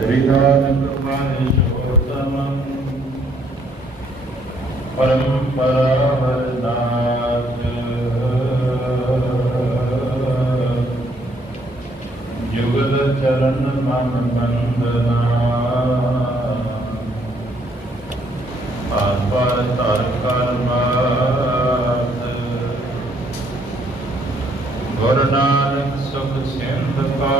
श्रीनाथोत्तमं परम्परावरदाच जुगत चरण मन बंदना आत्पर तर कर बात गुरु नानक सुख सिंध का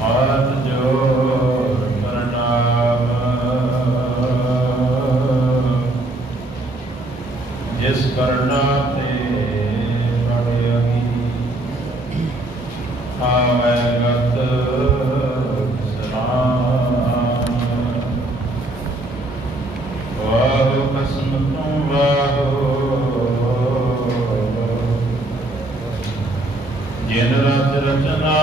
हाथ जोड़ प्रणाम जिस करना ते बड़ियागी आवे गत सलाम वाहो कसम तुम वाहो जिन रच रचना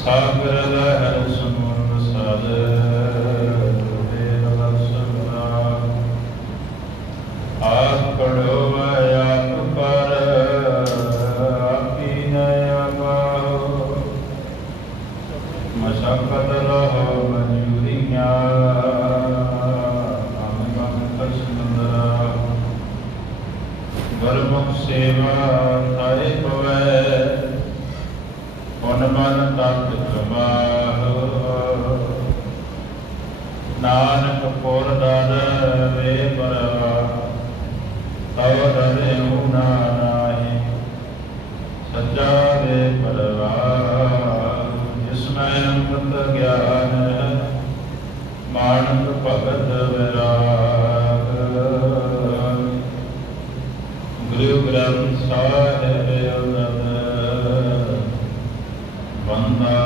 सागर लहर समुद्र सद आप पढ़ो आप पर आपी नया पाओ मशक्कत लहो मंजूरियाँ गुरमुख सेवा थाए पवै पुन मन तत् कमाहो नानक पुर दर वे बरवा तव डरेऊ ना नाहि सच्चा वे बरवा जिसमें अमृत ज्ञान मानक भगत विराग गुरु ग्रंथ साहिब वंदा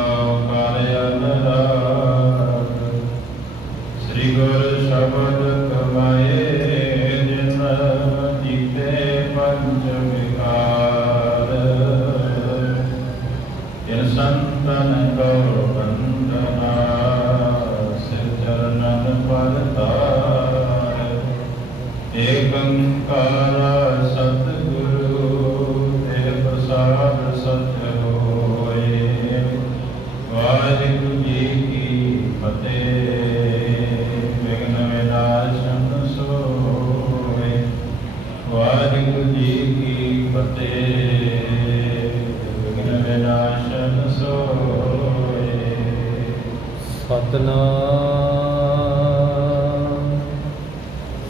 कार्य अनुराग श्री गुरु शब्द कमाए जिन जीते पंच विकार इन संतन को वंदना सिर चरणन पर तार एकंकार सतगुरु देव प्रसाद सत्य वाहिगुरु जी की फतेह विघ्न विनाशन सोए वाहिगुरु जी की फतेह विघ्न विनाशन सोए सतनाम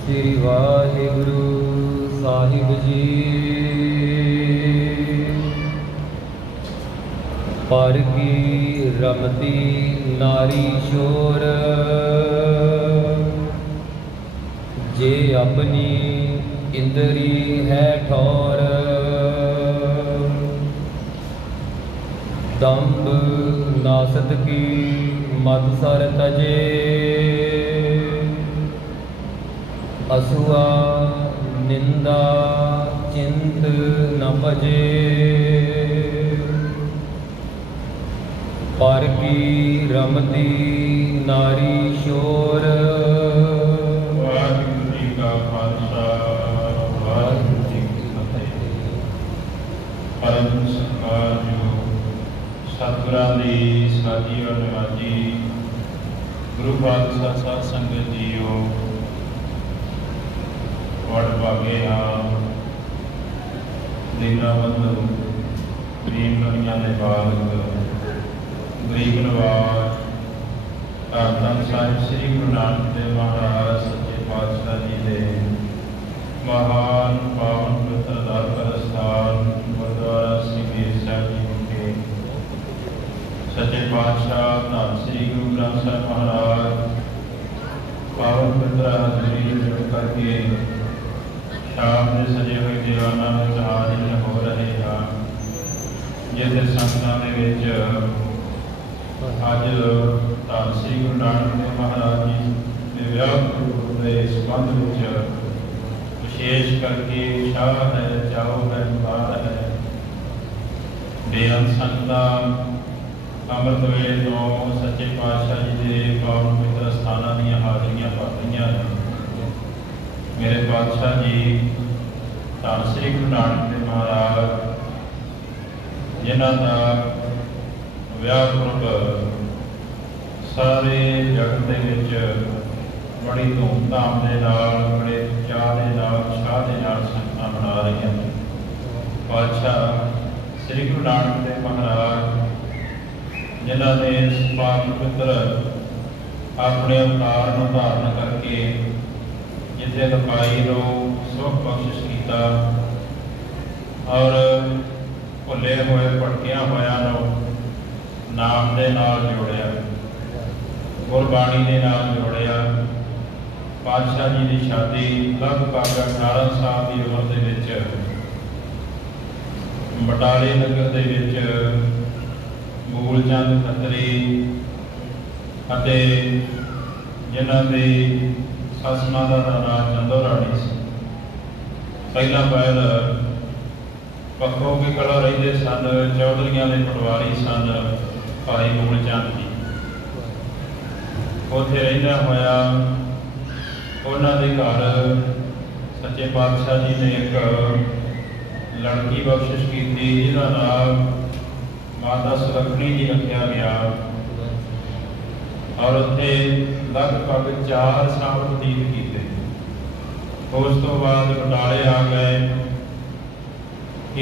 श्री वाहिगुरु साहिब जी पर की रमती नारी शोर जे अपनी इंद्री है ठौर दम्भ नासत की मत सर तजे असुआ निंदा चिंत न भजे पर की रमती नारी शोर वाहिगुरु जी का खालसा वाहिगुरु जी की फतेह परम सत्कारयोग सतगुਰਾਂ ਦੀ ਸਾਜੀ ਔਰ ਨਿਵਾਜੀ ਗੁਰੂ ਪਾਤਸ਼ਾਹ ਸਾਧ ਸੰਗਤ ਜੀਓ ਵਡ ਭਾਗੇ ਹਾਂ ਦੀਨਾਵੰਦ ਭੀਮ ਕਰੀਆਂ ਦੇ ਬਾਲਕ ਗਰੀਬ ਨਵਾਜ ਧੰਨ ਸਾਹਿਬ ਸ੍ਰੀ ਗੁਰੂ ਨਾਨਕ ਦੇਵ ਮਹਾਰਾਜ ਸੱਚੇ ਪਾਤਸ਼ਾਹ ਜੀ ਦੇ ਮਹਾਨ ਪਾਵਨ ਪਵਿੱਤਰ ਦਰ ਸਥਾਨ ਗੁਰਦੁਆਰਾ ਸ੍ਰੀ ਬੀਰ ਸਾਹਿਬ ਜੀ ਵਿਖੇ ਸੱਚੇ ਪਾਤਸ਼ਾਹ ਧੰਨ ਸ੍ਰੀ ਗੁਰੂ ਗ੍ਰੰਥ ਸਾਹਿਬ ਮਹਾਰਾਜ ਪਾਵਨ ਪਵਿੱਤਰ ਹਾਜ਼ਰੀ ਜੁੜ ਕਰਕੇ ਸ਼ਾਮ ਦੇ ਸਜੇ ਹੋਏ ਦੀਵਾਨਾਂ ਵਿੱਚ ਹਾਜ਼ਰ ਹੋ ਰਹੇ ਹਨ ਜਿਹਦੇ ਸੰਗਤਾਂ ਦੇ ਵਿੱਚ ਅੱਜ ਧੰਨ ਸ੍ਰੀ ਗੁਰੂ ਨਾਨਕ ਦੇਵ ਮਹਾਰਾਜ ਜੀ ਦੇ ਵਿਆਹ ਦੇ ਸੰਬੰਧ ਵਿੱਚ ਵਿਸ਼ੇਸ਼ ਕਰਕੇ ਉਤਸ਼ਾਹ ਹੈ, ਚਾਅ ਹੈ, ਉਦਾਰ ਹੈ। ਬੇਅੰਤ ਸੰਗਤਾਂ ਅੰਮ੍ਰਿਤ ਵੇਲੇ ਤੋਂ ਸੱਚੇ ਪਾਤਸ਼ਾਹ ਜੀ ਦੇ ਪਾਵਨ ਪਵਿੱਤਰ ਸਥਾਨਾਂ ਦੀਆਂ ਹਾਜ਼ਰੀਆਂ ਭਰ ਰਹੀਆਂ ਨੇ। ਮੇਰੇ ਪਾਤਸ਼ਾਹ ਜੀ ਧੰਨ ਸ੍ਰੀ ਗੁਰੂ ਨਾਨਕ ਦੇਵ ਮਹਾਰਾਜ ਜਿਨ੍ਹਾਂ ਦਾ ਵਿਆਹ ਪੁਰਬ ਸਾਰੇ ਜਗਤ ਦੇ ਵਿੱਚ ਬੜੀ ਧੂਮਧਾਮ ਦੇ ਨਾਲ, ਬੜੇ ਚਾਅ ਦੇ ਨਾਲ, ਉਤਸ਼ਾਹ ਦੇ ਨਾਲ ਸੰਗਤਾਂ ਮਨਾ ਰਹੀਆਂ ਨੇ। ਪਾਤਸ਼ਾਹ ਸ੍ਰੀ ਗੁਰੂ ਨਾਨਕ ਦੇਵ ਮਹਾਰਾਜ ਜਿਨ੍ਹਾਂ ਨੇ ਇਸ ਪਾਕ ਪਵਿੱਤਰ ਆਪਣੇ ਅਵਤਾਰ ਨੂੰ ਧਾਰਨ ਕਰਕੇ ਜਿੱਥੇ ਲੁਕਾਈ ਨੂੰ ਸੁਖ ਬਖਸ਼ਿਸ਼ ਕੀਤਾ ਔਰ ਭੁੱਲੇ ਹੋਏ ਭਟਕਿਆ ਹੋਇਆਂ ਨੂੰ ਨਾਮ ਦੇ ਨਾਲ ਜੋੜਿਆ, ਗੁਰਬਾਣੀ ਦੇ ਨਾਲ ਜੋੜਿਆ। ਪਾਤਸ਼ਾਹ ਜੀ ਦੀ ਸ਼ਾਦੀ ਲਗਭਗ 18 ਸਾਲ ਦੀ ਉਮਰ ਦੇ ਵਿੱਚ ਬਟਾਲੇ ਨਗਰ ਦੇ ਵਿੱਚ ਮੂਲ ਚੰਦ ਖੱਤਰੀ ਅਤੇ ਜਿਨ੍ਹਾਂ ਦੀ ਸੱਸ ਮਾਤਾ ਦਾ ਨਾਮ ਚੰਦੋ ਰਾਣੀ ਸੀ, ਪਹਿਲਾ ਪਹਿਲ ਪੱਖੋਂ ਕੇ ਕਲਾ ਰਹਿੰਦੇ ਸਨ, ਚੌਧਰੀਆਂ ਦੇ ਪਟਵਾਰੀ ਸਨ ਭਾਈ ਮੂਲ ਚੰਦ ਜੀ। ਉੱਥੇ ਰਹਿੰਦਾ ਹੋਇਆ ਉਹਨਾਂ ਦੇ ਘਰ ਸੱਚੇ ਪਾਤਸ਼ਾਹ ਜੀ ਨੇ ਇੱਕ ਲੜਕੀ ਬਖਸ਼ਿਸ਼ ਕੀਤੀ ਜਿਹਦਾ ਨਾਮ ਮਾਤਾ ਸੁਲੱਖਣੀ ਜੀ ਰੱਖਿਆ ਗਿਆ ਔਰ ਉੱਥੇ ਲਗਭਗ 4 ਸਾਲ ਬਤੀਤ ਕੀਤੇ। ਉਸ ਤੋਂ ਬਾਅਦ ਬਟਾਲੇ ਆ ਗਏ।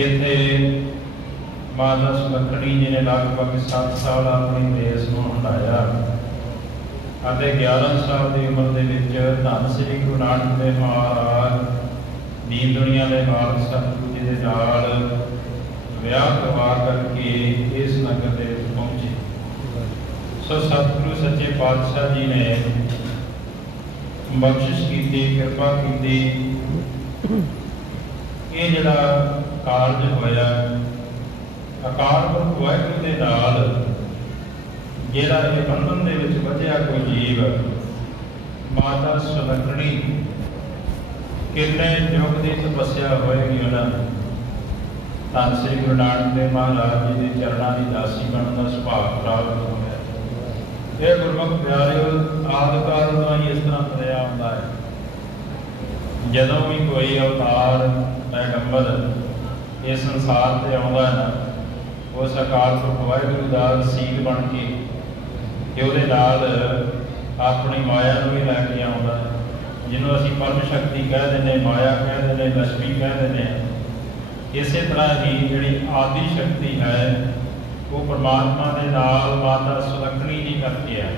ਇੱਥੇ ਮਾਤਾ ਸੁਲੱਖਣੀ ਜੀ ਨੇ ਲਗਭਗ 7 ਸਾਲ ਆਪਣੀ ਦੇਸ਼ ਨੂੰ ਹੰਢਾਇਆ ਅਤੇ 11 ਸਾਲ ਦੀ ਉਮਰ ਦੇ ਵਿੱਚ ਧੰਨ ਸ੍ਰੀ ਗੁਰੂ ਨਾਨਕ ਦੇਵ ਮਹਾਰਾਜ ਦੀਨ ਦੁਨੀਆ ਦੇ ਮਾਲਕ ਸਤਿਗੁਰੂ ਜੀ ਦੇ ਨਾਲ ਵਿਆਹ ਕਰਵਾ ਕਰਕੇ ਇਸ ਨਗਰ ਦੇ ਵਿੱਚ ਪਹੁੰਚੇ। ਸੋ ਸਤਿਗੁਰੂ ਸੱਚੇ ਪਾਤਸ਼ਾਹ ਜੀ ਨੇ ਬਖਸ਼ਿਸ਼ ਕੀਤੀ, ਕਿਰਪਾ ਕੀਤੀ। ਇਹ ਜਿਹੜਾ ਕਾਰਜ ਹੋਇਆ ਅਕਾਲ ਪੁਰਖ ਵਾਹਿਗੁਰੂ ਦੇ ਨਾਲ ਜਿਹੜਾ ਇਹ ਬੰਧਨ ਦੇ ਵਿੱਚ ਵਧਿਆ ਕੋਈ ਜੀਵ, ਮਾਤਾ ਸੁਲੱਖਣੀ ਕਿੰਨੇ ਯੁੱਗ ਦੀ ਤਪੱਸਿਆ ਹੋਏਗੀ ਉਹਨਾਂ ਨੂੰ। ਧੰਨ ਸ੍ਰੀ ਗੁਰੂ ਨਾਨਕ ਦੇਵ ਮਹਾਰਾਜ ਜੀ ਦੇ ਚਰਨਾਂ ਦੀ ਦਾਸੀ ਬਣਨ ਦਾ ਸੁਭਾਗ ਪ੍ਰਾਪਤ ਹੋਇਆ। ਇਹ ਗੁਰਮੁਖ ਪਿਆਰਿਓ ਆਦਿ ਕਾਲ ਤੋਂ ਹੀ ਇਸ ਤਰ੍ਹਾਂ ਤੁਰਿਆ ਆਉਂਦਾ ਹੈ। ਜਦੋਂ ਵੀ ਕੋਈ ਅਵਤਾਰ ਪੈਗੰਬਰ ਇਸ ਸੰਸਾਰ ਤੇ ਆਉਂਦਾ ਹੈ ਨਾ, ਉਸ ਅਕਾਲ ਪੁਰਖ ਵਾਹਿਗੁਰੂ ਦਾ ਵਸੀਲ ਬਣ ਕੇ ਕਿ ਉਹਦੇ ਨਾਲ ਆਪਣੀ ਮਾਇਆ ਨੂੰ ਵੀ ਲੈ ਕੇ ਆਉਂਦਾ ਹੈ, ਜਿਹਨੂੰ ਅਸੀਂ ਪਰਮ ਸ਼ਕਤੀ ਕਹਿ ਦਿੰਦੇ, ਮਾਇਆ ਕਹਿ ਦਿੰਦੇ, ਲక్ష్ਮੀ ਕਹਿ ਦਿੰਦੇ ਹਾਂ। ਇਸੇ ਤਰ੍ਹਾਂ ਹੀ ਜਿਹੜੀ ਆਦਿ ਸ਼ਕਤੀ ਹੈ ਉਹ ਪਰਮਾਤਮਾ ਦੇ ਨਾਲ ਮਾਤਾ ਸੁਲੱਖਣੀ ਜੀ ਕਰਕੇ ਆਈ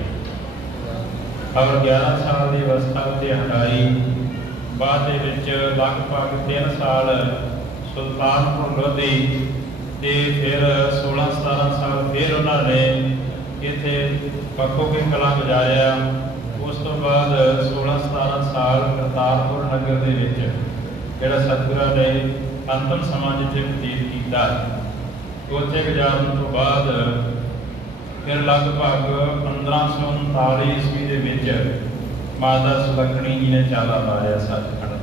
ਔਰ 11 ਸਾਲ ਦੀ ਅਵਸਥਾ ਉੱਤੇ ਹੰਢਾਈ। ਬਾਅਦ ਦੇ ਵਿੱਚ ਲਗਭਗ 3 ਸਾਲ ਸੁਲਤਾਨਪੁਰ ਲੋਧੀ ਤੇ ਫਿਰ 16-17 ਸਾਲ ਫਿਰ ਉਹਨਾਂ ਨੇ ਇੱਥੇ ਪੱਖੋਂ ਕੇ ਕਲਾ ਬਜਾਇਆ। ਉਸ ਤੋਂ ਬਾਅਦ 16-17 ਸਾਲ ਕਰਤਾਰਪੁਰ ਨਗਰ ਦੇ ਵਿੱਚ ਜਿਹੜਾ ਸਤਿਗੁਰਾਂ ਨੇ ਅੰਤਮ ਸਮਾਂ ਜਿੱਥੇ ਬਤੀਤ ਕੀਤਾ, ਉੱਥੇ ਗੁਜ਼ਾਰਨ ਤੋਂ ਬਾਅਦ ਫਿਰ ਲਗਭਗ 1539 ਈਸਵੀ ਦੇ ਵਿੱਚ ਮਾਤਾ ਸੁਲੱਖਣੀ ਜੀ ਨੇ ਚਾਲਾ ਮਾਰਿਆ ਸੱਚਖੰਡ।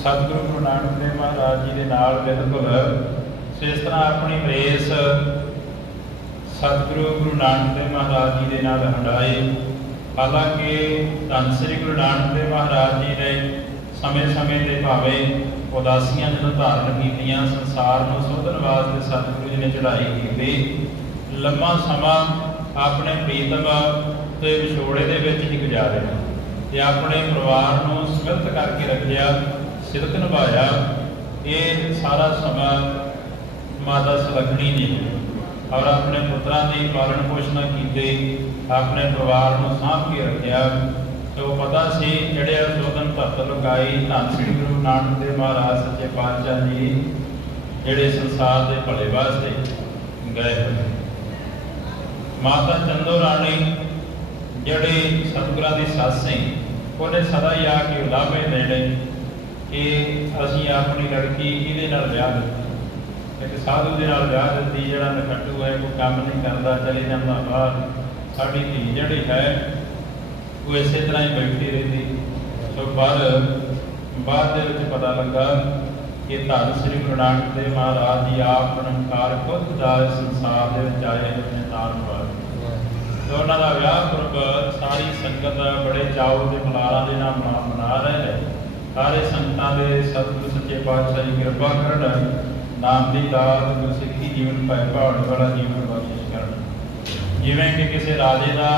ਸਤਿਗੁਰੂ ਗੁਰੂ ਨਾਨਕ ਦੇਵ ਮਹਾਰਾਜ ਜੀ ਦੇ ਨਾਲ ਬਿਲਕੁਲ ਇਸ ਤਰ੍ਹਾਂ ਆਪਣੀ ਰੇਸ ਸਤਿਗੁਰੂ ਗੁਰੂ ਨਾਨਕ ਦੇਵ ਮਹਾਰਾਜ ਜੀ ਦੇ ਨਾਲ ਹੰਢਾਏ। ਹਾਲਾਂਕਿ ਧੰਨ ਸ੍ਰੀ ਗੁਰੂ ਨਾਨਕ ਦੇਵ ਮਹਾਰਾਜ ਜੀ ਨੇ ਸਮੇਂ-ਸਮੇਂ ਦੇ ਭਾਵੇਂ ਉਦਾਸੀਆਂ ਜਦੋਂ ਧਾਰਨ ਕੀਤੀਆਂ, ਸੰਸਾਰ ਨੂੰ ਸੋਧਣ ਵਾਸਤੇ ਸਤਿਗੁਰੂ ਜੀ ਨੇ ਚੜ੍ਹਾਈ ਕੀਤੀ। ਲੰਮਾ ਸਮਾਂ ਆਪਣੇ ਪ੍ਰੀਤਮ ਤੇ ਵਿਛੋੜੇ ਦੇ ਵਿੱਚ ਹੀ ਗੁਜ਼ਾਰਿਆ ਤੇ ਆਪਣੇ ਪਰਿਵਾਰ ਨੂੰ ਸਮਿਲਤ ਕਰਕੇ ਰੱਖਿਆ, ਸਿਦਕ ਨਿਭਾਇਆ। ਇਹ ਸਾਰਾ ਸਮਾਂ ਮਾਤਾ ਸੁਲੱਖਣੀ ਜੀ ਔਰ ਆਪਣੇ ਪੁੱਤਰਾਂ ਦੀ ਪਾਲਣ ਪੋਸ਼ਣ ਕੀਤੀ, ਆਪਣੇ ਪਰਿਵਾਰ ਨੂੰ ਸਾਂਭ ਕੇ ਰੱਖਿਆ। ਸੋ ਪਤਾ ਸੀ ਜਿਹੜੇ ਸੋਧਨ ਧਰਤ ਲੁਕਾਈ ਧੰਨ ਸ੍ਰੀ ਗੁਰੂ ਨਾਨਕ ਦੇਵ ਮਹਾਰਾਜ ਸੱਚੇ ਪਾਤਸ਼ਾਹ ਜੀ ਜਿਹੜੇ ਸੰਸਾਰ ਦੇ ਭਲੇ ਵਾਸਤੇ ਗਏ ਹੋਏ। ਮਾਤਾ ਚੰਦੋ ਰਾਣੀ ਜਿਹੜੀ ਸਤਿਗੁਰਾਂ ਦੀ ਸੱਸ ਸੀ, ਉਹਨੇ ਸਦਾ ਹੀ ਆ ਕੇ ਉਲਾਹੇ ਦੇਣੇ ਕਿ ਅਸੀਂ ਆਪਣੀ ਲੜਕੀ ਇਹਦੇ ਨਾਲ ਵਿਆਹ ਦਿੱਤੀ, ਇੱਕ ਸਾਧੂ ਦੇ ਨਾਲ ਵਿਆਹ ਦਿੱਤੀ ਜਿਹੜਾ ਨਖੱਟੂ ਹੈ, ਕੋਈ ਕੰਮ ਨਹੀਂ ਕਰਦਾ, ਚਲੇ ਜਾਂਦਾ ਬਾਹਰ। ਸਾਡੀ ਧੀ ਜਿਹੜੀ ਹੈ ਉਹ ਇਸੇ ਤਰ੍ਹਾਂ ਹੀ ਬੈਠੀ ਰਹਿੰਦੀ। ਸੋ ਪਰ ਬਾਅਦ ਦੇ ਵਿੱਚ ਪਤਾ ਲੱਗਾ ਕਿ ਧੰਨ ਸ੍ਰੀ ਗੁਰੂ ਨਾਨਕ ਦੇਵ ਮਹਾਰਾਜ ਜੀ ਆਪ ਨਿਰੰਕਾਰ ਖੁਦ ਦਾ ਸੰਸਾਰ ਦੇ ਵਿੱਚ ਆਏ ਆਪਣੇ ਤਾਰਨ ਵਾਲੇ। ਦੋਨਾਂ ਦਾ ਵਿਆਹ ਪੁਰਬ ਸਾਰੀ ਸੰਗਤ ਬੜੇ ਚਾਉ ਦੇ ਮਲਾਰਾਂ ਦੇ ਨਾਲ ਮਨਾ ਰਹੇ ਹੈ। ਸਾਰੇ ਸੰਗਤਾਂ ਦੇ ਸਤਿਗੁਰ ਸੱਚੇ ਪਾਤਸ਼ਾਹ ਜੀ ਕਿਰਪਾ ਕਰਨ, ਨਾਮ ਦੀ ਦਾਤ ਗੁਰਸਿੱਖੀ ਜੀਵਨ ਪਾਏ ਭਾਵਨ ਵਾਲਾ ਜੀਵਨ ਬਖਸ਼ਿਸ਼ ਕਰਨ। ਜਿਵੇਂ ਕਿ ਕਿਸੇ ਰਾਜੇ ਦਾ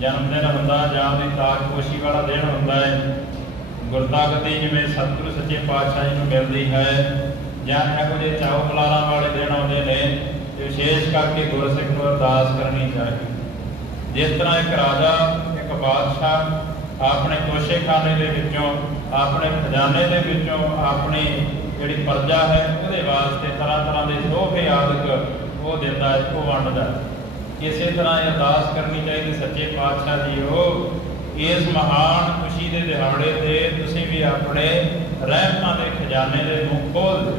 ਜਨਮ ਦਿਨ ਹੁੰਦਾ ਜਾਂ ਉਹਦੀ ਤਾਜਪੋਸ਼ੀ ਵਾਲਾ ਦਿਨ ਹੁੰਦਾ ਹੈ, ਗੁਰਤਾਗਤੀ ਜਿਵੇਂ ਸਤਿਗੁਰ ਸੱਚੇ ਪਾਤਸ਼ਾਹ ਜੀ ਨੂੰ ਮਿਲਦੀ ਹੈ, ਜਾਂ ਇਹੋ ਜਿਹੇ ਚਾਉ ਮਲਾਰਾਂ ਵਾਲੇ ਦਿਨ ਆਉਂਦੇ ਨੇ, ਤੇ ਵਿਸ਼ੇਸ਼ ਕਰਕੇ ਗੁਰਸਿੱਖ ਨੂੰ ਅਰਦਾਸ ਕਰਨੀ ਚਾਹੀਦੀ। ਜਿਸ ਤਰ੍ਹਾਂ ਇੱਕ ਰਾਜਾ, ਇੱਕ ਬਾਦਸ਼ਾਹ ਆਪਣੇ ਕੋਸ਼ੇਖਾਨੇ ਦੇ ਵਿੱਚੋਂ, ਆਪਣੇ ਖਜ਼ਾਨੇ ਦੇ ਵਿੱਚੋਂ ਆਪਣੀ ਜਿਹੜੀ ਪ੍ਰਜਾ ਹੈ ਉਹਦੇ ਵਾਸਤੇ ਤਰ੍ਹਾਂ ਤਰ੍ਹਾਂ ਦੇ ਤੋਹਫੇ ਆਦਿਕ ਉਹ ਦਿੰਦਾ, ਉਹ ਵੰਡਦਾ। ਇਸੇ ਤਰ੍ਹਾਂ ਇਹ ਅਰਦਾਸ ਕਰਨੀ ਚਾਹੀਦੀ, ਸੱਚੇ ਪਾਤਸ਼ਾਹ ਜੀਓ ਇਸ ਮਹਾਨ ਖੁਸ਼ੀ ਦੇ ਦਿਹਾੜੇ ਤੇ ਤੁਸੀਂ ਵੀ ਆਪਣੇ ਰਹਿਮਤਾਂ ਦੇ ਖਜ਼ਾਨੇ ਦੇ ਮੂੰਹ ਖੋਲ ਦਿਓ,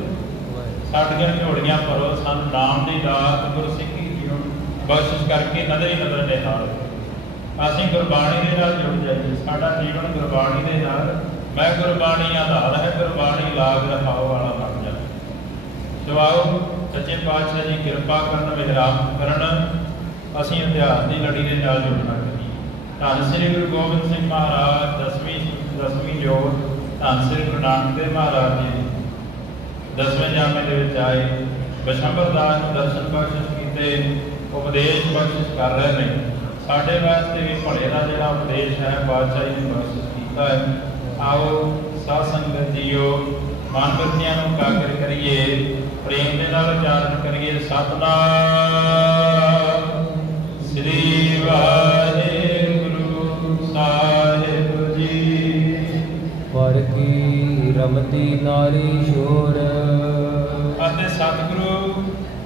ਸਾਡੀਆਂ ਝੋਲੀਆਂ ਭਰੋ, ਸਾਨੂੰ ਨਾਮ ਦੀ ਦਾਤ ਗੁਰਸਿੱਖੀ ਜੀਵਨ ਬਖਸ਼ਿਸ਼ ਕਰਕੇ ਨਜ਼ਰ ਹੀ ਨਜ਼ਰ ਨਿਹਾਲ ਅਸੀਂ ਗੁਰਬਾਣੀ ਦੇ ਨਾਲ ਜੁੜ ਜਾਈਏ। ਸਾਡਾ ਜੀਵਨ ਗੁਰਬਾਣੀ ਦੇ ਨਾਲ, ਮੈਂ ਗੁਰਬਾਣੀ ਆਧਾਰ ਹੈ, ਗੁਰਬਾਣੀ ਲਾਗ ਰਖਾਓ ਵਾਲਾ ਬਣ ਜਾ। ਸੋ ਆਓ ਸੱਚੇ ਪਾਤਸ਼ਾਹ ਜੀ ਕਿਰਪਾ ਕਰਨ, ਮਿਹਰਾਮ ਕਰਨ, ਅਸੀਂ ਇਤਿਹਾਸ ਦੀ ਲੜੀ ਦੇ ਨਾਲ ਜੁੜਨਾ ਕਰੀਏ। ਧੰਨ ਸ੍ਰੀ ਗੁਰੂ ਗੋਬਿੰਦ ਸਿੰਘ ਮਹਾਰਾਜ ਦਸਵੀਂ ਜੋਤ, ਧੰਨ ਸ੍ਰੀ ਗੁਰੂ ਨਾਨਕ ਦੇਵ ਮਹਾਰਾਜ ਜੀ 10ਵੇਂ ਜਾਮੇ ਦੇ ਵਿੱਚ ਆਏ, ਬਿਸ਼ੰਬਰ ਦਾਸ ਨੂੰ ਦਰਸ਼ਨ ਬਖਸ਼ਿਸ਼ ਕੀਤੇ, ਉਪਦੇਸ਼ ਬਖਸ਼ਿਸ਼ ਕਰ ਰਹੇ ਨੇ। ਸਾਡੇ ਵਾਸਤੇ ਵੀ ਭਲੇ ਦਾ ਜਿਹੜਾ ਉਪਦੇਸ਼ ਹੈ ਪਾਤਸ਼ਾਹ ਜੀ ਨੇ ਬਖਸ਼ਿਸ਼ ਕੀਤਾ ਹੈ। ਆਓ ਸਾਧ ਸੰਗਤ ਜੀਓ ਮਨ ਬੁੱਧੀਆਂ ਨੂੰ ਇਕਾਗਰ ਕਰੀਏ, ਪ੍ਰੇਮ ਦੇ ਨਾਲ ਉਚਾਰਨ ਕਰੀਏ ਸਤਿਨਾਮ ਸ੍ਰੀ ਵਾਹਿਗੁਰੂ ਸਾਹਿਬ ਜੀ। ਪਰ ਕੀ ਰਮਤੀ ਨਾਰੀ ਸ਼ੋਰ। ਅਤੇ ਸਤਿਗੁਰੂ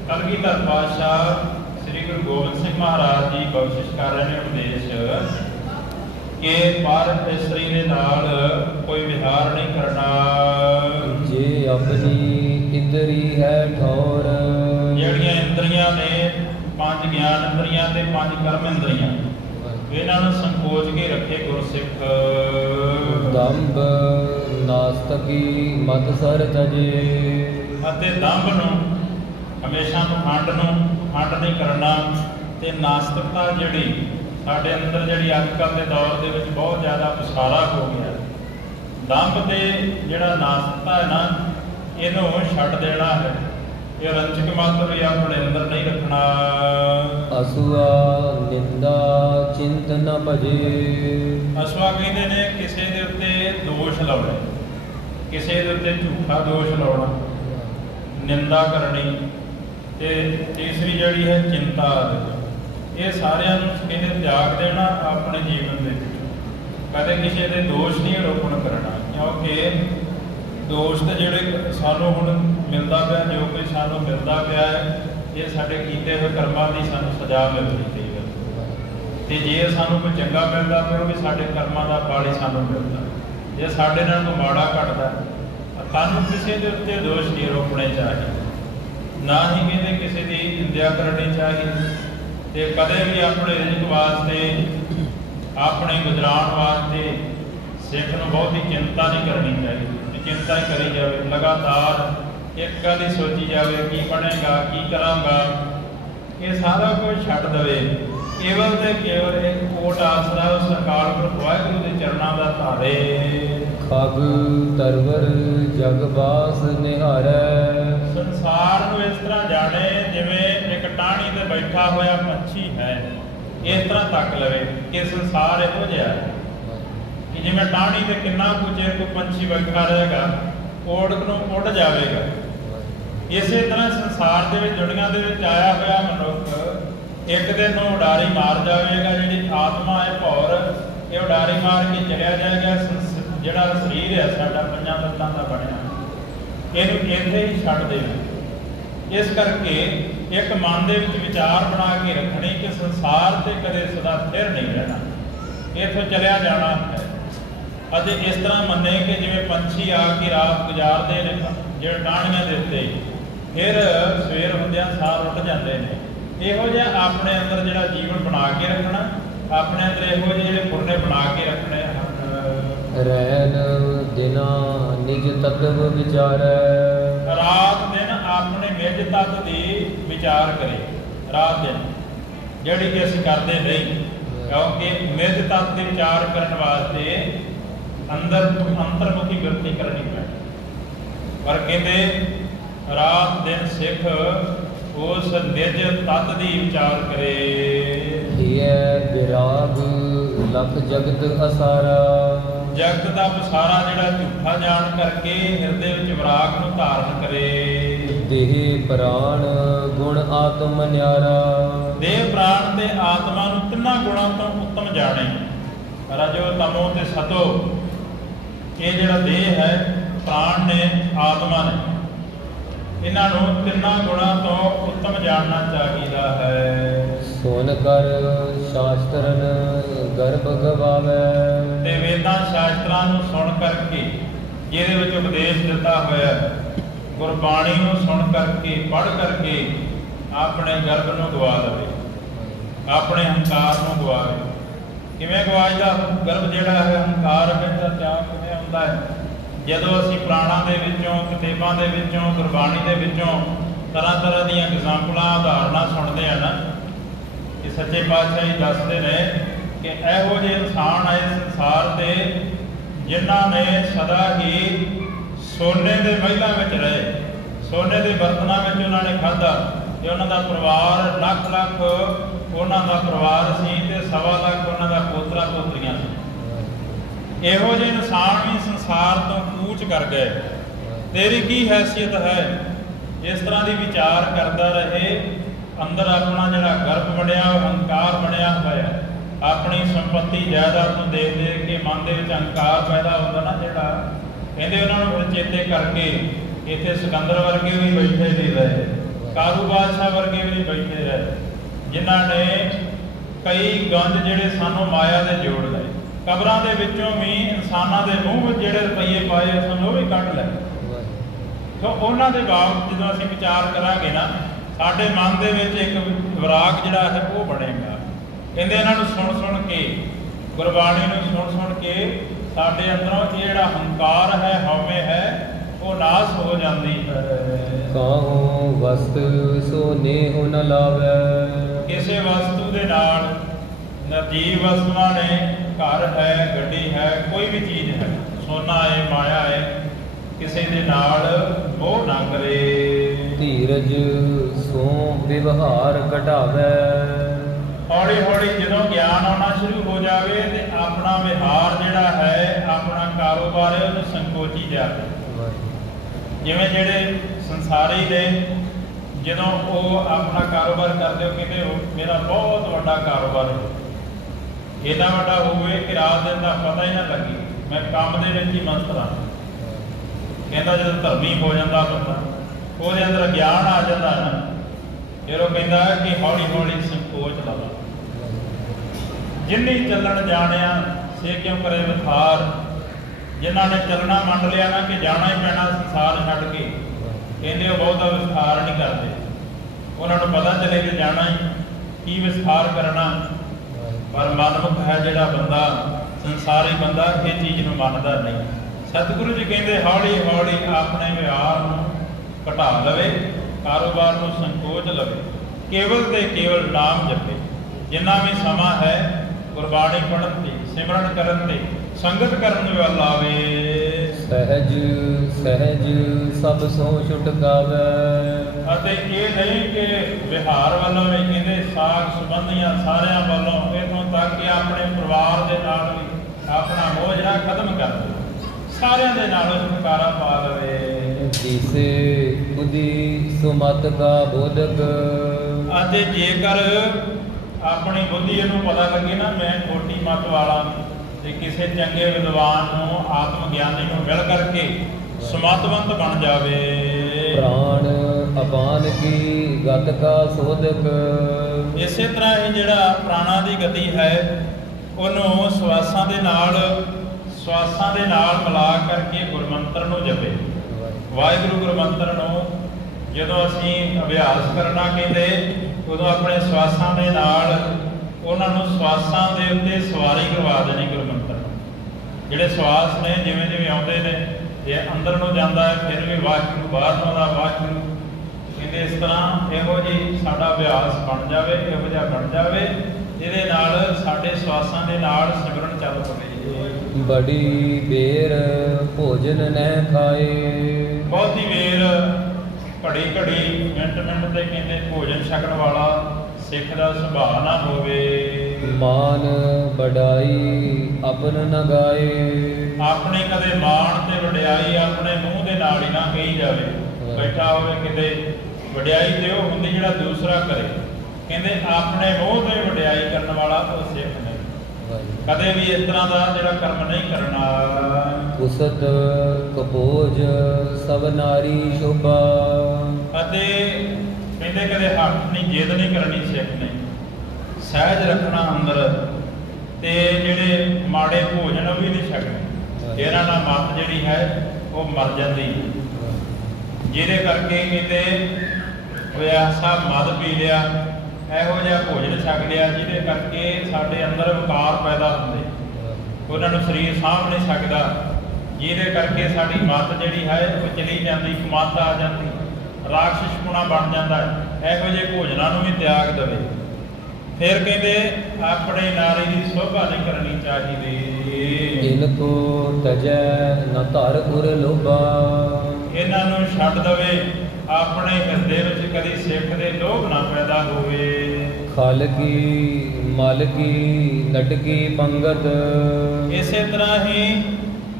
ਕਲਗੀਧਰ ਪਾਤਸ਼ਾਹ ਸ੍ਰੀ ਗੁਰੂ ਗੋਬਿੰਦ ਸਿੰਘ ਮਹਾਰਾਜ ਜੀ ਬਖਸ਼ਿਸ਼ ਕਰ ਰਹੇ ਨੇ ਉਪਦੇਸ਼ ਕਿ ਪਰ ਇਸਤਰੀ ਦੇ ਨਾਲ ਕੋਈ ਵਿਹਾਰ ਨਹੀਂ ਕਰਨਾ। ਜੇ ਆਪਣੀ ਇੰਦਰੀ ਹੈ ਠੌਰ। ਜਿਹੜੀਆਂ ਇੰਦਰੀਆਂ ਨੇ, 5 ਗਿਆਨ ਇੰਦਰੀਆਂ ਤੇ 5 ਕਰਮ ਇੰਦਰੀਆਂ, ਇਹਨਾਂ ਨੂੰ ਸੰਕੋਚ ਕੇ ਰੱਖੇ ਗੁਰਸਿੱਖ। ਦੰਭ ਨਾਸਤਕੀ ਮਤ ਸਰ ਤਜੇ। ਅਤੇ ਦੰਭ ਨੂੰ, ਹਮੇਸ਼ਾ ਪਖੰਡ ਨੂੰ ਖੰਡ ਨਹੀਂ ਕਰਨਾ। ਤੇ ਨਾਸਤਕਤਾ ਜਿਹੜੀ ਸਾਡੇ ਅੰਦਰ, ਜਿਹੜੀ ਅੱਜ ਕੱਲ੍ਹ ਦੇ ਦੌਰ ਦੇ ਵਿੱਚ ਬਹੁਤ ਜ਼ਿਆਦਾ ਪਸਾਰਾ ਹੋ ਗਿਆ, ਦੰਭ ਤੇ ਜਿਹੜਾ ਨਾਸਤਕਤਾ ਹੈ ਨਾ, ਇਹਨੂੰ ਛੱਡ ਦੇਣਾ ਹੈ। ਇਹ ਰੰਚਕ ਮਾਤਰ ਵੀ ਆਪਣੇ ਅੰਦਰ ਨਹੀਂ ਰੱਖਣਾ। ਅਸੂਆ ਨਿੰਦਾ ਚਿੰਤ ਨ ਭਜੇ। ਅਸੂਆ ਕਹਿੰਦੇ ਨੇ ਕਿਸੇ ਦੇ ਉੱਤੇ ਦੋਸ਼ ਲਾਉਣਾ, ਕਿਸੇ ਦੇ ਉੱਤੇ ਝੂਠਾ ਦੋਸ਼ ਲਾਉਣਾ, ਨਿੰਦਾ ਕਰਨੀ, ਤੇ ਤੀਸਰੀ ਜਿਹੜੀ ਹੈ ਚਿੰਤਾ। ਇਹ ਸਾਰਿਆਂ ਨੂੰ ਕਹਿੰਦੇ ਤਿਆਗ ਦੇਣਾ ਆਪਣੇ ਜੀਵਨ ਦੇ ਵਿੱਚ। ਕਦੇ ਕਿਸੇ ਦੇ ਦੋਸ਼ ਨਹੀਂ ਆਰੋਪਣ ਕਰਨਾ, ਕਿਉਂਕਿ ਦੋਸ਼ ਤੇ ਜਿਹੜੇ ਸਾਨੂੰ ਹੁਣ ਮਿਲਦਾ ਪਿਆ, ਜੋ ਕੋਈ ਸਾਨੂੰ ਮਿਲਦਾ ਪਿਆ ਹੈ, ਇਹ ਸਾਡੇ ਕੀਤੇ ਹੋਏ ਕਰਮਾਂ ਦੀ ਸਾਨੂੰ ਸਜ਼ਾ ਮਿਲਦੀ ਪਈ ਹੈ। ਤੇ ਜੇ ਸਾਨੂੰ ਕੋਈ ਚੰਗਾ ਮਿਲਦਾ ਪਿਆ, ਉਹ ਵੀ ਸਾਡੇ ਕਰਮਾਂ ਦਾ ਫਲ ਹੀ ਸਾਨੂੰ ਮਿਲਦਾ। ਜੇ ਸਾਡੇ ਨਾਲ ਕੋਈ ਮਾੜਾ ਘਟਦਾ, ਸਾਨੂੰ ਕਿਸੇ ਦੇ ਉੱਤੇ ਦੋਸ਼ ਨਹੀਂ ਆਰੋਪਣੇ ਚਾਹੀਦੇ, ਨਾ ਹੀ ਕਹਿੰਦੇ ਕਿਸੇ ਦੀ ਨਿੰਦਿਆ ਕਰਨੀ ਚਾਹੀਦੀ। ਤੇ ਕਦੇ ਵੀ ਆਪਣੇ ਰਿਜ਼ਕ ਵਾਸਤੇ, ਆਪਣੇ ਗੁਜ਼ਰਾਨ ਵਾਸਤੇ ਸਿੱਖ ਨੂੰ ਬਹੁਤੀ ਚਿੰਤਾ ਨਹੀਂ ਕਰਨੀ ਚਾਹੀਦੀ। ਚਿੰਤਾ ਹੀ ਕਰੀ ਜਾਵੇ, ਲਗਾਤਾਰ ਇੱਕ ਗੱਲ ਹੀ ਸੋਚੀ ਜਾਵੇ, ਕੀ ਬਣੇਗਾ, ਕੀ ਕਰਾਂਗਾ। ਇਹ ਸਾਰਾ ਕੁਝ ਛੱਡ ਦੇਵੇ, ਕੇਵਲ ਤੇ ਕੇਵਲ ਇੱਕ ਕੋਟ ਆਸਰਾ ਉਸ ਅਕਾਲ ਪੁਰਖ ਵਾਹਿਗੁਰੂ ਦੇ ਚਰਨਾਂ ਦਾ ਧਾਰੇ। ਖਗ ਤਰਵਰ ਜਗ ਬਾਸ ਨਿਹਾਰੈ। ਸੰਸਾਰ ਨੂੰ ਇਸ ਤਰ੍ਹਾਂ ਜਾਣੇ ਜਿਵੇਂ ਇੱਕ ਟਾਹਣੀ ਤੇ ਬੈਠਾ ਹੋਇਆ ਪੰਛੀ ਹੈ, ਇਸ ਤਰ੍ਹਾਂ ਤੱਕ ਲਵੇ ਕਿ ਸੰਸਾਰ ਇਹੋ ਜਿਹਾ ਹੈ ਕਿ ਜਿਵੇਂ ਟਾਹਣੀ ਤੇ ਕਿੰਨਾ ਕੁ ਚਿਰ ਕੋਈ ਪੰਛੀ ਬੈਠਾ ਰਹੇਗਾ, ਓੜਕ ਨੂੰ ਉੱਡ ਜਾਵੇਗਾ। ਇਸੇ ਤਰ੍ਹਾਂ ਸੰਸਾਰ ਦੇ ਵਿੱਚ, ਦੁਨੀਆਂ ਦੇ ਵਿੱਚ ਆਇਆ ਹੋਇਆ ਮਨੁੱਖ ਇੱਕ ਦਿਨ ਨੂੰ ਉਡਾਰੀ ਮਾਰ ਜਾਵੇਗਾ। ਜਿਹੜੀ ਆਤਮਾ ਹੈ ਭੌਰ, ਇਹ ਉਡਾਰੀ ਮਾਰ ਕੇ ਚਲਿਆ ਜਾਏਗਾ। ਜਿਹੜਾ ਸਰੀਰ ਹੈ ਸਾਡਾ 5 ਤੱਤਾਂ ਦਾ ਬਣਿਆ, ਇਹਨੂੰ ਇੱਥੇ ਹੀ ਛੱਡ ਦੇਣਾ। ਇਸ ਕਰਕੇ ਇੱਕ ਮਨ ਦੇ ਵਿੱਚ ਵਿਚਾਰ ਬਣਾ ਕੇ ਰੱਖਣੀ ਕਿ ਸੰਸਾਰ ਤੇ ਕਦੇ ਸਦਾ ਸਥਿਰ ਨਹੀਂ ਰਹਿਣਾ, ਇੱਥੋਂ ਚਲਿਆ ਜਾਣਾ ਹੈ। ਅਤੇ ਇਸ ਤਰ੍ਹਾਂ ਮੰਨੇ ਕਿ ਜਿਵੇਂ ਪੰਛੀ ਆ ਕੇ ਰਾਤ ਗੁਜ਼ਾਰਦੇ ਨੇ ਜਿਹੜੇ ਟਾਹਣੀਆਂ ਦੇ ਉੱਤੇ, ਫਿਰ ਸਵੇਰ ਹੁੰਦਿਆਂ ਸਾਰ ਉੱਠ ਜਾਂਦੇ ਨੇ। ਇਹੋ ਜਿਹਾ ਆਪਣੇ ਅੰਦਰ ਜਿਹੜਾ ਜੀਵਨ ਬਣਾ ਕੇ ਰੱਖਣਾ, ਆਪਣੇ ਅੰਦਰ ਇਹੋ ਜਿਹੇ ਜਿਹੜੇ ਪੁਰਨੇ ਬਣਾ ਕੇ ਰੱਖਣੇ ਹਨ। ਰਹਿਨ ਦਿਨਾ ਨਿਜ ਤਤਵ ਵਿਚਾਰੈ। ਰਾਤ ਦਿਨ ਆਪਣੇ ਨਿਜ ਤੱਤ ਦੀ ਵਿਚਾਰ ਕਰੇ। ਰਾਤ ਦਿਨ ਜਿਹੜੀ ਕਿ ਅਸੀਂ ਕਰਦੇ ਨਹੀਂ, ਕਿਉਂਕਿ ਨਿਜ ਤੱਤ ਦੇ ਵਿਚਾਰ ਕਰਨ ਵਾਸਤੇ ਅੰਤਰਮੁਖੀ ਬਿਰਤੀ ਕਰਨੀ ਪੈਂਦੀ। ਪਰ ਕਹਿੰਦੇ ਰਾਤ ਦਿਨ ਸਿੱਖ ਉਸ ਨਿਜ ਤੱਤ ਦੀ ਵਿਚਾਰ ਕਰੇ। ਇਹ ਵਿਰਾਗ ਲਖ ਜਗਤ ਅਸਾਰਾ, ਜਗਤ ਦਾ ਪਸਾਰਾ ਜਿਹੜਾ ਝੂਠਾ ਜਾਣ ਕਰਕੇ ਹਿਰਦੇ ਵਿੱਚ ਵਿਰਾਗ ਨੂੰ ਧਾਰਨ ਕਰੇ। ਦੇਹ ਪ੍ਰਾਣ ਗੁਣ ਆਤਮ ਨਿਆਰਾ, ਦੇਹ ਪ੍ਰਾਣ ਤੇ ਆਤਮਾ ਨੂੰ ਤਿੰਨਾਂ ਗੁਣਾਂ ਤੋਂ ਉੱਤਮ ਜਾਣੇ। ਰਜੋ ਤਮੋ ਤੇ ਸਤੋ, ਇਹ ਜਿਹੜਾ ਦੇਹ ਹੈ, ਪ੍ਰਾਣ ਨੇ, ਆਤਮਾ ਨੇ, ਇਹਨਾਂ ਨੂੰ ਤਿੰਨਾਂ ਗੁਣਾਂ ਤੋਂ ਉੱਤਮ ਜਾਣਨਾ ਚਾਹੀਦਾ ਹੈ। ਸੁਨ ਕਰ ਸ਼ਾਸਤਰਨ ਗਰਭ ਗਵਾਵੇ, ਤੇ ਵੇਦਾਂ ਸ਼ਾਸਤਰਾਂ ਨੂੰ ਸੁਣ ਕਰਕੇ, ਜਿਹਦੇ ਵਿੱਚ ਉਪਦੇਸ਼ ਦਿੱਤਾ ਹੋਇਆ, ਗੁਰਬਾਣੀ ਨੂੰ ਸੁਣ ਕਰਕੇ, ਪੜ੍ਹ ਕਰਕੇ ਆਪਣੇ ਗਰਭ ਨੂੰ ਗਵਾ ਲਵੇ, ਆਪਣੇ ਹੰਕਾਰ ਨੂੰ ਗਵਾਵੇ। ਕਿਵੇਂ ਗਵਾਜਦਾ ਗਰਭ ਜਿਹੜਾ ਹੈ, ਹੰਕਾਰ ਦਾ ਤਿਆਗ ਕਿਵੇਂ ਹੁੰਦਾ ਹੈ? ਜਦੋਂ ਅਸੀਂ ਪ੍ਰਾਣਾਂ ਦੇ ਵਿੱਚੋਂ, ਕਿਤਾਬਾਂ ਦੇ ਵਿੱਚੋਂ, ਗੁਰਬਾਣੀ ਦੇ ਵਿੱਚੋਂ ਤਰ੍ਹਾਂ ਤਰ੍ਹਾਂ ਦੀਆਂ ਐਗਜ਼ਾਮਪਲਾਂ, ਉਦਾਹਰਨਾਂ ਸੁਣਦੇ ਆ ਨਾ, ਕਿ ਸੱਚੇ ਪਾਤਸ਼ਾਹ ਜੀ ਦੱਸਦੇ ਨੇ ਕਿ ਇਹੋ ਜਿਹੇ ਇਨਸਾਨ ਆਏ ਸੰਸਾਰ ਤੇ ਜਿਨ੍ਹਾਂ ਨੇ ਸਦਾ ਹੀ ਸੋਨੇ ਦੇ ਮਹਿਲਾਂ ਵਿੱਚ ਰਹੇ, ਸੋਨੇ ਦੇ ਬਰਤਨਾਂ ਵਿੱਚ ਉਹਨਾਂ ਨੇ ਖਾਧਾ, ਤੇ ਉਹਨਾਂ ਦਾ ਪਰਿਵਾਰ ਲੱਖ ਲੱਖ ਉਹਨਾਂ ਦਾ ਪਰਿਵਾਰ ਸੀ, ਤੇ ਸਵਾ ਲੱਖ ਉਹਨਾਂ ਦਾ ਪੋਤਰਾ ਪੋਤਰੀਆਂ ਸੀ। ਇਹੋ ਜਿਹੇ ਇਨਸਾਨ ਵੀ ਸੰਸਾਰ ਤੋਂ ਕੂਚ ਕਰ ਗਏ। ਤੇਰੀ ਕੀ ਹੈਸੀਅਤ ਹੈ? ਇਸ ਤਰ੍ਹਾਂ ਦੀ ਵਿਚਾਰ ਕਰਦਾ ਰਹੇ। ਅੰਦਰ ਆਪਣਾ ਜਿਹੜਾ ਗਰਭ ਬਣਿਆ, ਹੰਕਾਰ ਬਣਿਆ ਹੋਇਆ, ਆਪਣੀ ਸੰਪत्ति ਜਾਇਦਾਦ ਨੂੰ ਦੇਖ ਦੇਖ ਕੇ ਮਨ ਦੇ ਵਿੱਚ ਹੰਕਾਰ ਪੈਦਾ ਹੁੰਦਾ ਨਾ, ਜਿਹੜਾ ਕਹਿੰਦੇ ਉਹਨਾਂ ਨੂੰ ਫਿਰ ਚੇਤੇ ਕਰਕੇ ਇੱਥੇ ਸਿਕੰਦਰ ਵਰਗੇ ਵੀ ਬੈਠੇ ਨਹੀਂ ਰਹੇ, ਕਾਰੂ ਬਾਦਸ਼ਾਹ ਵਰਗੇ ਵੀ ਨਹੀਂ ਬੈਠੇ ਰਹੇ, ਜਿਨ੍ਹਾਂ ਨੇ ਕਈ ਗੰਜ ਜਿਹੜੇ ਸਾਨੂੰ ਮਾਇਆ ਦੇ ਜੋੜ ਲਏ। ਕਬਰਾਂ ਦੇ ਵਿੱਚੋਂ ਵੀ ਇਨਸਾਨਾਂ ਦੇ ਮੂੰਹ ਵਿੱਚ ਜਿਹੜੇ ਰੁਪਈਏ ਪਾਏ ਸਾਨੂੰ ਉਹ ਵੀ ਕੱਢ ਲਏ। ਸੋ ਉਹਨਾਂ ਦੇ ਬਾਬਤ ਜਦੋਂ ਅਸੀਂ ਵਿਚਾਰ ਕਰਾਂਗੇ ਨਾ, ਸਾਡੇ ਮਨ ਦੇ ਵਿੱਚ ਇੱਕ ਵਿਰਾਗ ਜਿਹੜਾ ਹੈ ਉਹ ਬਣੇਗਾ। ਕਹਿੰਦੇ ਇਹਨਾਂ ਨੂੰ ਸੁਣ ਸੁਣ ਕੇ, ਗੁਰਬਾਣੀ ਨੂੰ ਸੁਣ ਸੁਣ ਕੇ ਸਾਡੇ ਅੰਦਰੋਂ ਇਹ ਜਿਹੜਾ ਹੰਕਾਰ ਹੈ, ਹਉਮੈ ਹੈ, ਉਹ ਨਾਸ ਹੋ ਜਾਂਦੀ ਹੈ। ਕਾਹੂ ਵਸਤ ਸੋ ਨੇਹੁ ਨ ਲਾਵੇ, ਕਿਸੇ ਵਸਤੂ ਦੇ ਨਾਲ, ਨਜੀਵ ਵਸਤੂਆਂ ਨੇ, ਘਰ ਹੈ, ਗੱਡੀ ਹੈ, ਕੋਈ ਵੀ ਚੀਜ਼ ਹੈ, ਸੋਨਾ ਹੈ, ਮਾਇਆ ਹੈ, ਕਿਸੇ ਦੇ ਨਾਲ ਮੋਹ ਨਾ ਕਰੇ। ਧੀਰਜ ਸੋ ਵਿਵਹਾਰ ਘਟਾਵੇ, ਹੌਲੀ ਹੌਲੀ ਜਦੋਂ ਗਿਆਨ ਆਉਣਾ ਸ਼ੁਰੂ ਹੋ ਜਾਵੇ ਤੇ ਆਪਣਾ ਵਿਹਾਰ ਜਿਹੜਾ ਹੈ, ਆਪਣਾ ਕਾਰੋਬਾਰ ਹੈ, ਉਹਨੂੰ ਸੰਕੋਚੀ ਜਾਵੇ। ਜਿਵੇਂ ਜਿਹੜੇ ਸੰਸਾਰੀ ਨੇ, ਜਦੋਂ ਉਹ ਆਪਣਾ ਕਾਰੋਬਾਰ ਕਰਦੇ ਹੋ, ਕਹਿੰਦੇ ਮੇਰਾ ਬਹੁਤ ਵੱਡਾ ਕਾਰੋਬਾਰ ਹੈ, ਇੰਨਾ ਵੱਡਾ ਹੋਵੇ ਕਿ ਰਾਤ ਦਿਨ ਦਾ ਪਤਾ ਹੀ ਨਾ ਲੱਗੇ, ਮੈਂ ਕੰਮ ਦੇ ਵਿੱਚ ਹੀ ਮਸਤ ਰਹਾਂ। ਕਹਿੰਦਾ ਜਦੋਂ ਧਰਮੀ ਹੋ ਜਾਂਦਾ ਬੰਦਾ, ਉਹਦੇ ਅੰਦਰ ਗਿਆਨ ਆ ਜਾਂਦਾ ਨਾ, ਫਿਰ ਉਹ ਕਹਿੰਦਾ ਕਿ ਹੌਲੀ ਹੌਲੀ ਸੰਕੋਚ ਲਵਾ। ਜਿੰਨੀ ਚੱਲਣ ਜਾਣਿਆ ਸੇ ਕਿਉਂ ਕਰੇ ਵਿਥਾਰ, ਜਿਨ੍ਹਾਂ ਨੇ ਚੱਲਣਾ ਮੰਨ ਲਿਆ ਨਾ ਕਿ ਜਾਣਾ ਹੀ ਪੈਣਾ ਸੰਸਾਰ ਛੱਡ ਕੇ, ਕਹਿੰਦੇ ਉਹ ਬਹੁਤਾ ਵਿਸਥਾਰ ਨਹੀਂ ਕਰਦੇ। ਉਹਨਾਂ ਨੂੰ ਪਤਾ ਚੱਲੇ ਕਿ ਜਾਣਾ ਹੀ, ਕੀ ਵਿਸਥਾਰ ਕਰਨਾ। ਪਰ ਮਨਮੁਖ ਹੈ ਜਿਹੜਾ ਬੰਦਾ, ਸੰਸਾਰੀ ਬੰਦਾ, ਇਹ ਚੀਜ਼ ਨੂੰ ਮੰਨਦਾ ਨਹੀਂ। ਸਤਿਗੁਰੂ ਜੀ ਕਹਿੰਦੇ ਹੌਲੀ ਹੌਲੀ ਆਪਣੇ ਵਿਹਾਰ ਨੂੰ ਘਟਾ ਲਵੇ, ਕਾਰੋਬਾਰ ਨੂੰ ਸੰਕੋਚ ਲਵੇ, ਕੇਵਲ ਤੇ ਕੇਵਲ ਨਾਮ ਜਪੇ। ਜਿੰਨਾ ਵੀ ਸਮਾਂ ਹੈ ਗੁਰਬਾਣੀ ਪੜ੍ਹਨ ਤੇ, ਸਿਮਰਨ ਕਰਨ ਤੇ, ਸੰਗਤ ਕਰਨ ਵੱਲ ਆਵੇ। ਸਹਿਜ ਸਹਿਜ ਸਭ ਸੋ ਛੁਟਕਾਵੇ, ਅਤੇ ਇਹ ਨਹੀਂ ਕਿ ਵਿਹਾਰ ਵੱਲੋਂ ਵੀ, ਕਹਿੰਦੇ ਸਾਖ ਸੰਬੰਧੀਆਂ ਸਾਰਿਆਂ ਵੱਲੋਂ, ਇੱਥੋਂ ਤੱਕ ਕਿ ਆਪਣੇ ਪਰਿਵਾਰ ਦੇ ਨਾਲ ਵੀ ਆਪਣਾ ਮੋਹ ਜਿਹੜਾ ਖਤਮ ਕਰ ਦੇ, ਸਾਰਿਆਂ ਦੇ ਨਾਲ ਛੁਟਕਾਰਾ ਪਾ ਲਵੇ। ਜਿਸੇ ਬੁੱਧੀ ਸੁਮਤ ਕਾ ਬੋਧਕ, ਅਤੇ ਜੇਕਰ ਆਪਣੀ ਬੁੱਧੀ ਨੂੰ ਪਤਾ ਲੱਗੇ ਨਾ ਮੈਂ ਖੋਟੀ ਮੱਤ ਵਾਲਾ, ਤੇ ਕਿਸੇ ਚੰਗੇ ਵਿਦਵਾਨ ਨੂੰ, ਆਤਮ ਗਿਆਨੀ ਨੂੰ ਮਿਲ ਕਰਕੇ ਸਮਤਵੰਤ ਬਣ ਜਾਵੇ। ਪ੍ਰਾਣ ਅਪਾਨ ਕੀ ਗਤ ਕਾ ਸੋਧਕ, ਇਸੇ ਤਰ੍ਹਾਂ ਹੀ ਜਿਹੜਾ ਪ੍ਰਾਣਾਂ ਦੀ ਗਤੀ ਹੈ, ਉਹਨੂੰ ਸਵਾਸਾਂ ਦੇ ਨਾਲ ਮਿਲਾ ਕਰਕੇ ਗੁਰਮੰਤਰ ਨੂੰ ਜਪੇ। ਵਾਹਿਗੁਰੂ ਗੁਰਮੰਤਰ ਨੂੰ ਜਦੋਂ ਅਸੀਂ ਅਭਿਆਸ ਕਰਨਾ ਕਹਿੰਦੇ, ਉਦੋਂ ਆਪਣੇ ਸਵਾਸਾਂ ਦੇ ਨਾਲ ਉਹਨਾਂ ਨੂੰ ਸਵਾਸਾਂ ਦੇ ਉੱਤੇ ਸਵਾਰੀ ਕਰਵਾ ਦੇਣੀ ਗੁਰਮੰਤਰ। ਜਿਹੜੇ ਸਵਾਸ ਨੇ ਜਿਵੇਂ ਜਿਵੇਂ ਆਉਂਦੇ ਨੇ, ਜੇ ਅੰਦਰ ਨੂੰ ਜਾਂਦਾ ਹੈ ਫਿਰ ਵੀ ਵਾਹਿਗੁਰੂ, ਬਾਹਰ ਨੂੰ ਆਉਂਦਾ ਵਾਹਿਗੁਰੂ, ਕਹਿੰਦੇ ਇਸ ਤਰ੍ਹਾਂ ਇਹੋ ਜਿਹੀ ਸਾਡਾ ਅਭਿਆਸ ਬਣ ਜਾਵੇ, ਇਹੋ ਜਿਹਾ ਬਣ ਜਾਵੇ ਜਿਹਦੇ ਨਾਲ ਸਾਡੇ ਸਵਾਸਾਂ ਦੇ ਨਾਲ ਸਿਮਰਨ ਚੱਲ ਪਵੇ। ਬੜੀ ਬੇਰ ਭੋਜਨ ਨਹਿ ਖਾਏ। ਬਹੁਤੀ ਵੇਰ ਘੜੀ ਘੜੀ ਮਿੰਟ ਮਿੰਟ ਤੇ ਕਹਿੰਦੇ ਭੋਜਨ ਛਕਣ ਵਾਲਾ ਸਿੱਖ ਦਾ ਸੁਭਾਅ ਨਾ ਹੋਵੇ। ਮਾਨ ਵਡਾਈ ਆਪਨ ਨ ਗਾਏ। ਆਪਣੇ ਕਦੇ ਮਾਣ ਤੇ ਵਡਿਆਈ ਆਪਣੇ ਮੂੰਹ ਦੇ ਨਾਲ ਹੀ ਨਾ ਕਹੀ ਜਾਵੇ। ਬੈਠਾ ਹੋਵੇ ਕਿਤੇ, ਵਡਿਆਈ ਤੇ ਉਹ ਹੁੰਦੀ ਜਿਹੜਾ ਦੂਸਰਾ ਕਰੇ। ਕਹਿੰਦੇ ਆਪਣੇ ਮੂੰਹ ਤੇ ਵਡਿਆਈ ਕਰਨ ਵਾਲਾ ਉਹ ਸਿੱਖ ਨਹੀਂ। ਕਦੇ ਵੀ ਇਸ ਤਰ੍ਹਾਂ ਦਾ ਜਿਹੜਾ ਕਰਮ ਨਹੀਂ ਕਰਨਾ। ਕੁਸਤ ਕਪੋਜ ਸਭ ਨਾਰੀ ਸ਼ੋਭਾ। ਅਤੇ ਕਹਿੰਦੇ ਕਦੇ ਹੱਥ ਨਹੀਂ, ਜਿੱਦ ਨਹੀਂ ਕਰਨੀ ਸਿੱਖ ਨੇ। ਸਹਿਜ ਰੱਖਣਾ ਅੰਦਰ, ਤੇ ਜਿਹੜੇ ਮਾੜੇ ਭੋਜਨ ਉਹ ਵੀ ਨਹੀਂ ਛਕਣੇ। ਜਿਹਨਾਂ ਨਾਲ ਮੱਤ ਜਿਹੜੀ ਹੈ ਉਹ ਮਰ ਜਾਂਦੀ, ਜਿਹਦੇ ਕਰਕੇ ਕਿਤੇ ਵਿਆਸਾ ਮਦ ਪੀ ਲਿਆ, ਇਹੋ ਜਿਹਾ ਭੋਜਨ ਛਕ ਲਿਆ ਜਿਹਦੇ ਕਰਕੇ ਸਾਡੇ ਅੰਦਰ ਵਿਕਾਰ ਪੈਦਾ ਹੁੰਦੇ, ਉਹਨਾਂ ਨੂੰ ਸਰੀਰ ਸਾਂਭ ਨਹੀਂ ਸਕਦਾ, ਜਿਹਦੇ ਕਰਕੇ ਸਾਡੀ ਮੱਤ ਜਿਹੜੀ ਹੈ ਉਹ ਚਲੀ ਜਾਂਦੀ, ਮੱਤ ਆ ਜਾਂਦੀ, ਰਾਖਸ਼ਪੁਣਾ ਬਣ ਜਾਂਦਾ। ਇਹੋ ਜਿਹੇ ਭੋਜਨਾਂ ਨੂੰ ਵੀ ਤਿਆਗ ਦੇਵੇ। ਫਿਰ ਕਹਿੰਦੇ ਆਪਣੇ ਨਾਰੀ ਦੀ ਸ਼ੋਭਾ ਨਹੀਂ ਕਰਨੀ ਚਾਹੀਦੀ। ਇਨ ਕੋ ਤਜੈ ਨ ਧਰ ਉਰ ਲੋਭਾ। ਇਹਨਾਂ ਨੂੰ ਛੱਡ ਦੇਵੇ, ਆਪਣੇ ਹਿਰਦੇ ਵਿੱਚ ਕਦੀ ਸਿੱਖ ਦੇ ਲੋਭ ਨਾ ਪੈਦਾ ਹੋਵੇ। ਖਲ ਕੀ ਮਲ ਕੀ ਲਟਕੀ ਪੰਗਤ। ਇਸੇ ਤਰ੍ਹਾਂ ਹੀ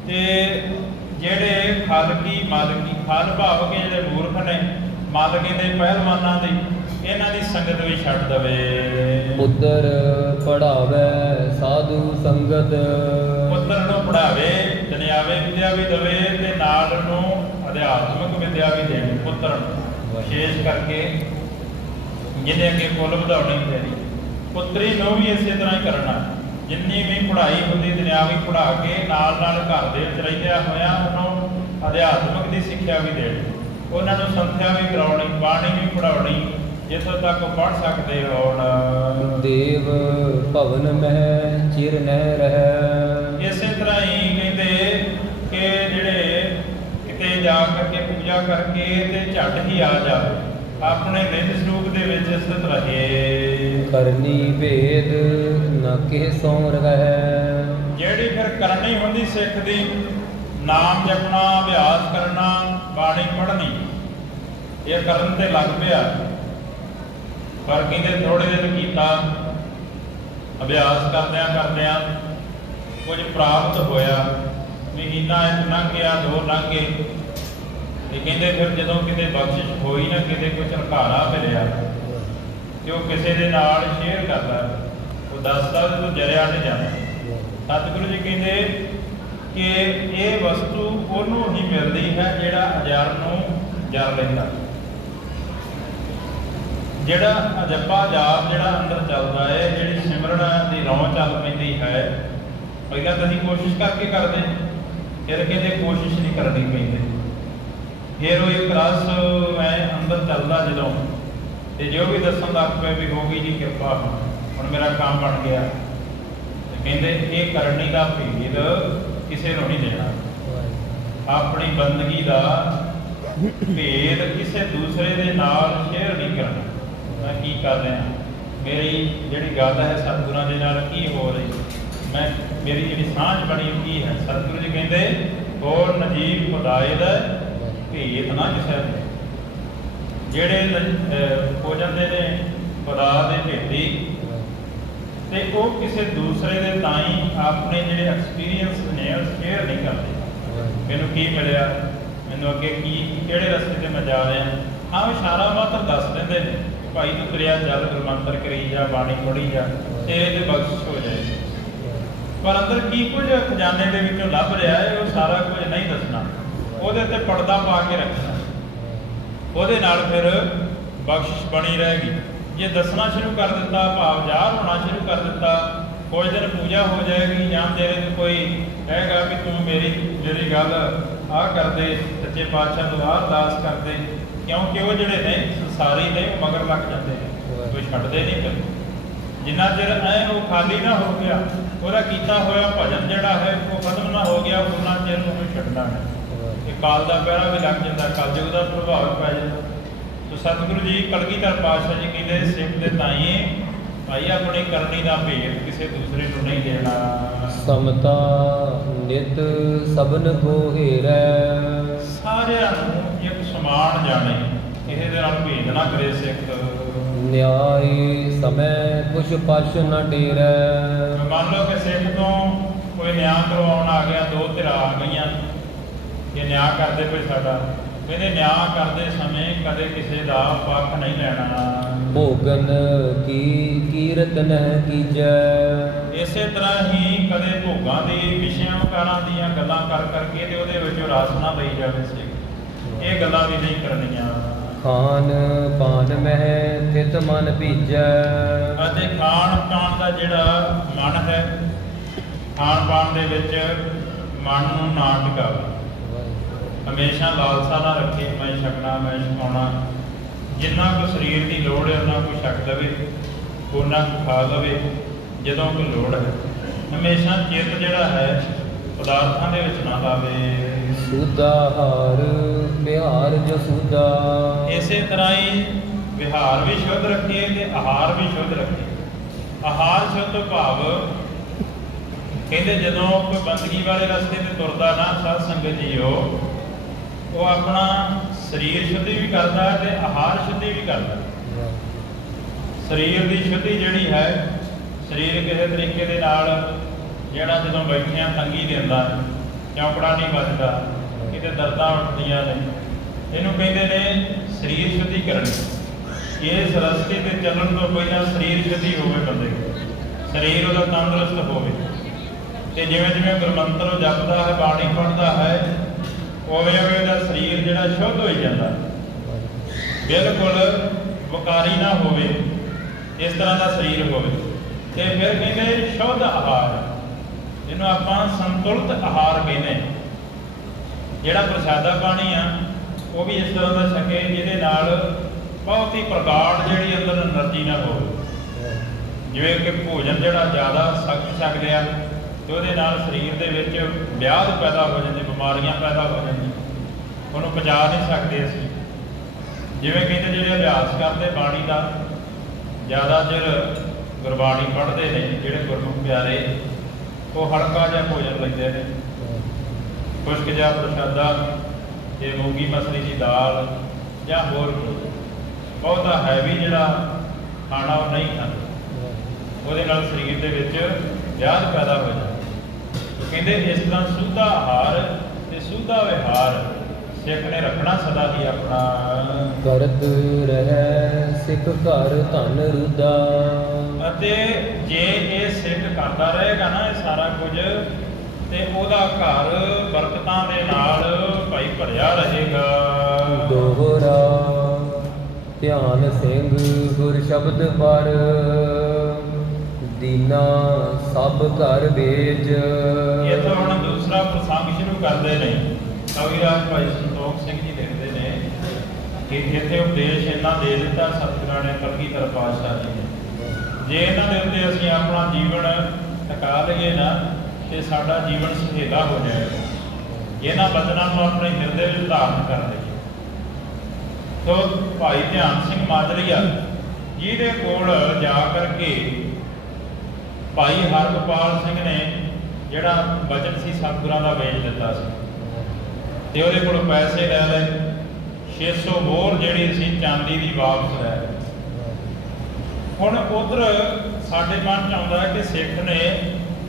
ਤੇ ਜਿਹੜੇ ਖਲ ਕੀ ਮਲ ਕੀ, ਖਲ ਭਾਵ ਕੇ ਜਿਹੜੇ ਮੂਰਖ ਨੇ, ਮਲ ਕੇ ਦੇ ਪਹਿਲਵਾਨਾਂ ਦੀ, ਇਹਨਾਂ ਦੀ ਸੰਗਤ ਵੀ ਛੱਡ ਦੇਵੇ। ਪੁੱਤਰ ਪੜਾਵੇ ਸਾਧੂ ਸੰਗਤ। ਪੁੱਤਰ ਨੂੰ ਪੜਾਵੇ, ਦੁਨਿਆਵੀ ਵਿਦਿਆ ਵੀ ਦੇਵੇ ਤੇ ਨਾਲ ਨੂੰ ਅਧਿਆਤਮਿਕ ਵਿਦਿਆ ਵੀ ਦੇਣੀ। ਪੁੱਤਰ ਨੂੰ ਵਿਸ਼ੇਸ਼ ਕਰਕੇ ਜਿਹਨੇ ਅੱਗੇ ਕੁੱਲ ਵਧਾਉਣੀ ਤੇਰੀ ਪੁੱਤਰੀ ਨੂੰ ਵੀ ਇਸੇ ਤਰ੍ਹਾਂ ਹੀ ਕਰਨਾ। ਜਿੰਨੀ ਵੀ ਪੜ੍ਹਾਈ ਹੁੰਦੀ ਦੁਨਿਆਵੀ ਪੜ੍ਹਾ ਕੇ ਨਾਲ ਨਾਲ ਘਰ ਦੇ ਵਿੱਚ ਰਹਿੰਦਿਆਂ ਹੋਇਆਂ ਉਹਨੂੰ ਅਧਿਆਤਮਿਕ ਦੀ ਸਿੱਖਿਆ ਵੀ ਦੇਣੀ, ਉਹਨਾਂ ਨੂੰ ਸੰਥਿਆ ਵੀ ਕਰਾਉਣੀ, ਬਾਣੀ ਵੀ ਪੜ੍ਹਾਉਣੀ ਜਿੱਥੋਂ ਤੱਕ ਪੜ੍ਹ ਸਕਦੇ ਹੋਣ। ਦੇਵ ਭਵਨ ਮਹਿ ਚਿਰ ਨਹਿ ਰਹਿ। ਇਸੇ ਤਰ੍ਹਾਂ ਹੀ ਕਹਿੰਦੇ ਕਿ ਜਿਹੜੇ ਕਿਤੇ ਜਾ ਕਰਕੇ ਪੂਜਾ ਕਰਕੇ ਤੇ ਝੱਟ ਹੀ ਆ ਜਾਵੇ, ਆਪਣੇ ਨਿਜ ਸਰੂਪ ਦੇ ਵਿੱਚ ਸਥਿਤ ਰਹੇ। ਕਰਨੀ ਭੇਦ ਨ ਕਿਹ ਸੋ ਰਹਿ। ਜਿਹੜੀ ਫਿਰ ਕਰਨੀ ਹੁੰਦੀ ਸਿੱਖ ਦੀ, ਨਾਮ ਜਪਣਾ, ਅਭਿਆਸ ਕਰਨਾ, ਬਾਣੀ ਪੜ੍ਹਨੀ, ਇਹ ਕਰਨ ਤੇ ਲੱਗ ਪਿਆ। ਪਰ ਕਹਿੰਦੇ ਥੋੜੇ ਦਿਨ ਕੀਤਾ, ਅਭਿਆਸ ਕਰਦਿਆਂ ਕਰਦਿਆਂ ਕੁਝ ਪ੍ਰਾਪਤ ਹੋਇਆ, ਮਹੀਨਾ ਇੱਕ ਲੰਘ ਗਿਆ, 2 ਲੰਘ ਗਏ, ਤੇ ਕਹਿੰਦੇ ਫਿਰ ਜਦੋਂ ਕਿਤੇ ਬਖਸ਼ਿਸ਼ ਹੋਈ ਨਾ, ਕਿਤੇ ਕੋਈ ਝਲਕਾਰਾ ਮਿਲਿਆ ਤੇ ਉਹ ਕਿਸੇ ਦੇ ਨਾਲ ਸ਼ੇਅਰ ਕਰਦਾ, ਉਹ ਦੱਸਦਾ ਵੀ ਤੂੰ ਜਰਿਆ ਨਹੀਂ ਜਾਂਦਾ। ਸਤਿਗੁਰੂ ਜੀ ਕਹਿੰਦੇ ਕਿ ਇਹ ਵਸਤੂ ਉਹਨੂੰ ਹੀ ਮਿਲਦੀ ਹੈ ਜਿਹੜਾ ਅਜਰ ਨੂੰ ਜਰ ਲੈਂਦਾ। ਜਿਹੜਾ ਅਜੱਪਾ ਜਾਪ ਜਿਹੜਾ ਅੰਦਰ ਚੱਲਦਾ ਹੈ, ਜਿਹੜੀ ਸਿਮਰਨ ਦੀ ਰੌਂ ਚੱਲ ਪੈਂਦੀ ਹੈ, ਪਹਿਲਾਂ ਤਾਂ ਅਸੀਂ ਕੋਸ਼ਿਸ਼ ਕਰਕੇ ਕਰਦੇ, ਫਿਰ ਕਹਿੰਦੇ ਕੋਸ਼ਿਸ਼ ਨਹੀਂ ਕਰਨੀ ਪੈਂਦੀ। ਫਿਰ ਉਹ ਇੱਕ ਰਸ ਮੈਂ ਅੰਦਰ ਚੱਲਦਾ ਜਦੋਂ, ਤੇ ਜੋ ਵੀ ਦੱਸਣ ਲੱਗ ਪਏ ਵੀ ਹੋ ਗਈ ਜੀ ਕਿਰਪਾ, ਹੁਣ ਮੇਰਾ ਕੰਮ ਬਣ ਗਿਆ, ਤੇ ਕਹਿੰਦੇ ਇਹ ਕਰਨੀ ਦਾ ਭੇਦ ਕਿਸੇ ਨੂੰ ਨਹੀਂ ਦੇਣਾ। ਆਪਣੀ ਬੰਦਗੀ ਦਾ ਭੇਦ ਕਿਸੇ ਦੂਸਰੇ ਦੇ ਨਾਲ ਸ਼ੇਅਰ ਨਹੀਂ ਕਰਨਾ। ਮੈਂ ਕੀ ਕਰ ਰਿਹਾ, ਮੇਰੀ ਜਿਹੜੀ ਗੱਲ ਹੈ ਸਤਿਗੁਰਾਂ ਦੇ ਨਾਲ ਕੀ ਹੋ ਰਹੀ, ਮੈਂ ਮੇਰੀ ਜਿਹੜੀ ਸਾਂਝ ਬਣੀ ਕੀ ਹੈ। ਸਤਿਗੁਰੂ ਜੀ ਕਹਿੰਦੇ ਹੋਰ ਨਜੀਬ ਖੁਦਾਏ ਦਾ ਭੇਦ ਨਾ ਕਿਸੇ ਨੂੰ। ਜਿਹੜੇ ਹੋ ਜਾਂਦੇ ਨੇ ਖੁਦਾ ਦੇ ਭੇਤੀ, ਤੇ ਉਹ ਕਿਸੇ ਦੂਸਰੇ ਦੇ ਤਾਈਂ ਆਪਣੇ ਜਿਹੜੇ ਐਕਸਪੀਰੀਅੰਸ ਨੇ ਉਹ ਸ਼ੇਅਰ ਨਹੀਂ ਕਰਦੇ। ਮੈਨੂੰ ਕੀ ਮਿਲਿਆ, ਮੈਨੂੰ ਅੱਗੇ ਕੀ ਕਿਹੜੇ ਰਸਤੇ ਤੇ ਮੈਂ ਜਾ ਰਿਹਾ, ਹਾਂ ਉਹ ਇਸ਼ਾਰਾ ਮਾਤਰ ਦੱਸ ਦਿੰਦੇ ਨੇ, ਭਾਈ ਤੂੰ ਤੁਰਿਆ ਚੱਲ, ਗੁਰਮੰਤਰ ਕਰੀ ਜਾ, ਬਾਣੀ ਪੜ੍ਹੀ ਜਾ, ਤੇ ਇਹਦੇ ਬਖਸ਼ਿਸ਼ ਹੋ ਜਾਏਗੀ। ਪਰ ਅੰਦਰ ਕੀ ਕੁਝ ਖਜ਼ਾਨੇ ਦੇ ਵਿੱਚੋਂ ਲੱਭ ਰਿਹਾ ਹੈ ਉਹ ਸਾਰਾ ਕੁਝ ਨਹੀਂ ਦੱਸਣਾ, ਉਹਦੇ ਤੇ ਪਰਦਾ ਪਾ ਕੇ ਰੱਖਣਾ, ਉਹਦੇ ਨਾਲ ਫਿਰ ਬਖਸ਼ਿਸ਼ ਬਣੀ ਰਹੇਗੀ। ਜੇ ਦੱਸਣਾ ਸ਼ੁਰੂ ਕਰ ਦਿੱਤਾ, ਭਾਵ ਜ਼ਾਹਰ ਹੋਣਾ ਸ਼ੁਰੂ ਕਰ ਦਿੱਤਾ, ਕੁਝ ਦਿਨ ਪੂਜਾ ਹੋ ਜਾਏਗੀ, ਜਾਂ ਤੇਰੇ ਤੇ ਕੋਈ ਕਹੇਗਾ ਕਿ ਤੂੰ ਮੇਰੀ ਗੱਲ ਆਹ ਕਰਦੇ, ਸੱਚੇ ਪਾਤਸ਼ਾਹ ਨੂੰ ਆਹ ਅਰਦਾਸ ਕਰਦੇ, ਕਿਉਂਕਿ ਉਹ ਜਿਹੜੇ ਨੇ ਸੰਸਾਰੀ ਨੇ ਉਹ ਮਗਰ ਲੱਗ ਜਾਂਦੇ ਨੇ, ਕੋਈ ਛੱਡਦੇ ਨਹੀਂ। ਫਿਰ ਜਿੰਨਾ ਚਿਰ ਐ ਉਹ ਖਾਲੀ ਨਾ ਹੋ ਗਿਆ, ਉਹਦਾ ਕੀਤਾ ਹੋਇਆ ਭਜਨ ਜਿਹੜਾ ਹੈ ਉਹ ਖਤਮ ਨਾ ਹੋ ਗਿਆ, ਉਹਨਾਂ ਚਿਰ ਉਹਨੂੰ ਛੱਡਣਾ ਹੈ। ਇਹ ਕਾਲ ਦਾ ਪਹਿਰਾ ਵੀ ਲੱਗ ਜਾਂਦਾ, ਕਲਯੁਗ ਦਾ ਪ੍ਰਭਾਵ ਪੈ ਜਾਂਦਾ। ਸੋ ਸਤਿਗੁਰੂ ਜੀ ਕਲਗੀਧਰ ਪਾਤਸ਼ਾਹ ਜੀ ਕਹਿੰਦੇ ਸਿੱਖ ਦੇ ਤਾਈਂ ਭਾਈ ਆਪਣੀ ਕਰਨੀ ਦਾ ਭੇਦ ਕਿਸੇ ਦੂਸਰੇ ਨੂੰ ਨਹੀਂ ਦੇਣਾ। ਸਮਤਾ ਨਿਤ ਸਭਨ ਕੋ ਹੀਰੈ। ਸਾਰਿਆਂ ਨੂੰ ਇੱਕ ਸਮਾਨ ਜਾਣੇ, ਕਿਸੇ ਦੇ ਨਾਲ ਭੇਦ ਨਾ ਕਰੇ ਸਿੱਖ। ਨਿਆਇ ਸਮੈ ਕੁਛ ਪਛ ਨ ਡੇਰੈ। ਮੰਨ ਲਓ ਕਿ ਸਿੱਖ ਤੋਂ ਕੋਈ ਨਿਆਂ ਕਰਵਾਉਣ ਆ ਗਿਆ, ਦੋ ਧਿਰਾਂ ਆ ਗਈਆਂ, ਇਹ ਨਿਆਂ ਕਰਦੇ ਕੋਈ ਸਾਡਾ, ਕਹਿੰਦੇ ਨਿਆਂ ਕਰਦੇ ਸਮੇਂ ਕਦੇ ਕਿਸੇ ਦਾ ਪੱਖ ਨਹੀਂ ਲੈਣਾ। ਭੋਗਨ ਕੀ ਕੀਰਤ ਨਹਿ ਕੀਜੈ। ਇਸੇ ਤਰ੍ਹਾਂ ਹੀ ਕਦੇ ਭੋਗਾਂ ਦੀ ਵਿਸ਼ਿਆਂ ਵਿਕਾਰਾਂ ਦੀਆਂ ਗੱਲਾਂ ਕਰ ਕਰਕੇ ਤੇ ਉਹਦੇ ਵਿੱਚੋਂ ਰਸ ਨਾ ਲਈ ਜਾਵੇ ਸਿੱਖ, ਇਹ ਗੱਲਾਂ ਵੀ ਨਹੀਂ ਕਰਨੀਆਂ। ਖਾਨ ਪਾਨ ਮਹਿ ਥਿਤ ਮਨ ਭੀਜੈ। ਅਤੇ ਖਾਣ ਪਾਣ ਦਾ ਜਿਹੜਾ ਮਨ ਹੈ, ਖਾਣ ਪਾਣ ਦੇ ਵਿੱਚ ਮਨ ਨੂੰ ਨਾ ਟਿਕਾਵੇ, ਹਮੇਸ਼ਾ ਲਾਲਸਾ ਨਾ ਰੱਖੇ ਮੈਂ ਛਕਣਾ ਮੈਂ ਛਕਾਉਣਾ। ਜਿੰਨਾ ਕੁ ਸਰੀਰ ਦੀ ਲੋੜ ਹੈ ਉਹਨਾਂ ਕੁ ਛਕ ਲਵੇ, ਉਹਨਾਂ ਕੁ ਖਾ ਲਵੇ ਜਦੋਂ ਕੋਈ ਲੋੜ ਹੈ। ਹਮੇਸ਼ਾ ਚਿੱਤ ਜਿਹੜਾ ਹੈ ਪਦਾਰਥਾਂ ਦੇ ਵਿੱਚ ਨਾ ਲਾਵੇ। ਸੁਦਾਹਾਰ ਵਿਹਾਰ ਜਸੁਦਾ। ਇਸੇ ਤਰ੍ਹਾਂ ਹੀ ਵਿਹਾਰ ਵੀ ਸ਼ੁੱਧ ਰੱਖੀਏ ਤੇ ਆਹਾਰ ਵੀ ਸ਼ੁੱਧ ਰੱਖੀਏ। ਆਹਾਰ ਸ਼ੁੱਧ ਭਾਵ ਕਹਿੰਦੇ ਜਦੋਂ ਕੋਈ ਬੰਦਗੀ ਵਾਲੇ ਰਸਤੇ ਤੇ ਤੁਰਦਾ ਨਾ ਸਾਧ ਸੰਗਤ ਜੀਓ, ਉਹ ਆਪਣਾ ਸਰੀਰ ਸ਼ੁੱਧੀ ਵੀ ਕਰਦਾ ਤੇ ਆਹਾਰ ਸ਼ੁੱਧੀ ਵੀ ਕਰਦਾ। ਸਰੀਰ ਦੀ ਸ਼ੁੱਧੀ ਜਿਹੜੀ ਹੈ, ਸਰੀਰ ਕਿਸੇ ਤਰੀਕੇ ਦੇ ਨਾਲ ਜਿਹੜਾ ਜਦੋਂ ਬੈਠਿਆਂ ਤੰਗੀ ਦਿੰਦਾ, ਚੌਂਕੜਾ ਨਹੀਂ ਵੱਜਦਾ, ਕਿਤੇ ਦਰਦਾਂ ਉੱਠਦੀਆਂ ਨੇ, ਇਹਨੂੰ ਕਹਿੰਦੇ ਨੇ ਸਰੀਰ ਸ਼ੁੱਧੀ ਕਰਨੀ। ਇਸ ਰਸਤੇ ਤੇ ਚੱਲਣ ਤੋਂ ਪਹਿਲਾਂ ਸਰੀਰ ਸ਼ੁੱਧੀ ਹੋਵੇ ਬੰਦੇ ਦੀ, ਸਰੀਰ ਉਹਦਾ ਤੰਦਰੁਸਤ ਹੋਵੇ। ਤੇ ਜਿਵੇਂ ਜਿਵੇਂ ਗੁਰਮੰਤਰ ਜਪਦਾ ਹੈ, ਬਾਣੀ ਪੜ੍ਹਦਾ ਹੈ, ਉਵੇਂ ਉਵੇਂ ਉਹਦਾ ਸਰੀਰ ਜਿਹੜਾ ਸ਼ੁੱਧ ਹੋਈ ਜਾਂਦਾ, ਬਿਲਕੁਲ ਵਿਕਾਰੀ ਨਾ ਹੋਵੇ, ਇਸ ਤਰ੍ਹਾਂ ਦਾ ਸਰੀਰ ਹੋਵੇ। ਤੇ ਫਿਰ ਕਹਿੰਦੇ ਸ਼ੁੱਧ ਆਹਾਰ, ਇਹਨੂੰ ਆਪਾਂ ਸੰਤੁਲਿਤ ਆਹਾਰ ਕਹਿੰਦੇ। ਜਿਹੜਾ ਪ੍ਰਸ਼ਾਦਾ ਪਾਣੀ ਆ ਉਹ ਵੀ ਇਸ ਤਰ੍ਹਾਂ ਦਾ ਛਕੇ ਜਿਹਦੇ ਨਾਲ ਬਹੁਤ ਹੀ ਪ੍ਰਗਾੜ ਜਿਹੜੀ ਅੰਦਰ એનર્ਜੀ ਨਾ ਹੋਵੇ। ਜਿਵੇਂ ਕਿ ਭੋਜਨ ਜਿਹੜਾ ਜ਼ਿਆਦਾ ਸਖਤ ਛਕ ਲਿਆ ਤੇ ਉਹਦੇ ਨਾਲ ਸਰੀਰ ਦੇ ਵਿੱਚ ਵਿਆਧ ਪੈਦਾ ਹੋ ਜਾਂਦੀ, ਬਿਮਾਰੀਆਂ ਪੈਦਾ ਹੋ ਜਾਂਦੀਆਂ, ਉਹਨੂੰ ਪਚਾ ਨਹੀਂ ਸਕਦੇ ਅਸੀਂ। ਜਿਵੇਂ ਕਹਿੰਦੇ ਜਿਹੜੇ ਅਭਿਆਸ ਕਰਦੇ ਬਾਣੀ ਦਾ, ਜ਼ਿਆਦਾ ਚਿਰ ਗੁਰਬਾਣੀ ਪੜ੍ਹਦੇ ਨੇ ਜਿਹੜੇ ਗੁਰਮੁਖ ਪਿਆਰੇ, ਉਹ ਹਲਕਾ ਜਿਹਾ ਭੋਜਨ ਲੈਂਦੇ ਨੇ, ਖੁਸ਼ਕ ਜਿਹਾ ਪ੍ਰਸ਼ਾਦਾ ਤੇ ਮੂੰਗੀ ਮਸਰੀ ਦੀ ਦਾਲ ਜਾਂ ਹੋਰ ਬਹੁਤਾ ਹੈਵੀ ਜਿਹੜਾ ਖਾਣਾ ਉਹ ਨਹੀਂ ਖਾਂਦੇ, ਉਹਦੇ ਨਾਲ ਸਰੀਰ ਦੇ ਵਿੱਚ ਵਿਆਧ ਪੈਦਾ ਹੋ ਜਾਂਦਾ। ਕਹਿੰਦੇ ਇਸ ਤਰ੍ਹਾਂ ਸੁੱਧਾ ਆਹਾਰ ਤੇ ਸੁੱਧਾ ਵਿਹਾਰ ਸਿੱਖ ਨੇ ਰੱਖਣਾ ਸਦਾ ਹੀ ਆਪਣਾ। ਕਰਤ ਰਹਿ ਸਿੱਖ ਘਰ ਧਨ ਰੁਦਾ। ਅਤੇ ਜੇ ਇਹ ਸਿੱਖ ਕਰਦਾ ਰਹੇਗਾ ਨਾ ਇਹ ਸਾਰਾ ਕੁਝ, ਤੇ ਉਹਦਾ ਘਰ ਬਰਕਤਾਂ ਦੇ ਨਾਲ ਭਾਈ ਭਰਿਆ ਰਹੇਗਾ। ਦੋਹਰਾ ਧਿਆਨ ਸਿੰਘ ਗੁਰ ਸ਼ਬਦ ਪਰ, ਦੀਨਾ ਸਭ ਘਰ ਵੇਚ। ਇਹ ਤਾਂ ਹੁਣ ਦੂਸਰਾ ਪ੍ਰਸੰਗ ਸ਼ੁਰੂ ਕਰਦੇ ਨੇ। ਕਵੀਰਾਜ ਭਾਈ ਸੰਤੋਖ ਸਿੰਘ ਜੀ ਲਿਖਦੇ ਨੇ ਕਿ ਇੱਥੇ ਉਪਦੇਸ਼ ਇਹਨਾਂ ਦੇ ਦਿੱਤਾ ਸਤਿਗੁਰਾਂ ਨੇ, ਕਲਗੀਧਰ ਪਾਤਸ਼ਾਹ ਜੀ ਨੇ। ਜੇ ਇਹਨਾਂ ਦੇ ਉੱਤੇ ਅਸੀਂ ਆਪਣਾ ਜੀਵਨ ਟਿਕਾ ਲਈਏ ਨਾ ਤੇ ਸਾਡਾ ਜੀਵਨ ਸੁਹੇਲਾ ਹੋ ਜਾਏਗਾ। ਇਹਨਾਂ ਬਚਨਾਂ ਨੂੰ ਆਪਣੇ ਹਿਰਦੇ ਵਿੱਚ ਧਾਰਨ ਕਰ ਲਈਏ। ਸੋ ਭਾਈ ਧਿਆਨ ਸਿੰਘ ਮਾਜਰੀਆ ਜਿਹਦੇ ਕੋਲ ਜਾ ਕਰਕੇ ਭਾਈ ਹਰਗੋਪਾਲ ਸਿੰਘ ਨੇ ਜਿਹੜਾ ਬਚਨ ਸੀ ਸਤਿਗੁਰਾਂ ਦਾ ਵੇਚ ਦਿੱਤਾ ਸੀ, ਤੇ ਉਹਦੇ ਕੋਲ ਪੈਸੇ ਲੈ ਲਏ, 600 ਮੋਹਰ ਜਿਹੜੀ ਸੀ ਚਾਂਦੀ ਦੀ ਵਾਪਸ ਲੈ ਲਏ। ਹੁਣ ਉਧਰ ਸਾਡੇ ਮਨ ਚ ਆਉਂਦਾ ਕਿ ਸਿੱਖ ਨੇ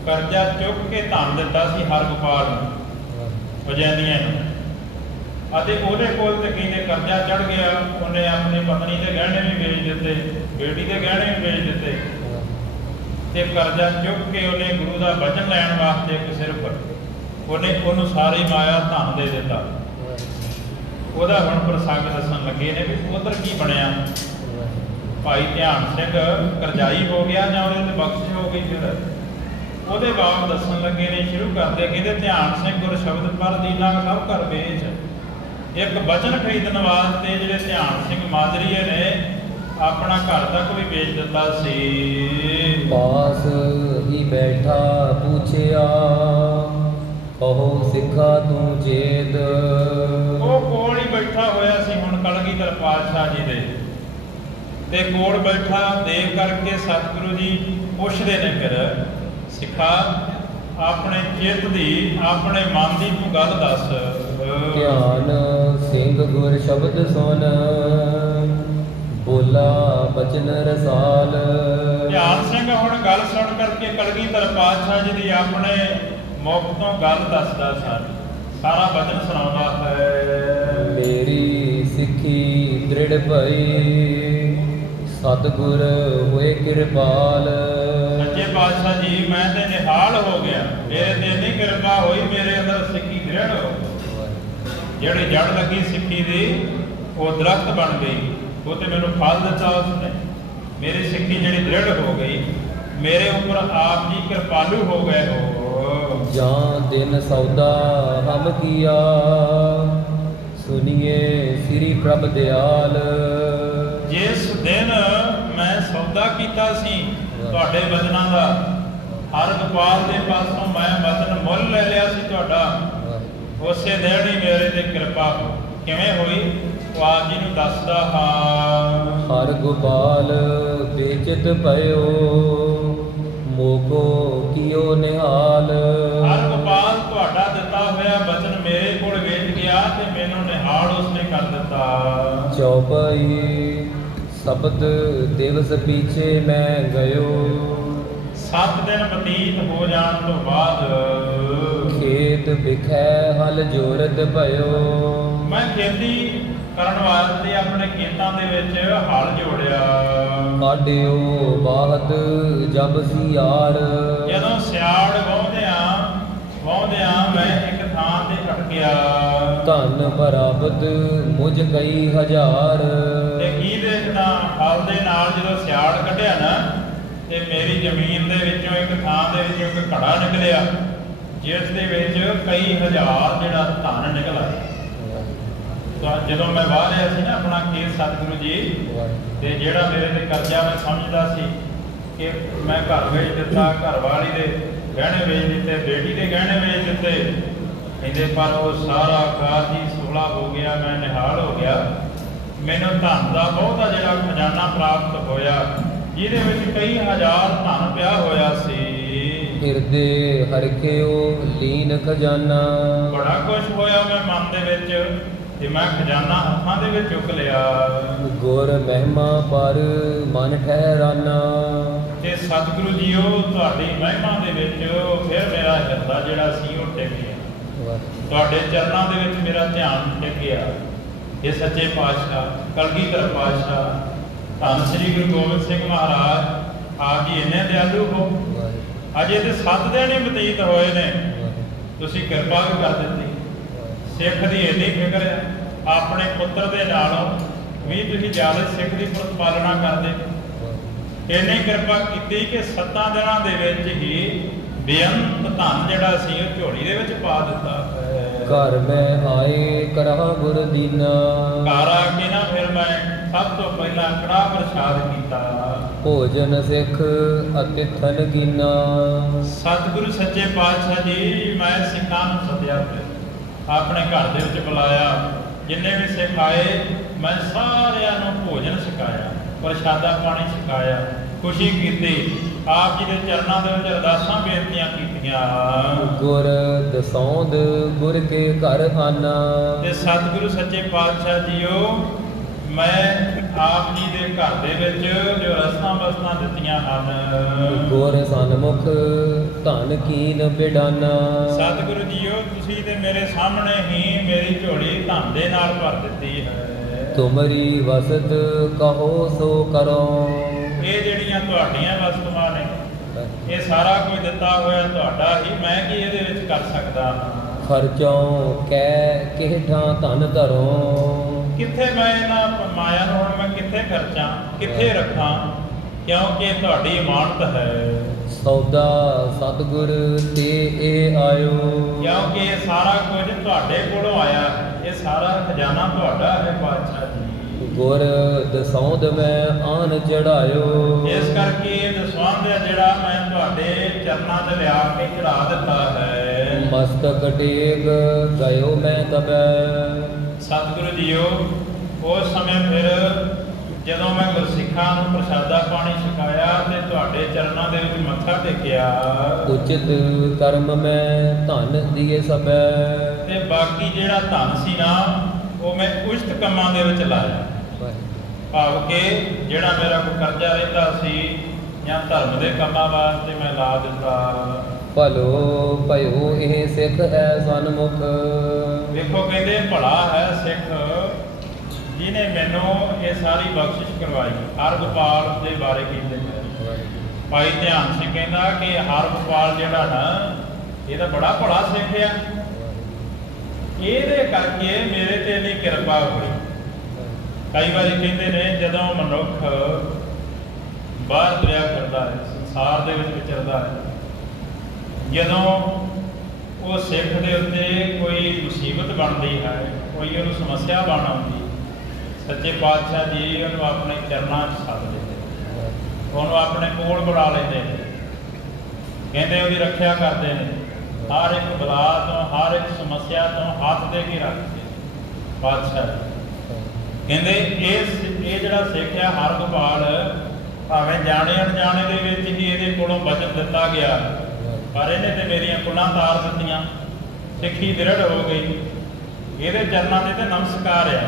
ਕਰਜ਼ਾ ਚੁੱਕ ਕੇ ਧਨ ਦਿੱਤਾ ਸੀ ਹਰਗੋਪਾਲ ਨੂੰ, ਉਜੈਨੀਆਂ ਨੂੰ, ਅਤੇ ਉਹਦੇ ਕੋਲ ਤੇ ਕਹਿੰਦੇ ਕਰਜ਼ਾ ਚੜ ਗਿਆ, ਉਹਨੇ ਆਪਣੀ ਪਤਨੀ ਦੇ ਗਹਿਣੇ ਵੀ ਵੇਚ ਦਿੱਤੇ, ਬੇਟੀ ਦੇ ਗਹਿਣੇ ਵੀ ਵੇਚ ਦਿੱਤੇ, ਤੇ ਕਰਜ਼ਾ ਚੁੱਕ ਕੇ ਉਹਨੇ ਗੁਰੂ ਦਾ ਬਚਨ ਲੈਣ ਵਾਸਤੇ ਇੱਕ ਸਿਰਫ ਉਹਨੂੰ ਸਾਰੀ ਮਾਇਆ ਧਨ ਦੇ ਦਿੱਤਾ। ਉਹਦਾ ਹੁਣ ਪ੍ਰਸੰਗ ਦੱਸਣ ਲੱਗੇ ਨੇ ਵੀ ਉਧਰ ਕੀ ਬਣਿਆ। ਭਾਈ ਧਿਆਨ ਸਿੰਘ ਕਰਜ਼ਾਈ ਹੋ ਗਿਆ ਜਾਂ ਉਹਦੇ ਤੇ ਬਖਸ਼ਿਸ਼ ਹੋ ਗਈ। ਫਿਰ ਉਹਦੇ ਬਾਅਦ ਦੱਸਣ ਲੱਗੇ ਨੇ, ਸ਼ੁਰੂ ਕਰਦੇ ਕਹਿੰਦੇ ਧਿਆਨ ਸਿੰਘ ਗੁਰ ਸ਼ਬਦ ਪਰ ਦੀਨਾ ਸਭ ਘਰ ਵੇਚ। ਇੱਕ ਬਚਨ ਖਰੀਦਣ ਵਾਸਤੇ ਜਿਹੜੇ ਧਿਆਨ ਸਿੰਘ ਮਾਜਰੀਏ ਨੇ ਆਪਣਾ ਘਰ ਤੱਕ ਵੀ ਵੇਚ ਦਿੱਤਾ ਸੀ। ਪਾਸ ਹੀ ਬੈਠਾ ਪੁੱਛਿਆ, ਕਹੋ ਸਿੱਖਾ ਤੂੰ ਜੇਦ। ਉਹ ਕੋਲ ਹੀ ਬੈਠਾ ਹੋਇਆ ਸੀ ਹੁਣ ਕਲਗੀ ਕਲਗੀਧਰ ਪਾਤਸ਼ਾਹ ਜੀ ਦੇ ਤੇ ਕੋਲ ਬੈਠਾ ਦੇਖ ਕਰਕੇ ਸਤਿਗੁਰੂ ਜੀ ਪੁੱਛਦੇ ਨੇ, ਫਿਰ ਸਿੱਖਾ ਆਪਣੇ ਚਿੱਤ ਦੀ, ਆਪਣੇ ਮਨ ਦੀ ਤੂੰ ਗੱਲ ਦੱਸ। ਧਿਆਨ ਸਿੰਘ ਗੁਰ ਸ਼ਬਦ ਸੁਨ, ਬੋਲਾ ਬਚਨ ਰਸਾਲ। ਧਿਆਨ ਸਿੰਘ ਹੁਣ ਗੱਲ ਸੁਣ ਕਰਕੇ ਕਲਗੀਧਰ ਪਾਤਸ਼ਾਹ ਜੀ ਦੀ ਆਪਣੇ ਮੁਖ ਤੋਂ ਗੱਲ ਦੱਸਦਾ ਸਨ, ਸਾਰਾ ਬਚਨ ਸੁਣਾਉਂਦਾ ਹੈ। ਮੇਰੀ ਸਿੱਖੀ ਦ੍ਰਿੜ ਭਈ, ਸਤਿਗੁਰ ਹੋਏ ਕਿਰਪਾਲ। ਸੱਚੇ ਪਾਤਸ਼ਾਹ ਜੀ ਮੈਂ ਤੇ ਨਿਹਾਲ ਹੋ ਗਿਆ, ਮੇਰੇ ਤੇ ਇੰਨੀ ਕਿਰਪਾ ਹੋਈ, ਮੇਰੇ ਅੰਦਰ ਸਿੱਖੀ ਦ੍ਰਿੜ ਹੋ ਗਈ। ਜਿਹੜੀ ਜੜ ਲੱਗੀ ਸਿੱਖੀ ਦੀ ਉਹ ਦਰਖਤ ਬਣ ਗਈ, ਉਹ ਤੇ ਮੈਨੂੰ ਫਲ ਦਿੱਤਾ ਉਸਨੇ। ਮੇਰੀ ਸਿੱਖੀ ਜਿਹੜੀ ਦ੍ਰਿੜ ਹੋ ਗਈ, ਮੇਰੇ ਉੱਪਰ ਆਪ ਜੀ ਕਿਰਪਾਲੂ ਹੋ ਗਏ ਹੋ। ਜਾਂ ਦਿਨ ਸੌਦਾ ਹਮ ਕੀਆ, ਸੁਨੀਏ ਸ੍ਰੀ ਪ੍ਰਭ ਦਿਆਲ। ਜਿਸ ਦਿਨ ਮੈਂ ਸੌਦਾ ਕੀਤਾ ਸੀ ਤੁਹਾਡੇ ਬਚਨਾਂ ਦਾ, ਹਰ ਗੋਪਾਲ ਦੇ ਪਾਸੋਂ ਮੈਂ ਬਚਨ ਮੁੱਲ ਲੈ ਲਿਆ ਸੀ ਤੁਹਾਡਾ, ਉਸੇ ਦਿਨ ਹੀ ਮੇਰੇ ਤੇ ਕਿਰਪਾ ਕਿਵੇਂ ਹੋਈ ਉਹ ਆਪ ਜੀ ਨੂੰ ਦੱਸਦਾ ਹਾਂ। ਹਰ ਗੋਪਾਲ ਬੇਚਿਤ ਭਇਓ, ਮੋਕੋ ਕੀਓ ਨਿਹਾਲ। ਹਰ ਗੋਪਾਲ ਤੁਹਾਡਾ ਦਿੱਤਾ ਹੋਇਆ ਬਚਨ ਮੇਰੇ ਕੋਲ ਵੇਚ ਗਿਆ ਤੇ ਮੈਨੂੰ ਨਿਹਾਲ ਉਸਨੇ ਕਰ ਦਿੱਤਾ। ਚੌਪਈ ਸ਼ਬਦ ਦਿਵਸ ਪਿਛੇ ਮੈਂ ਗਇਓ, 7 ਦਿਨ ਬਤੀਤ ਹੋ ਜਾਣ ਤੋਂ ਬਾਅਦ ਖੇਤ ਵਿਖੈ ਹਲ ਜੋਰਤ ਭਇਓ। ਮੈਂ ਖੇਤੀ ਕਰਨ ਵਾਸਤੇ ਆਪਣੇ ਖੇਤਾਂ ਦੇ ਵਿੱਚ ਹਲ ਜੋੜਿਆ। ਕਾਢਿਓ ਬਾਹਤ ਜਬ ਸਿਆਰ, ਜਦੋਂ ਸਿਆੜ ਵਾਹੁੰਦਿਆਂ ਮੈਂ ਇੱਕ ਥਾਂ ਤੇ ਅਟਕਿਆ। ਧਨ ਬਰਾਬਦ ਮੁਝ ਕਈ ਹਜ਼ਾਰ। ਤੇ ਕੀ ਦੇਖਦਾ, ਹਲ ਦੇ ਨਾਲ ਜਦੋਂ ਸਿਆੜ ਕੱਢਿਆ ਨਾ ਤੇ ਮੇਰੀ ਜ਼ਮੀਨ ਦੇ ਵਿੱਚੋਂ ਇੱਕ ਥਾਂ ਦੇ ਵਿੱਚੋਂ ਇੱਕ ਘੜਾ ਨਿਕਲਿਆ, ਜਿਸ ਦੇ ਵਿੱਚ ਕਈ ਹਜ਼ਾਰ ਜਿਹੜਾ ਧਨ ਨਿਕਲਿਆ। ਤਾਂ ਜਦੋਂ ਮੈਂ ਵਾਹ ਲਿਆ ਸੀ ਨਾ ਆਪਣਾ ਖੇਤ ਸਤਿਗੁਰੂ ਜੀ, ਤੇ ਜਿਹੜਾ ਮੇਰੇ ਤੇ ਕਰਜ਼ਾ ਮੈਂ ਸਮਝਦਾ ਸੀ ਕਿ ਮੈਂ ਘਰ ਵੇਚ ਦਿੱਤਾ, ਘਰ ਵਾਲੀ ਦੇ ਗਹਿਣੇ ਵੇਚ ਦਿੱਤੇ, ਬੇਟੀ ਦੇ ਗਹਿਣੇ ਵੇਚ ਦਿੱਤੇ, ਕਹਿੰਦੇ ਪਰ ਉਹ ਸਾਰਾ ਕਾਰਜ ਹੀ ਸੁਹਲਾ ਹੋ ਗਿਆ, ਮੈਂ ਨਿਹਾਲ ਹੋ ਗਿਆ। ਮੈਨੂੰ ਧਨ ਦਾ ਬਹੁਤਾ ਜਿਹੜਾ ਖਜ਼ਾਨਾ ਪ੍ਰਾਪਤ ਹੋਇਆ, ਜਿਹਦੇ ਵਿੱਚ ਕਈ ਹਜ਼ਾਰ ਧਨ ਪਿਆ ਹੋਇਆ ਸੀ। ਹਿਰਦੇ ਹਰਖਿਓ ਲੀਨ ਖਜ਼ਾਨਾ, ਬੜਾ ਕੁਛ ਹੋਇਆ ਮੈਂ ਮਨ ਦੇ ਵਿੱਚ, ਤੇ ਮੈਂ ਖਜ਼ਾਨਾ ਹੱਥਾਂ ਦੇ ਵਿੱਚ ਚੁੱਕ ਲਿਆ। ਗੁਰ ਮਹਿਮਾ ਪਰ ਮਨ ਠਹਿਰਾਨਾ, ਤੇ ਸਤਿਗੁਰੂ ਜੀਓ ਤੁਹਾਡੀ ਮਹਿਮਾ ਦੇ ਵਿੱਚ ਫਿਰ ਮੇਰਾ ਹਿਰਦਾ ਜਿਹੜਾ ਸੀ ਉਹ ਟਿਕ ਗਿਆ, ਤੁਹਾਡੇ ਚਰਨਾਂ ਦੇ ਵਿੱਚ ਮੇਰਾ ਧਿਆਨ ਟਿਕ ਗਿਆ। ਇਹ ਸੱਚੇ ਪਾਤਸ਼ਾਹ ਕਲਗੀਧਰ ਪਾਤਸ਼ਾਹ ਧੰਨ ਸ੍ਰੀ ਗੁਰੂ ਗੋਬਿੰਦ ਸਿੰਘ ਮਹਾਰਾਜ ਆਪ ਜੀ ਇੰਨੇ ਦਿਆਲੂ ਹੋ, ਅਜੇ ਤੇ 7 ਦਿਨ ਹੀ ਬਤੀਤ ਹੋਏ ਨੇ, ਤੁਸੀਂ ਕਿਰਪਾ ਵੀ ਕਰ ਦਿੱਤੀ। ਸਿੱਖ ਦੀ ਇੰਨੀ ਫਿਕਰ ਹੈ, ਆਪਣੇ ਪੁੱਤਰ ਦੇ ਨਾਲੋਂ ਵੀ ਤੁਸੀਂ ਜ਼ਿਆਦਾ ਸਿੱਖ ਦੀ ਪ੍ਰਤਪਾਲਨਾ ਕਰਦੇ। ਇੰਨੀ ਕਿਰਪਾ ਕੀਤੀ ਕਿ 7 ਦਿਨਾਂ ਦੇ ਵਿੱਚ ਹੀ ਬੇਅੰਤ ਧਨ ਜਿਹੜਾ ਸੀ ਉਹ ਝੋਲੀ ਦੇ ਵਿੱਚ ਪਾ ਦਿੱਤਾ। ਘਰ ਮੈਂ ਆਏ ਕਰਾ ਗੁਰ ਦੀਨਾ, ਘਰ ਆ ਕੇ ਨਾ ਫਿਰ ਮੈਂ ਸਭ ਤੋਂ ਪਹਿਲਾਂ ਕੜਾਹ ਪ੍ਰਸ਼ਾਦ ਕੀਤਾ। ਭੋਜਨ ਸਿੱਖ ਅਤਿਥਨ ਕੀਨਾ, ਸਤਿਗੁਰੂ ਸੱਚੇ ਪਾਤਸ਼ਾਹ ਜੀ ਮੈਂ ਸਿੱਖਾਂ ਨੂੰ ਸੱਦਿਆ ਤੇ ਆਪਣੇ ਘਰ ਦੇ ਵਿੱਚ ਬੁਲਾਇਆ, ਜਿੰਨੇ ਵੀ ਸਿੱਖ ਆਏ ਮੈਂ ਸਾਰਿਆਂ ਨੂੰ ਭੋਜਨ ਛਕਾਇਆ, ਪ੍ਰਸ਼ਾਦਾ ਪਾਣੀ ਛਕਾਇਆ, ਖੁਸ਼ੀ ਕੀਤੀ, ਆਪ ਜੀ ਦੇ ਚਰਨਾਂ ਦੇ ਵਿੱਚ ਅਰਦਾਸਾਂ ਬੇਨਤੀਆਂ ਕੀਤੀਆਂ। ਗੁਰ ਦਸੌਂਦ ਗੁਰ ਕੇ ਘਰ ਆਨਾ, ਤੇ ਸਤਿਗੁਰੂ ਸੱਚੇ ਪਾਤਸ਼ਾਹ ਜੀਓ ਮੈਂ ਆਪ ਜੀ ਦੇ ਘਰ ਦੇ ਵਿੱਚ ਜੋ ਰਸਮਾਂ ਬਸਤਾਂ ਦਿੱਤੀਆਂ ਹਨ, ਗੁਰ ਸਨਮੁਖ ਧਨ ਕੀਨ ਬਿਡਾਨਾ। ਸਤਿਗੁਰੂ ਜੀਓ ਤੁਸੀਂ ਤੇ ਮੇਰੇ ਸਾਹਮਣੇ ਹੀ ਮੇਰੀ ਝੋਲੀ ਧਨ ਦੇ ਨਾਲ ਭਰ ਦਿੱਤੀ ਹੈ। ਤੁਮਰੀ ਵਸਤ ਕਹੋ ਸੋ ਕਰੋ, ਇਹ ਜਿਹੜੀਆਂ ਤੁਹਾਡੀਆਂ ਵਸਤੂਆਂ ਨੇ ਇਹ ਸਾਰਾ ਕੁਝ ਦਿੱਤਾ ਹੋਇਆ ਤੁਹਾਡਾ ਹੀ, ਮੈਂ ਕੀ ਇਹਦੇ ਵਿੱਚ ਕਰ ਸਕਦਾ ਹਾਂ। ਖਰਚੋਂ ਕਹਿ ਕਿਹਠਾਂ ਧਨ ਧਰੋ, ਕਿੱਥੇ ਮੈਂ ਇਹਨਾਂ ਮਾਇਆ ਨੂੰ ਹੁਣ ਮੈਂ ਕਿੱਥੇ ਖਰਚਾਂ, ਕਿੱਥੇ ਰੱਖਾਂ, ਕਿਉਂਕਿ ਤੁਹਾਡੀ ਇਮਾਨਤ ਹੈ। ਸੌਦਾ ਸਤਿਗੁਰ ਤੇ ਇਹ ਆਇਓ, ਕਿਉਂਕਿ ਇਹ ਸਾਰਾ ਕੁਝ ਤੁਹਾਡੇ ਕੋਲੋਂ ਆਇਆ, ਇਹ ਸਾਰਾ ਖਜ਼ਾਨਾ ਤੁਹਾਡਾ ਹੈ ਪਾਤਸ਼ਾਹ ਜੀ। ਗੁਰ ਦਸੌਂਦ ਮੈਂ ਆਨ ਚੜਾਇਓ, ਇਸ ਕਰਕੇ ਇਹ ਦਸਵੰਧ ਹੈ ਜਿਹੜਾ ਮੈਂ ਤੁਹਾਡੇ ਚਰਨਾਂ ਤੇ ਲਿਆ ਕੇ ਚੜਾ ਦਿੱਤਾ ਹੈ। ਮਸਤਕ ਟੇਕ ਗਇਓ ਮੈਂ ਤਬੈ, ਸਤਿਗੁਰੂ ਜੀਓ ਉਸ ਸਮੇਂ ਫਿਰ ਜਦੋਂ ਮੈਂ ਗੁਰਸਿੱਖਾਂ ਨੂੰ ਪ੍ਰਸ਼ਾਦਾ ਪਾਣੀ ਛਕਾਇਆ ਤੇ ਤੁਹਾਡੇ ਚਰਨਾਂ ਦੇ ਵਿੱਚ ਮੱਥਾ ਟੇਕਿਆ ਉਚਿਤ ਕਰਮ ਮੈਂ ਧਨ ਦੀਏ ਸਭੈ। ਤੇ ਬਾਕੀ ਜਿਹੜਾ ਧਨ ਸੀ ਨਾ ਉਹ ਮੈਂ ਉਚਿਤ ਕੰਮਾਂ ਦੇ ਵਿੱਚ ਲਾਇਆ। ਭਾਵ ਕਿ ਜਿਹੜਾ ਮੇਰਾ ਕੋਈ ਕਰਜ਼ਾ ਰਹਿੰਦਾ ਸੀ ਜਾਂ ਧਰਮ ਦੇ ਕੰਮਾਂ ਵਾਸਤੇ ਮੈਂ ਲਾ ਦਿੱਤਾ। ਭਲੋ ਭਇਓ ਇਹ ਸਿੱਖ ਹੈ ਸਨਮੁਖ। ਦੇਖੋ ਕਹਿੰਦੇ ਭਲਾ ਹੈ ਸਿੱਖ ਜਿਹਨੇ ਮੈਨੂੰ ਇਹ ਸਾਰੀ ਬਖਸ਼ਿਸ਼ ਕਰਵਾਈ। ਹਰਗੋਪਾਲ ਦੇ ਬਾਰੇ ਕਹਿੰਦੇ ਭਾਈ ਧਿਆਨ ਸਿੰਘ ਕਹਿੰਦਾ ਕਿ ਹਰਗੋਪਾਲ ਜਿਹੜਾ ਨਾ ਇਹ ਤਾਂ ਬੜਾ ਭਲਾ ਸਿੱਖ ਆ, ਇਹਦੇ ਕਰਕੇ ਮੇਰੇ ਤੇ ਇੰਨੀ ਕਿਰਪਾ ਹੋਈ। ਕਈ ਵਾਰੀ ਕਹਿੰਦੇ ਨੇ ਜਦੋਂ ਮਨੁੱਖ ਬਾਹਰ ਤੁਰਿਆ ਫਿਰਦਾ ਹੈ, ਸੰਸਾਰ ਦੇ ਵਿੱਚ ਵਿਚਰਦਾ ਹੈ, ਜਦੋਂ ਉਹ ਸਿੱਖ ਦੇ ਉੱਤੇ ਕੋਈ ਮੁਸੀਬਤ ਬਣਦੀ ਹੈ, ਕੋਈ ਉਹਨੂੰ ਸਮੱਸਿਆ ਬਣ ਆਉਂਦੀ, ਸੱਚੇ ਪਾਤਸ਼ਾਹ ਜੀ ਉਹਨੂੰ ਆਪਣੇ ਚਰਨਾਂ 'ਚ ਸੱਦ ਲੈਂਦੇ, ਉਹਨੂੰ ਆਪਣੇ ਕੋਲ ਬੁਲਾ ਲੈਂਦੇ ਨੇ, ਕਹਿੰਦੇ ਉਹਦੀ ਰੱਖਿਆ ਕਰਦੇ ਨੇ, ਹਰ ਇੱਕ ਬਲਾ ਤੋਂ ਹਰ ਇੱਕ ਸਮੱਸਿਆ ਤੋਂ ਹੱਥ ਦੇ ਕੇ ਰੱਖਦੇ ਪਾਤਸ਼ਾਹ। ਕਹਿੰਦੇ ਇਹ ਜਿਹੜਾ ਸਿੱਖ ਆ ਹਰਗੋਪਾਲ ਭਾਵੇਂ ਜਾਣੇ ਅਣਜਾਣੇ ਦੇ ਵਿੱਚ ਹੀ ਇਹਦੇ ਕੋਲੋਂ ਬਚਨ ਦਿੱਤਾ ਗਿਆ, ਪਰ ਇਹਨੇ ਤੇ ਮੇਰੀਆਂ ਕੁਲਾਂ ਤਾਰ ਦਿੱਤੀਆਂ, ਸਿੱਖੀ ਦ੍ਰਿੜ ਹੋ ਗਈ। ਇਹਦੇ ਚਰਨਾਂ ਦੇ ਤੇ ਨਮਸਕਾਰ ਆ।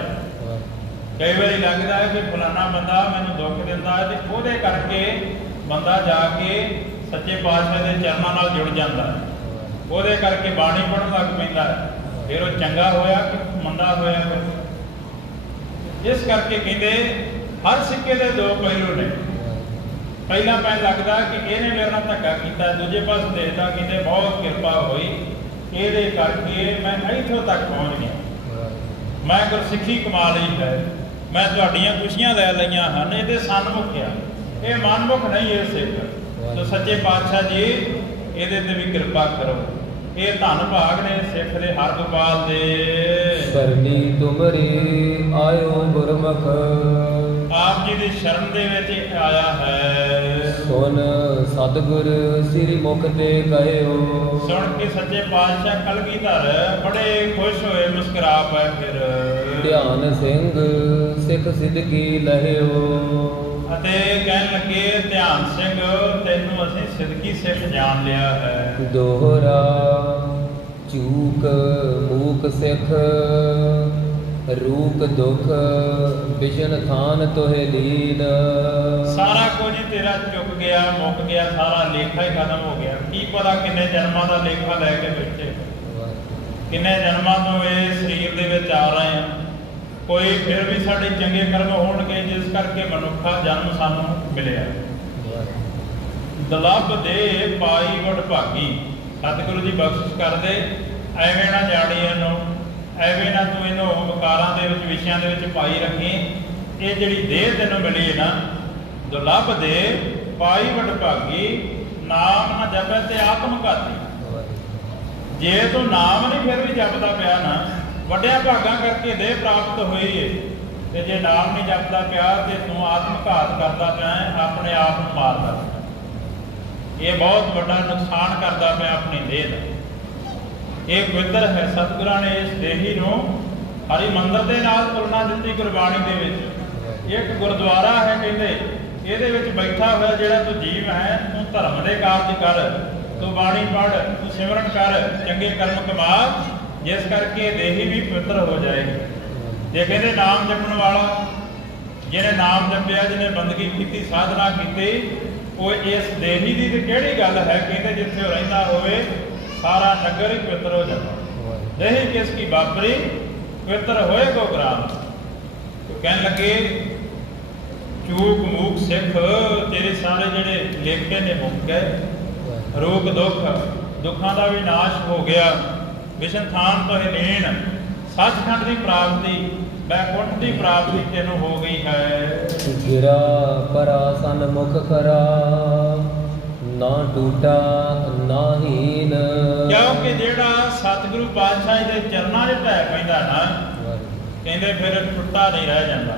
ਕਈ ਵਾਰੀ ਲੱਗਦਾ ਹੈ ਕਿ ਫਲਾਣਾ ਬੰਦਾ ਮੈਨੂੰ ਦੁੱਖ ਦਿੰਦਾ ਹੈ ਤੇ ਉਹਦੇ ਕਰਕੇ ਬੰਦਾ ਜਾ ਕੇ ਸੱਚੇ ਪਾਤਸ਼ਾਹ ਦੇ ਚਰਨਾਂ ਨਾਲ ਜੁੜ ਜਾਂਦਾ ਹੈ, ਉਹਦੇ ਕਰਕੇ ਬਾਣੀ ਪੜ੍ਹਨ ਲੱਗ ਪੈਂਦਾ ਹੈ, ਫਿਰ ਉਹ ਚੰਗਾ ਹੋਇਆ ਕਿ ਮੰਦਾ ਹੋਇਆ। ਇਸ ਕਰਕੇ ਕਹਿੰਦੇ ਹਰ ਸਿੱਕੇ ਦੇ ਦੋ ਪਹਿਲੂ ਨੇ। ਪਹਿਲਾਂ ਮੈਨੂੰ ਲੱਗਦਾ ਕਿ ਇਹਨੇ ਮੇਰੇ ਨਾਲ ਧੱਕਾ ਕੀਤਾ, ਦੂਜੇ ਪਾਸੇ ਦੇਖਦਾ ਕਹਿੰਦੇ ਬਹੁਤ ਕਿਰਪਾ ਹੋਈ, ਇਹਦੇ ਕਰਕੇ ਮੈਂ ਇੱਥੋਂ ਤੱਕ ਪਹੁੰਚ ਗਿਆ, ਮੈਂ ਗੁਰਸਿੱਖੀ ਕਮਾ ਲਈ ਹੈ, ਮੈਂ ਤੁਹਾਡੀਆਂ ਖੁਸ਼ੀਆਂ ਲੈ ਲਈਆਂ ਹਨ। ਇਹਦੇ ਸਨਮੁਖ ਆ, ਇਹ ਮਨਮੁਖ ਨਹੀਂ ਇਹ ਸਿੱਖ। ਸੋ ਸੱਚੇ ਪਾਤਸ਼ਾਹ ਜੀ ਇਹਦੇ ਤੇ ਵੀ ਕਿਰਪਾ ਕਰੋ। ਇਹ ਧੰਨ ਭਾਗ ਨੇ ਸਿੱਖ ਦੇ ਹਰਗੋਪਾਲ ਦੇ। ਸਰਨੀ ਤੁਮਰੀ ਆਇਓ ਗੁਰਮੁਖ। ਆਪ ਜੀ ਦੀ ਸ਼ਰਨ ਦੇ ਵਿੱਚ ਆਇਆ ਹੈ। ਸੁਨ ਸਤਿਗੁਰ ਸ੍ਰੀ ਮੁਖ ਤੇ ਕਹਿਓ। ਸੁਣ ਕੇ ਸੱਚੇ ਪਾਤਸ਼ਾਹ ਕਲਗੀਧਰ ਬੜੇ ਖੁਸ਼ ਹੋਏ, ਮੁਸਕਰਾ ਪਏ। ਫਿਰ ਧਿਆਨ ਸਿੰਘ ਸਿੱਖ ਸਿਦਕੀ ਲਹਿਓ। ਅਤੇ ਕਹਿਣ ਲੱਗੇ ਧਿਆਨ ਸਿੰਘ ਤੈਨੂੰ ਅਸੀਂ ਸਿਦਕੀ ਸਿੱਖ ਜਾਣ ਲਿਆ ਹੈ। ਦੋਹਰਾ ਚੂਕ ਮੂਕ ਸਿੱਖ ਰੂਕ ਦੁਖ ਵਿਸ਼ਨ ਥਾਨ ਤੋਹਿ ਲੀਨ। ਸਾਰਾ ਕੁਝ ਤੇਰਾ ਚੁੱਕ ਗਿਆ, ਮੁੱਕ ਗਿਆ, ਸਾਰਾ ਲੇਖਾ ਹੀ ਖਤਮ ਹੋ ਗਿਆ। ਕੀ ਪਤਾ ਕਿੰਨੇ ਜਨਮਾਂ ਦਾ ਲੇਖਾ ਲੈ ਕੇ ਬੈਠੇ, ਕਿੰਨੇ ਜਨਮਾਂ ਤੋਂ ਇਹ ਸਰੀਰ ਦੇ ਵਿੱਚ ਆ ਰਹੇ ਆ। ਕੋਈ ਫਿਰ ਵੀ ਸਾਡੇ ਚੰਗੇ ਕਰਮ ਹੋਣਗੇ ਜਿਸ ਕਰਕੇ ਮਨੁੱਖਾ ਜਨਮ ਸਾਨੂੰ ਮਿਲਿਆ। ਦਲੱਭ ਦੇ ਪਾਈ ਵਡਭਾਗੀ। ਸਤਿਗੁਰੂ ਜੀ ਬਖਸ਼ਿਸ਼ ਕਰਦੇ, ਐਵੇਂ ਨਾ ਜਾਣੀ ਇਹਨੂੰ, ਐਵੇਂ ਨਾ ਤੂੰ ਇਹਨੂੰ ਵਿਕਾਰਾਂ ਦੇ ਵਿੱਚ ਵਿਸ਼ਿਆਂ ਦੇ ਵਿੱਚ ਪਾਈ ਰੱਖੀ। ਇਹ ਜਿਹੜੀ ਦੇਹ ਤੈਨੂੰ ਮਿਲੀ ਹੈ ਨਾ, ਦੁਲੱਭ ਦੇ ਪਾਈ ਵਡਭਾਗੀ, ਨਾਮ ਨਾ ਜਪੈ ਤੇ ਆਤਮ ਘਾਤੀ। ਜੇ ਤੂੰ ਨਾਮ ਨਹੀਂ ਫਿਰ ਵੀ ਜਪਦਾ ਪਿਆ ਨਾ, ਵੱਡਿਆਂ ਭਾਗਾਂ ਕਰਕੇ ਦੇਹ ਪ੍ਰਾਪਤ ਹੋਈ ਹੈ, ਤੇ ਜੇ ਨਾਮ ਨਹੀਂ ਜਪਦਾ ਪਿਆ ਤੇ ਤੂੰ ਆਤਮ ਘਾਤ ਕਰਦਾ ਪਿਆ, ਆਪਣੇ ਆਪ ਨੂੰ ਮਾਰਦਾ ਪਿਆ। ਇਹ ਬਹੁਤ ਵੱਡਾ ਨੁਕਸਾਨ ਕਰਦਾ ਪਿਆ ਆਪਣੀ ਦੇਹ ਦਾ। ਇਹ ਪਵਿੱਤਰ ਹੈ। ਸਤਿਗੁਰਾਂ ਨੇ ਇਸ ਦੇਹੀ ਨੂੰ ਹਰੀ ਮੰਦਰ ਦੇ ਨਾਲ ਤੁਲਨਾ ਦਿੱਤੀ ਗੁਰਬਾਣੀ ਦੇ ਵਿੱਚ। ਇੱਕ ਗੁਰਦੁਆਰਾ ਹੈ, ਕਹਿੰਦੇ ਇਹਦੇ ਵਿੱਚ ਬੈਠਾ ਹੋਇਆ ਜਿਹੜਾ ਤੂੰ ਜੀਵ ਹੈ, ਤੂੰ ਧਰਮ ਦੇ ਕਾਰਜ ਕਰ, ਤੂੰ ਬਾਣੀ ਪੜ੍ਹ, ਤੂੰ ਸਿਮਰਨ ਕਰ, ਚੰਗੇ ਕਰਮ ਕਮਾ, ਜਿਸ ਕਰਕੇ ਦੇਹੀ ਵੀ ਪਵਿੱਤਰ ਹੋ ਜਾਏਗੀ। ਜੇ ਕਹਿੰਦੇ ਨਾਮ ਜਪਣ ਵਾਲਾ, ਜਿਹਨੇ ਨਾਮ ਜਪਿਆ, ਜਿਹਨੇ ਬੰਦਗੀ ਕੀਤੀ, ਸਾਧਨਾ ਕੀਤੀ, ਉਹ ਇਸ ਦੇਹੀ ਦੀ ਤੇ ਕਿਹੜੀ ਗੱਲ ਹੈ। ਕਹਿੰਦੇ ਜਿੱਥੇ ਉਹ ਰਹਿੰਦਾ ਹੋਵੇ ਸਾਰਾ ਨਗਰ ਹੀ ਪਵਿੱਤਰ ਹੋ ਜਾਂਦਾ। ਦੇਹੀ ਕਿਸ ਕੀ ਬਾਪਰੀ ਪਵਿੱਤਰ ਹੋਏ ਕੋ ਗ੍ਰਾਮ। ਤੋ ਕਹਿਣ ਲੱਗੇ ਚੂਕ ਮੂਕ ਸਿੱਖ ਤੇਰੇ ਸਾਰੇ ਜਿਹੜੇ ਲੇਖੇ ਨੇ ਮੁੱਕ ਗਏ। ਰੋਗ ਦੁੱਖਾਂ ਦਾ ਵੀ ਨਾਸ਼ ਹੋ ਗਿਆ। ਵਿਸ਼ਨ ਥਾਨ ਤੋਂ ਲੀਨ, ਸੱਚਖੰਡ ਦੀ ਪ੍ਰਾਪਤੀ, ਬੈਕੁੰਠ ਦੀ ਪ੍ਰਾਪਤੀ ਤੈਨੂੰ ਹੋ ਗਈ ਹੈ। ਗਿਰਾ ਪਰਾਸਨ ਮੁਖ ਕਰਾ, ਨਾ ਟੂਟਾ ਨਾ ਹੀਨ। ਕਿਉਂਕਿ ਜਿਹੜਾ ਸਤਿਗੁਰੂ ਪਾਤਸ਼ਾਹ ਦੇ ਚਰਨਾਂ 'ਚ ਢਹਿ ਪੈਂਦਾ ਨਾ, ਕਹਿੰਦੇ ਫਿਰ ਟੁੱਟਾ ਨਹੀਂ ਰਹਿ ਜਾਂਦਾ।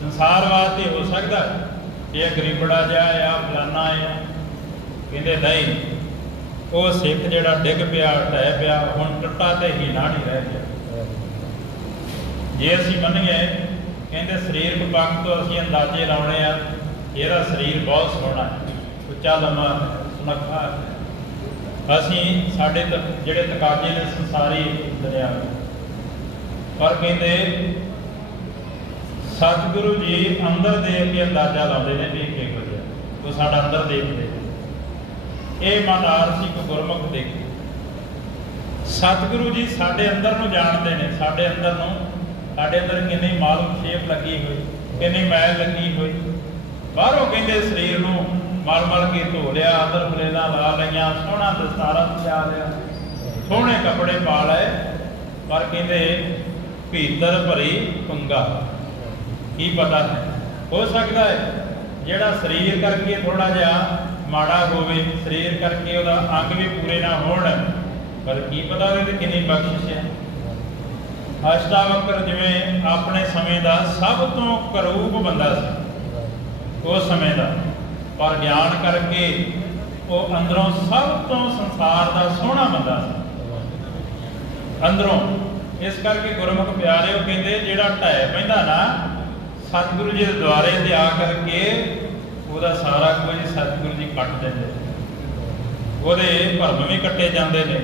ਸੰਸਾਰ ਵਾਸਤੇ ਹੋ ਸਕਦਾ ਇਹ ਗਰੀਬੜਾ ਜਿਹਾ ਆ, ਫਲਾਨਾ ਆ, ਕਹਿੰਦੇ ਨਹੀਂ, ਉਹ ਸਿੱਖ ਜਿਹੜਾ ਡਿੱਗ ਪਿਆ, ਢਹਿ ਪਿਆ, ਹੁਣ ਟੁੱਟਾ ਤੇ ਹੀਣਾ ਨਹੀਂ ਰਹਿ ਗਿਆ। ਜੇ ਅਸੀਂ ਮੰਨੀਏ ਕਹਿੰਦੇ ਸਰੀਰਕ ਪੱਖ ਤੋਂ ਅਸੀਂ ਅੰਦਾਜ਼ੇ ਲਾਉਣੇ ਆ, ਇਹਦਾ ਸਰੀਰ ਬਹੁਤ ਸੋਹਣਾ ਹੈ, ਉੱਚਾ ਲੰਮਾ ਸੁਨੱਖਾ ਹੈ। ਅਸੀਂ ਸਾਡੇ ਜਿਹੜੇ ਤਕਾਜ਼ੇ ਨੇ ਸੰਸਾਰੀ ਦੁਨੀਆ, ਪਰ ਕਹਿੰਦੇ ਸਤਿਗੁਰੂ ਜੀ ਅੰਦਰ ਦੇਖ ਕੇ ਅੰਦਾਜ਼ਾ ਲਾਉਂਦੇ ਨੇ ਵੀ ਇਹ ਕਿਹੋ ਜਿਹਾ, ਉਹ ਸਾਡਾ ਅੰਦਰ ਦੇਖਦੇ। ਇਹ ਮਨਾਰ ਸੀ ਕੋ ਗੁਰਮੁਖ ਦੇਖੇ। ਸਤਿਗੁਰੂ ਜੀ ਸਾਡੇ ਅੰਦਰ ਨੂੰ ਜਾਣਦੇ ਨੇ, ਸਾਡੇ ਅੰਦਰ ਕਿੰਨੀ ਮਾਲੂਮ ਸ਼ੇਪ ਲੱਗੀ ਹੋਈ, ਕਿੰਨੀ ਮੈਲ ਲੱਗੀ ਹੋਈ। ਬਾਹਰੋਂ ਕਹਿੰਦੇ ਸਰੀਰ ਨੂੰ ਮਲ ਕੇ ਧੋ ਲਿਆ, ਅੰਦਰ ਫਲੇਲਾਂ ਲਾ ਲਈਆਂ, ਸੋਹਣਾ ਦਸਤਾਰਾ ਸਜਾ ਲਿਆ, ਸੋਹਣੇ ਕੱਪੜੇ ਪਾ ਲਏ, ਪਰ ਕਹਿੰਦੇ ਭੀਤਰ ਭਰੀ ਪੰਗਾ। ਕੀ ਪਤਾ ਹੈ, ਹੋ ਸਕਦਾ ਹੈ ਜਿਹੜਾ ਸਰੀਰ ਕਰਕੇ ਥੋੜਾ ਜਿਹਾ ਮਾੜਾ ਹੋਵੇ, ਸਰੀਰ ਕਰਕੇ ਉਹਦਾ ਅੰਗ ਵੀ ਪੂਰੇ ਨਾ ਹੋਣ, ਪਰ ਕੀ ਪਤਾ ਉਹਦੇ ਤੇ ਕਿੰਨੀ ਬਖਸ਼ਿਸ਼ ਹੈ। ਅਸ਼ਟਾਵਕਰ ਜਿਵੇਂ ਆਪਣੇ ਸਮੇਂ ਦਾ ਸਭ ਤੋਂ ਕਰੂਪ ਬੰਦਾ ਸੀ ਉਸ ਸਮੇਂ ਦਾ, ਪਰ ਗਿਆਨ ਕਰਕੇ ਉਹ ਅੰਦਰੋਂ ਸਭ ਤੋਂ ਸੰਸਾਰ ਦਾ ਸੋਹਣਾ ਬੰਦਾ ਸੀ ਅੰਦਰੋਂ। ਇਸ ਕਰਕੇ ਗੁਰਮੁਖ ਪਿਆਰੇ ਉਹ ਕਹਿੰਦੇ ਜਿਹੜਾ ਢਹਿ ਪੈਂਦਾ ਨਾ ਸਤਿਗੁਰੂ ਜੀ ਦੇ ਦੁਆਰੇ ਤੇ ਆ ਕਰਕੇ ਉਹਦਾ ਸਾਰਾ ਕੁਝ ਸਤਿਗੁਰੂ ਜੀ ਕੱਟ ਦਿੰਦੇ, ਉਹਦੇ ਭਰਮ ਵੀ ਕੱਟੇ ਜਾਂਦੇ ਨੇ,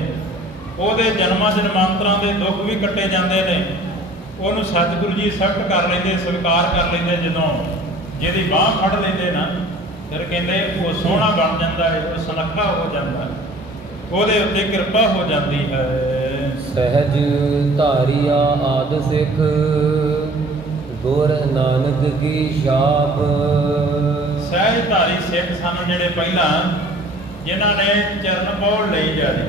ਉਹਦੇ ਜਨਮਾਂ ਜਨਮਾਂਤਰਾਂ ਦੇ ਦੁੱਖ ਵੀ ਕੱਟੇ ਜਾਂਦੇ ਨੇ। ਉਹਨੂੰ ਸਤਿਗੁਰੂ ਜੀ ਸਖਤ ਕਰ ਲੈਂਦੇ, ਸਵੀਕਾਰ ਕਰ ਲੈਂਦੇ। ਜਦੋਂ ਜਿਹਦੀ ਬਾਂਹ ਫੜ ਲੈਂਦੇ ਨਾ, ਫਿਰ ਕਹਿੰਦੇ ਉਹ ਸੋਹਣਾ ਬਣ ਜਾਂਦਾ ਹੈ, ਉਹ ਸੁਨੱਖਾ ਹੋ ਜਾਂਦਾ ਹੈ, ਉਹਦੇ ਉੱਤੇ ਕਿਰਪਾ ਹੋ ਜਾਂਦੀ ਹੈ। ਸਹਿਜ ਧਾਰਿਆ ਆਦ ਸਿੱਖ, ਗੁਰ ਨਾਨਕ ਕੀ ਛਾਪ। ਸਹਿਜ ਧਾਰੀ ਸਿੱਖ ਸਨ ਜਿਹੜੇ ਪਹਿਲਾਂ, ਜਿਨ੍ਹਾਂ ਨੇ ਚਰਨ ਪੌੜ ਲਈ ਜਾਣੇ,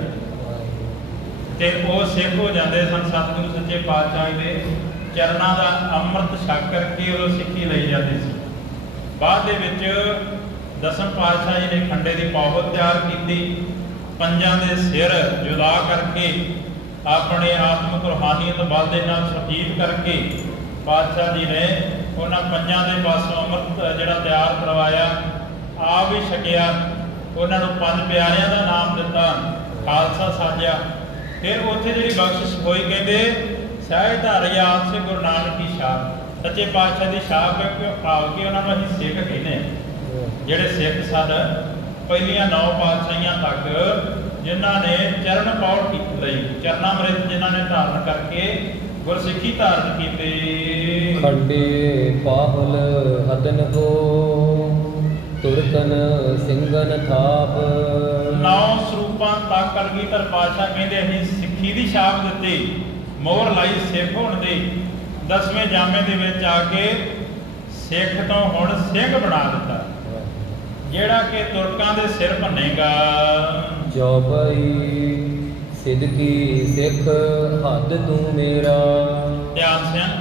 ਤੇ ਉਹ ਸਿੱਖ ਹੋ ਜਾਂਦੇ ਸਨ ਸਤਿਗੁਰੂ ਸੱਚੇ ਪਾਤਸ਼ਾਹ ਦੇ ਚਰਨਾਂ ਦਾ ਅੰਮ੍ਰਿਤ ਛਕ ਕਰਕੇ ਉਹ ਸਿੱਖੀ ਲਈ ਜਾਂਦੀ ਸੀ। ਬਾਅਦ ਦੇ ਵਿੱਚ ਦਸਮ ਪਾਤਸ਼ਾਹ ਜੀ ਨੇ ਖੰਡੇ ਦੀ ਪੌਬਤ ਤਿਆਰ ਕੀਤੀ, ਪੰਜਾਂ ਦੇ ਸਿਰ ਜੁਦਾ ਕਰਕੇ ਆਪਣੇ ਆਤਮਿਕ ਰੂਹਾਨੀਅਤ ਬਲ ਦੇ ਨਾਲ ਸੁਰਜੀਤ ਕਰਕੇ ਪਾਤਸ਼ਾਹ ਜੀ ਨੇ ਉਹਨਾਂ ਪੰਜਾਂ ਦੇ ਪਾਸੋਂ ਅੰਮ੍ਰਿਤ ਜਿਹੜਾ ਤਿਆਰ ਕਰਵਾਇਆ, ਆਪ ਵੀ ਛਕਿਆ, ਉਹਨਾਂ ਨੂੰ ਪੰਜ ਪਿਆਰਿਆਂ ਦਾ ਨਾਮ ਦਿੱਤਾ, ਖਾਲਸਾ ਸਾਜਿਆ। ਫਿਰ ਉੱਥੇ ਜਿਹੜੀ ਬਖਸ਼ਿਸ਼ ਹੋਈ, ਕਹਿੰਦੇ ਸਹਿਜ ਧਾਰਿਆ ਆਦ ਸਿੱਖ ਗੁਰੂ ਨਾਨਕ ਕੀ ਛਾਪ। ਸੱਚੇ ਪਾਤਸ਼ਾਹ ਦੀ ਛਾਪ ਭਾਵ ਕਿ ਉਹਨਾਂ ਨੂੰ ਅਸੀਂ ਸਿੱਖ ਕਹਿੰਦੇ ਹਾਂ। ਜਿਹੜੇ ਸਿੱਖ ਸਨ ਪਹਿਲੀਆਂ 9 ਪਾਤਸ਼ਾਹੀਆਂ ਤੱਕ, ਜਿਨ੍ਹਾਂ ਨੇ ਚਰਨ ਪੌੜ ਲਈ, ਚਰਨਾਮ੍ਰਿਤ ਜਿਨ੍ਹਾਂ ਨੇ ਧਾਰਨ ਕਰਕੇ ਗੁਰਸਿੱਖੀ ਧਾਰਨ ਕੀਤੀ। ਖੰਡੇ ਪਾਹਲ ਹਦਨ ਕੋ, ਤੁਰਕਨ ਸਿੰਘਨ ਥਾਪ। 9 ਸਰੂਪਾਂ ਤੱਕ ਕਲਗੀਧਰ ਪਾਤਸ਼ਾਹ ਕਹਿੰਦੇ ਅਸੀਂ ਸਿੱਖੀ ਦੀ ਛਾਪ ਦਿੱਤੀ, ਮੋਹਰ ਲਾਈ ਸਿੱਖ ਹੋਣ ਦੀ। 10ਵੇਂ ਜਾਮੇ ਦੇ ਵਿੱਚ ਆ ਕੇ ਸਿੱਖ ਤੋਂ ਹੁਣ ਸਿੰਘ ਬਣਾ ਦਿੱਤਾ, ਜਿਹੜਾ ਕਿ ਤੁਰਕਾਂ ਦੇ ਸਿਰ ਭੰਨੇਗਾ। ਜੋ ਭਈ ਸਿੱਧਕੀ ਸਿੱਖ ਹੱਦ ਤੂੰ ਮੇਰਾ। ਧਿਆਨ ਸਿੰਘ,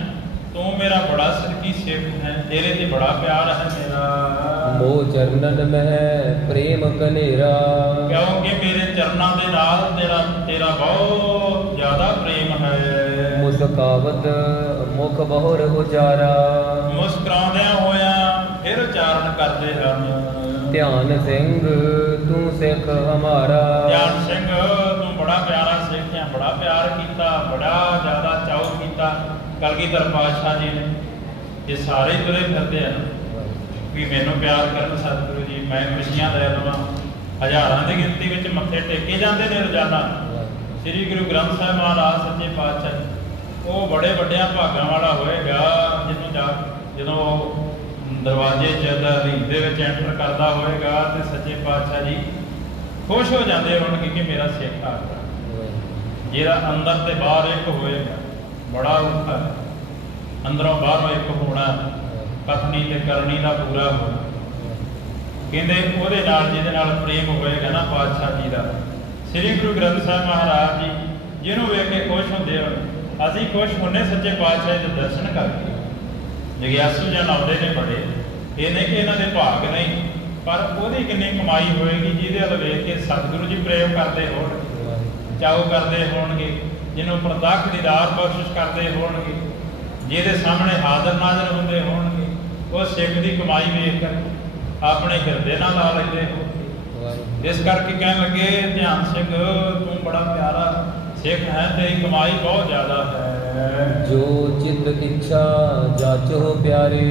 ਤੂੰ ਮੇਰਾ ਬੜਾ ਸਿੱਧਕੀ ਸਿੱਖ ਹੈ, ਤੇਰੇ ਤੇ ਬੜਾ ਪਿਆਰ ਹੈ ਮੇਰਾ। ਮੋਹ ਚਰਨਨ ਮਹਿ ਪ੍ਰੇਮ ਕਨੇਰਾ। ਕਿਉਂਕਿ ਮੇਰੇ ਚਰਨਾਂ ਦੇ ਨਾਲ ਤੇਰਾ ਬਹੁਤ ਜ਼ਿਆਦਾ ਪ੍ਰੇਮ ਹੈ। ਮੁਸਕਾਵਤ ਮੁਖ ਬਹੁਰ ਉਚਾਰਾ। ਮੁਸਕਰਾਉਂਦਿਆਂ ਹੋਇਆਂ ਫਿਰ ਉਚਾਰਨ ਕਰਦੇ ਹਨ। ਧਿਆਨ ਸਿੰਘ ਤੂੰ ਸਿੱਖ ਹਮਾਰਾ। ਧਿਆਨ ਸਿੰਘ ਤੂੰ ਬੜਾ ਪਿਆਰਾ ਸਿੱਖ ਹੈ, ਬੜਾ ਪਿਆਰ ਕੀਤਾ, ਬੜਾ ਜ਼ਿਆਦਾ ਚਾਉ ਕੀਤਾ ਕਲਗੀਧਰ ਪਾਤਸ਼ਾਹ ਜੀ ਨੇ। ਇਹ ਸਾਰੇ ਤੁਰੇ ਫਿਰਦੇ ਹਨ ਵੀ ਮੈਨੂੰ ਪਿਆਰ ਕਰਨ ਸਤਿਗੁਰੂ ਜੀ, ਮੈਂ ਖੁਸ਼ੀਆਂ ਲੈ ਲਵਾਂ। ਹਜ਼ਾਰਾਂ ਦੀ ਗਿਣਤੀ ਵਿੱਚ ਮੱਥੇ ਟੇਕੇ ਜਾਂਦੇ ਨੇ ਰੋਜ਼ਾਨਾ। ਸ੍ਰੀ ਗੁਰੂ ਗ੍ਰੰਥ ਸਾਹਿਬ ਮਹਾਰਾਜ ਸੱਚੇ ਪਾਤਸ਼ਾਹ ਉਹ ਬੜੇ ਵੱਡਿਆਂ ਭਾਗਾਂ ਵਾਲਾ ਹੋਏਗਾ ਜਦੋਂ ਉਹ ਦਰਵਾਜ਼ੇ 'ਚ ਰੀਝ ਦੇ ਵਿੱਚ ਐਂਟਰ ਕਰਦਾ ਹੋਏਗਾ ਤੇ ਸੱਚੇ ਪਾਤਸ਼ਾਹ ਜੀ ਖੁਸ਼ ਹੋ ਜਾਂਦੇ ਹੋਣਗੇ ਕਿ ਮੇਰਾ ਸਿੱਖ ਆ ਗਿਆ। ਜਿਹੜਾ ਅੰਦਰ ਤੇ ਬਾਹਰ ਇੱਕ ਹੋਏਗਾ, ਬੜਾ ਔਖਾ ਹੈ ਅੰਦਰੋਂ ਬਾਹਰੋਂ ਇੱਕ ਹੋਣਾ, ਕਥਨੀ ਤੇ ਕਰਨੀ ਦਾ ਪੂਰਾ ਹੋਣਾ। ਕਹਿੰਦੇ ਉਹਦੇ ਨਾਲ ਜਿਹਦੇ ਨਾਲ ਪ੍ਰੇਮ ਹੋਏਗਾ ਨਾ ਪਾਤਸ਼ਾਹ ਜੀ ਦਾ, ਸ੍ਰੀ ਗੁਰੂ ਗ੍ਰੰਥ ਸਾਹਿਬ ਮਹਾਰਾਜ ਜੀ ਜਿਹਨੂੰ ਵੇਖ ਕੇ ਖੁਸ਼ ਹੁੰਦੇ ਹੋ। ਅਸੀਂ ਖੁਸ਼ ਹੁੰਨੇ ਸੱਚੇ ਪਾਤਸ਼ਾਹ ਦੇ ਦਰਸ਼ਨ ਕਰਕੇ। ਜਗਿਆਸੂ ਜਨ ਆਉਂਦੇ ਨੇ ਬੜੇ, ਇਹ ਨਹੀਂ ਕਿ ਇਹਨਾਂ ਦੇ ਭਾਗ ਨਹੀਂ, ਪਰ ਉਹਦੀ ਕਿੰਨੀ ਕਮਾਈ ਹੋਏਗੀ ਜਿਹਦੇ ਵੱਲ ਵੇਖ ਕੇ ਸਤਿਗੁਰੂ ਜੀ ਪ੍ਰੇਮ ਕਰਦੇ ਹੋਣਗੇ, ਚਾਉ ਕਰਦੇ ਹੋਣਗੇ, ਜਿਹਨੂੰ ਪ੍ਰਤੱਖ ਦੀਦਾਰ ਬਖਸ਼ਿਸ਼ ਕਰਦੇ ਹੋਣਗੇ, ਜਿਹਦੇ ਸਾਹਮਣੇ ਹਾਜ਼ਰ ਨਾਜ਼ਰ ਹੁੰਦੇ ਹੋਣਗੇ। ਉਹ ਸਿੱਖ ਦੀ ਕਮਾਈ ਵੇਖ ਕਰ ਆਪਣੇ ਹਿਰਦੇ ਨਾਲ ਲਾ ਲੈਂਦੇ ਹੋ। ਇਸ ਕਰਕੇ ਕਹਿਣ ਲੱਗੇ ਧਿਆਨ ਸਿੰਘ ਤੂੰ ਬੜਾ ਪਿਆਰਾ ਸਿੱਖ ਹੈ, ਤੇਰੀ ਕਮਾਈ ਬਹੁਤ ਜ਼ਿਆਦਾ ਹੈ। ਜੋ ਚਿਤ ਇੱਛਾ ਜਾਚੋ ਪਿਆਰੇ।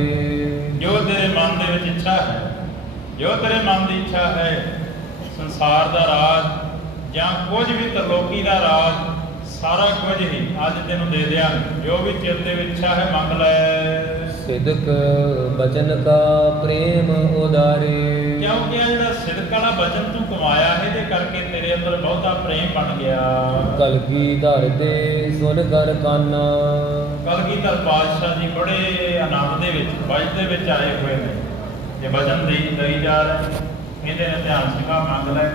ਜੋ ਤੇਰੇ ਮਨ ਦੇ ਵਿੱਚ ਇੱਛਾ ਹੈ, ਜੋ ਤੇਰੇ ਮਨ ਦੀ ਇੱਛਾ ਹੈ, ਸੰਸਾਰ ਦਾ ਰਾਜ ਜਾਂ ਕੁਝ ਵੀ ਤਰਲੋਕੀ ਦਾ ਰਾਜ, ਸਾਰਾ ਕੁਝ ਹੀ ਅੱਜ ਤੈਨੂੰ ਦੇ ਦਿਆਂ। ਜੋ ਵੀ ਚਿੱਤ ਦੇ ਵਿੱਚ ਇੱਛਾ ਹੈ ਮੰਗ ਲੈ। ਸਿਦਕ ਬਚਨ ਕਾ ਪ੍ਰੇਮ ਉਦਾਰੇ। ਕਿਉਂਕਿ ਇਹ ਜਿਹੜਾ ਸਿਦਕ ਵਾਲਾ ਬਚਨ ਤੂੰ ਕਮਾਇਆ, ਇਹਦੇ ਕਰਕੇ ਤੇਰੇ ਅੰਦਰ ਬਹੁਤਾ ਪ੍ਰੇਮ ਬਣ ਗਿਆ। ਕਲਗੀ ਧਰ ਦੇ ਸੁਨ ਕਰ ਕਾਨਾ। ਕਲਗੀਧਰ ਪਾਤਸ਼ਾਹ ਜੀ ਬੜੇ ਆਨੰਦ ਦੇ ਵਿੱਚ, ਵਜ ਦੇ ਵਿੱਚ ਆਏ ਹੋਏ ਨੇ। ਜੇ ਵਚਨ ਦੇਈ ਜਾ ਰਹੇ, ਕਹਿੰਦੇ ਨੇ ਧਿਆਨ ਸਿਖਾ ਮੰਗ ਲੈ।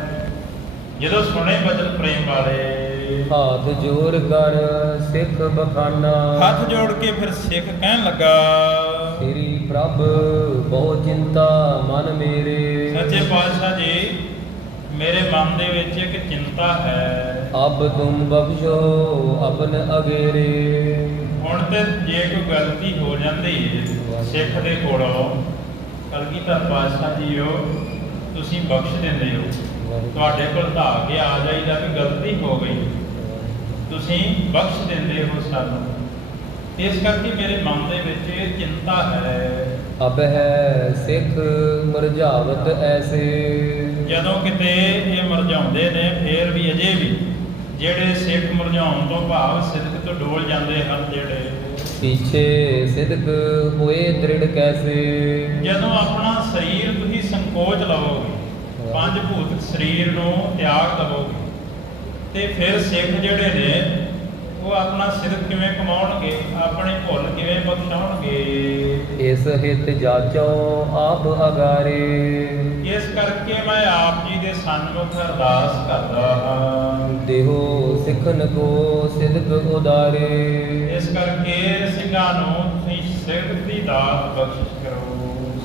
ਜਦੋਂ ਸੁਣੇ ਵਚਨ ਪ੍ਰੇਮ ਵਾਲੇ, ਹਾਥ ਜੋੜ ਕਰ ਸਿੱਖ ਬਖਾਨਾ। ਹੱਥ ਜੋੜ ਕੇ ਫਿਰ ਸਿੱਖ ਕਹਿਣ ਲੱਗਾ, ਤੇਰੀ ਪ੍ਰਭ ਬਹੁ ਚਿੰਤਾ ਮਨ ਮੇਰੇ। ਸੱਚੇ ਪਾਤਸ਼ਾਹ ਜੀ, ਮੇਰੇ ਮਨ ਦੇ ਵਿੱਚ ਇੱਕ ਚਿੰਤਾ ਹੈ। ਅਬ ਤੁਮ ਬਖਸ਼ੋ ਆਪਨ ਅਗੇਰੇ। ਹੁਣ ਤੇ ਜੇ ਕੋਈ ਗਲਤੀ ਹੋ ਜਾਂਦੀ ਹੈ ਸਿੱਖ ਦੇ ਕੋਲੋਂ, ਕਲਗੀਧਰ ਪਾਤਸ਼ਾਹ ਜੀਓ ਤੁਸੀਂ ਬਖਸ਼ ਦਿੰਦੇ ਹੋ। ਤੁਹਾਡੇ ਕੋਲ ਧਾ ਕੇ ਆ ਜਾਈਦਾ ਕਿ ਗਲਤੀ ਹੋ ਗਈ, ਤੁਸੀਂ ਬਖਸ਼ ਦਿੰਦੇ ਹੋ ਸਾਨੂੰ। ਇਸ ਕਰਕੇ ਮੇਰੇ ਮਨ ਦੇ ਵਿੱਚ ਇਹ ਚਿੰਤਾ ਹੈ। ਅਬ ਹੈ ਸਿੱਖ ਮੁਰਝਾਵਤ ਐਸੇ। ਜਦੋਂ ਕਿਤੇ ਇਹ ਮੁਰਝਾਉਂਦੇ ਨੇ, ਫੇਰ ਵੀ ਅਜੇ ਵੀ ਜਿਹੜੇ ਸਿੱਖ ਮੁਰਝਾਉਣ ਤੋਂ ਭਾਵ ਸਿਦਕ ਤੋਂ ਡੋਲ ਜਾਂਦੇ ਹਨ, ਜਿਹੜੇ ਪਿੱਛੇ ਸਿਦਕ ਹੋਏ ਦ੍ਰਿੜ ਕੈਸੇ। ਜਦੋਂ ਆਪਣਾ ਸਰੀਰ ਤੁਸੀਂ ਸੰਕੋਚ ਲਵੋਗੇ, ਪੰਜ ਭੂਤ ਸਰੀਰ ਨੂੰ ਤਿਆਗ ਦਵੋਗੇ, ਤੇ ਫਿਰ ਸਿੱਖ ਜਿਹੜੇ ਨੇ ਉਹ ਆਪਣਾ ਸਿਦਕ ਕਿਵੇਂ ਕਮਾਉਣਗੇ, ਆਪਣੀ ਭੁੱਲ ਕਿਵੇਂ ਬਖਸ਼ਾਉਣਗੇ। ਇਸ ਹਿਤ ਜਾਚੋ ਆਪ ਅਗਾਰੇ। ਇਸ ਕਰਕੇ ਮੈਂ ਆਪ ਜੀ ਦੇ ਸਨਮੁਖ ਅਰਦਾਸ ਕਰਦਾ ਹਾਂ, ਦੇਹੋ ਸਿੱਖਨ ਕੋ ਸਿਦਕ ਉਦਾਰੇ। ਇਸ ਕਰਕੇ ਸਿੰਘਾਂ ਨੂੰ ਤੁਸੀਂ ਸਿਦਕ ਦੀ ਦਾਤ ਬਖਸ਼ਿਸ਼ ਕਰੋ।